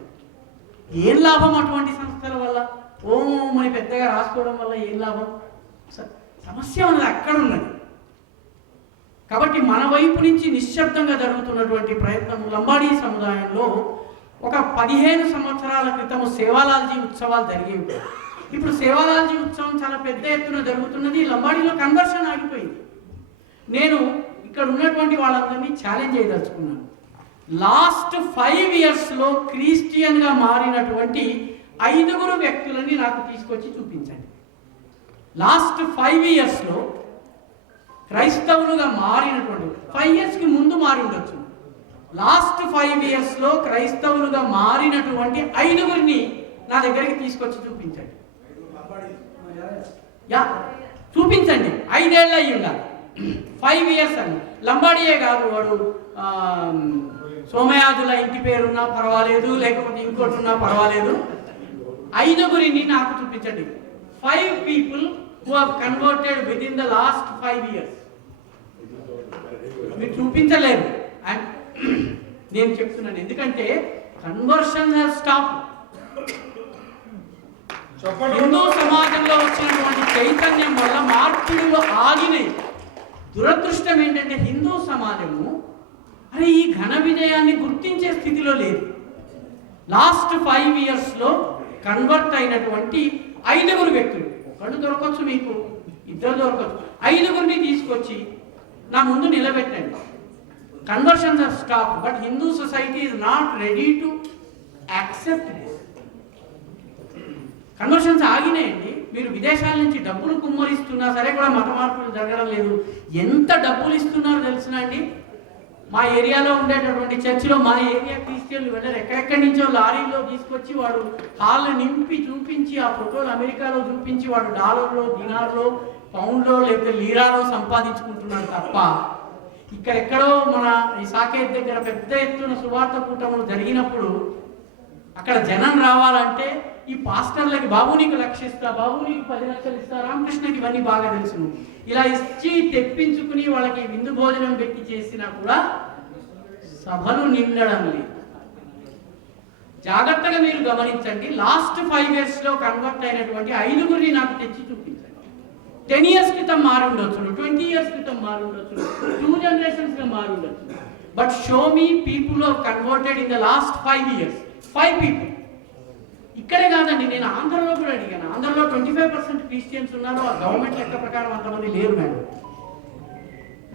ఏం లాభం అటువంటి సంస్థల వల్ల? ఓం అని పెద్దగా రాసుకోవడం వల్ల ఏం లాభం? సమస్య ఉన్నది అక్కడ ఉన్నది. కాబట్టి మన వైపు నుంచి నిశ్శబ్దంగా జరుగుతున్నటువంటి ప్రయత్నం లంబాడీ సముదాయంలో ఒక 15 సంవత్సరాల క్రితం సేవాలాల్జీ ఉత్సవాలు జరిగేవి. ఇప్పుడు సేవాలాల్జీ ఉత్సవం చాలా పెద్ద ఎత్తున జరుగుతున్నది. లంబాడీలో కన్వర్షన్ ఆగిపోయింది. నేను ఇక్కడ ఉన్నటువంటి వాళ్ళందరినీ ఛాలెంజ్ చేయదలుచుకున్నాను. లాస్ట్ 5 ఇయర్స్లో క్రిస్టియన్గా మారినటువంటి 5 వ్యక్తులని నాకు తీసుకొచ్చి చూపించండి. లాస్ట్ 5 ఇయర్స్లో క్రైస్తవులుగా మారినటువంటి 5 ఇయర్స్కి ముందు మారి ఉండొచ్చు. లాస్ట్ 5 ఇయర్స్లో క్రైస్తవులుగా మారినటువంటి 5 నా దగ్గరికి తీసుకొచ్చి చూపించండి. చూపించండి. 5 ఏళ్ళు అయ్యి ఉండాలి. 5 ఇయర్స్ అని లంబాడియే కాదు, వాడు సోమయాజుల ఇంటి పేరున్నా పర్వాలేదు, లేకపోతే ఇంకోటి ఉన్నా పర్వాలేదు. 5 నాకు చూపించండి. 5 people who have converted within the last 5 years. మీరు చూపించలేరు. అండ్ నేను చెప్తున్నాను ఎందుకంటే కన్వర్షన్ హ్యాస్ స్టాప్. హిందూ సమాజంలో వచ్చినటువంటి చైతన్యం వల్ల మార్పులు ఆగినాయి. దురదృష్టం ఏంటంటే హిందూ సమాజము అరే ఈ ఘన విజయాన్ని గుర్తించే స్థితిలో లేదు. లాస్ట్ 5 ఇయర్స్లో కన్వర్ట్ అయినటువంటి 5 వ్యక్తులు, ఒకళ్ళు దొరకవచ్చు, మీకు 2 దొరకవచ్చు, 5 తీసుకొచ్చి నా ముందు నిలబెట్టండి. Conversions are stop, but Hindu society is not ready to accept this. Conversions ఆగినాయండి. మీరు విదేశాల నుంచి డబ్బులు కుమ్మరిస్తున్నా సరే కూడా మత మార్పులు జరగడం లేదు. ఎంత డబ్బులు ఇస్తున్నారో తెలిసినా అండి, మా ఏరియాలో ఉండేటటువంటి చర్చిలో మా ఏరియా క్రిస్టియన్లు వెళ్ళారు. ఎక్కడెక్కడి నుంచో లారీలో తీసుకొచ్చి వాడు హాల్ నింపి చూపించి ఆ ఫోటోలు అమెరికాలో చూపించి వాడు డాలర్లో, దినార్లో, పౌండ్లో లేకపోతే లీరాలో సంపాదించుకుంటున్నాడు తప్ప ఇక్కడెక్కడో మన ఈ సాకేత్ దగ్గర పెద్ద ఎత్తున సువార్త కూటములు జరిగినప్పుడు అక్కడ జనం రావాలంటే ఈ పాస్టర్లకి బాబు నీకు లక్షిస్తా, బాబు నీకు 10 లక్షలు ఇస్తా, రామకృష్ణకి ఇవన్నీ బాగా తెలుసు. ఇలా ఇచ్చి తెప్పించుకుని వాళ్ళకి విందు భోజనం పెట్టి చేసినా కూడా సభలు నిండడం లేదు. జాగ్రత్తగా మీరు గమనించండి. లాస్ట్ 5 years లో కన్వర్ట్ అయినటువంటి 5గురిని నాకు తెచ్చి చూపించండి. 10 years క్రితం మారి ఉండొచ్చు, 20 years క్రితం మారి ఉండొచ్చు, 2 generations గా మారి ఉండొచ్చు. But show me people are converted in the last 5 years. 5 people. ఇక్కడే కాదండి, నేను ఆంధ్రలో కూడా అడిగాను. ఆంధ్రలో 25% క్రిస్టియన్స్ ఉన్నారు. ఆ గవర్నమెంట్ లెక్క ప్రకారం అంతమంది లేరు madam.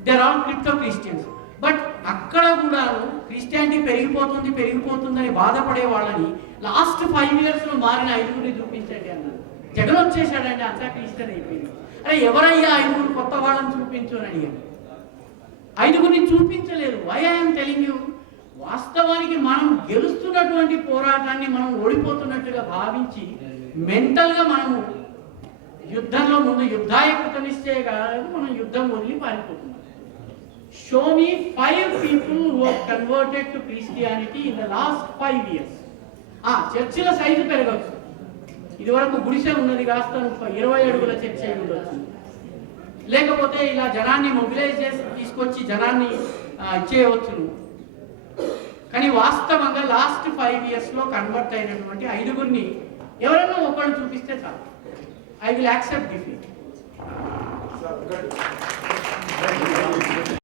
They're all crypto Christians. But అక్కడ కూడా క్రిస్టియానిటీ పెరిగిపోతుందని బాధపడే వాళ్ళని లాస్ట్ 5 years లో మారిన 5గురిని చూపించండి అన్నారు. జగన్ వచ్చేసాడండి, అంతా క్రిస్టియన్ అయిపోయింది. అరే ఎవరయ్యా 5గురు కొత్త వాళ్ళని చూపించు అని అడిగాను. 5గురిని చూపించలేదు. వై ఐఎమ్ టెలింగ్ యూ, వాస్తవానికి మనం గెలుస్తున్నటువంటి పోరాటాన్ని మనం ఓడిపోతున్నట్టుగా భావించి మెంటల్గా మనము యుద్ధంలో ముందు యుద్ధాయ కృతనిస్తే కాదు మనం యుద్ధం వదిలి పారిపోతున్నాం. Show me 5 people who have converted to Christianity in the last 5 years. చర్చిల size పెరగచ్చు. ఇదివరకు గుడిసె ఉన్నది కాస్త 20 అడుగుల చర్చ ఉండొచ్చు. లేకపోతే ఇలా జనాన్ని మొబిలైజ్ చేసి తీసుకొచ్చి జనాన్ని ఇచ్చేయవచ్చును. కానీ వాస్తవంగా లాస్ట్ 5 years లో కన్వర్ట్ అయినటువంటి 5గురిని ఎవరైనా ఒకళ్ళు చూపిస్తే చాలు. I will accept defeat.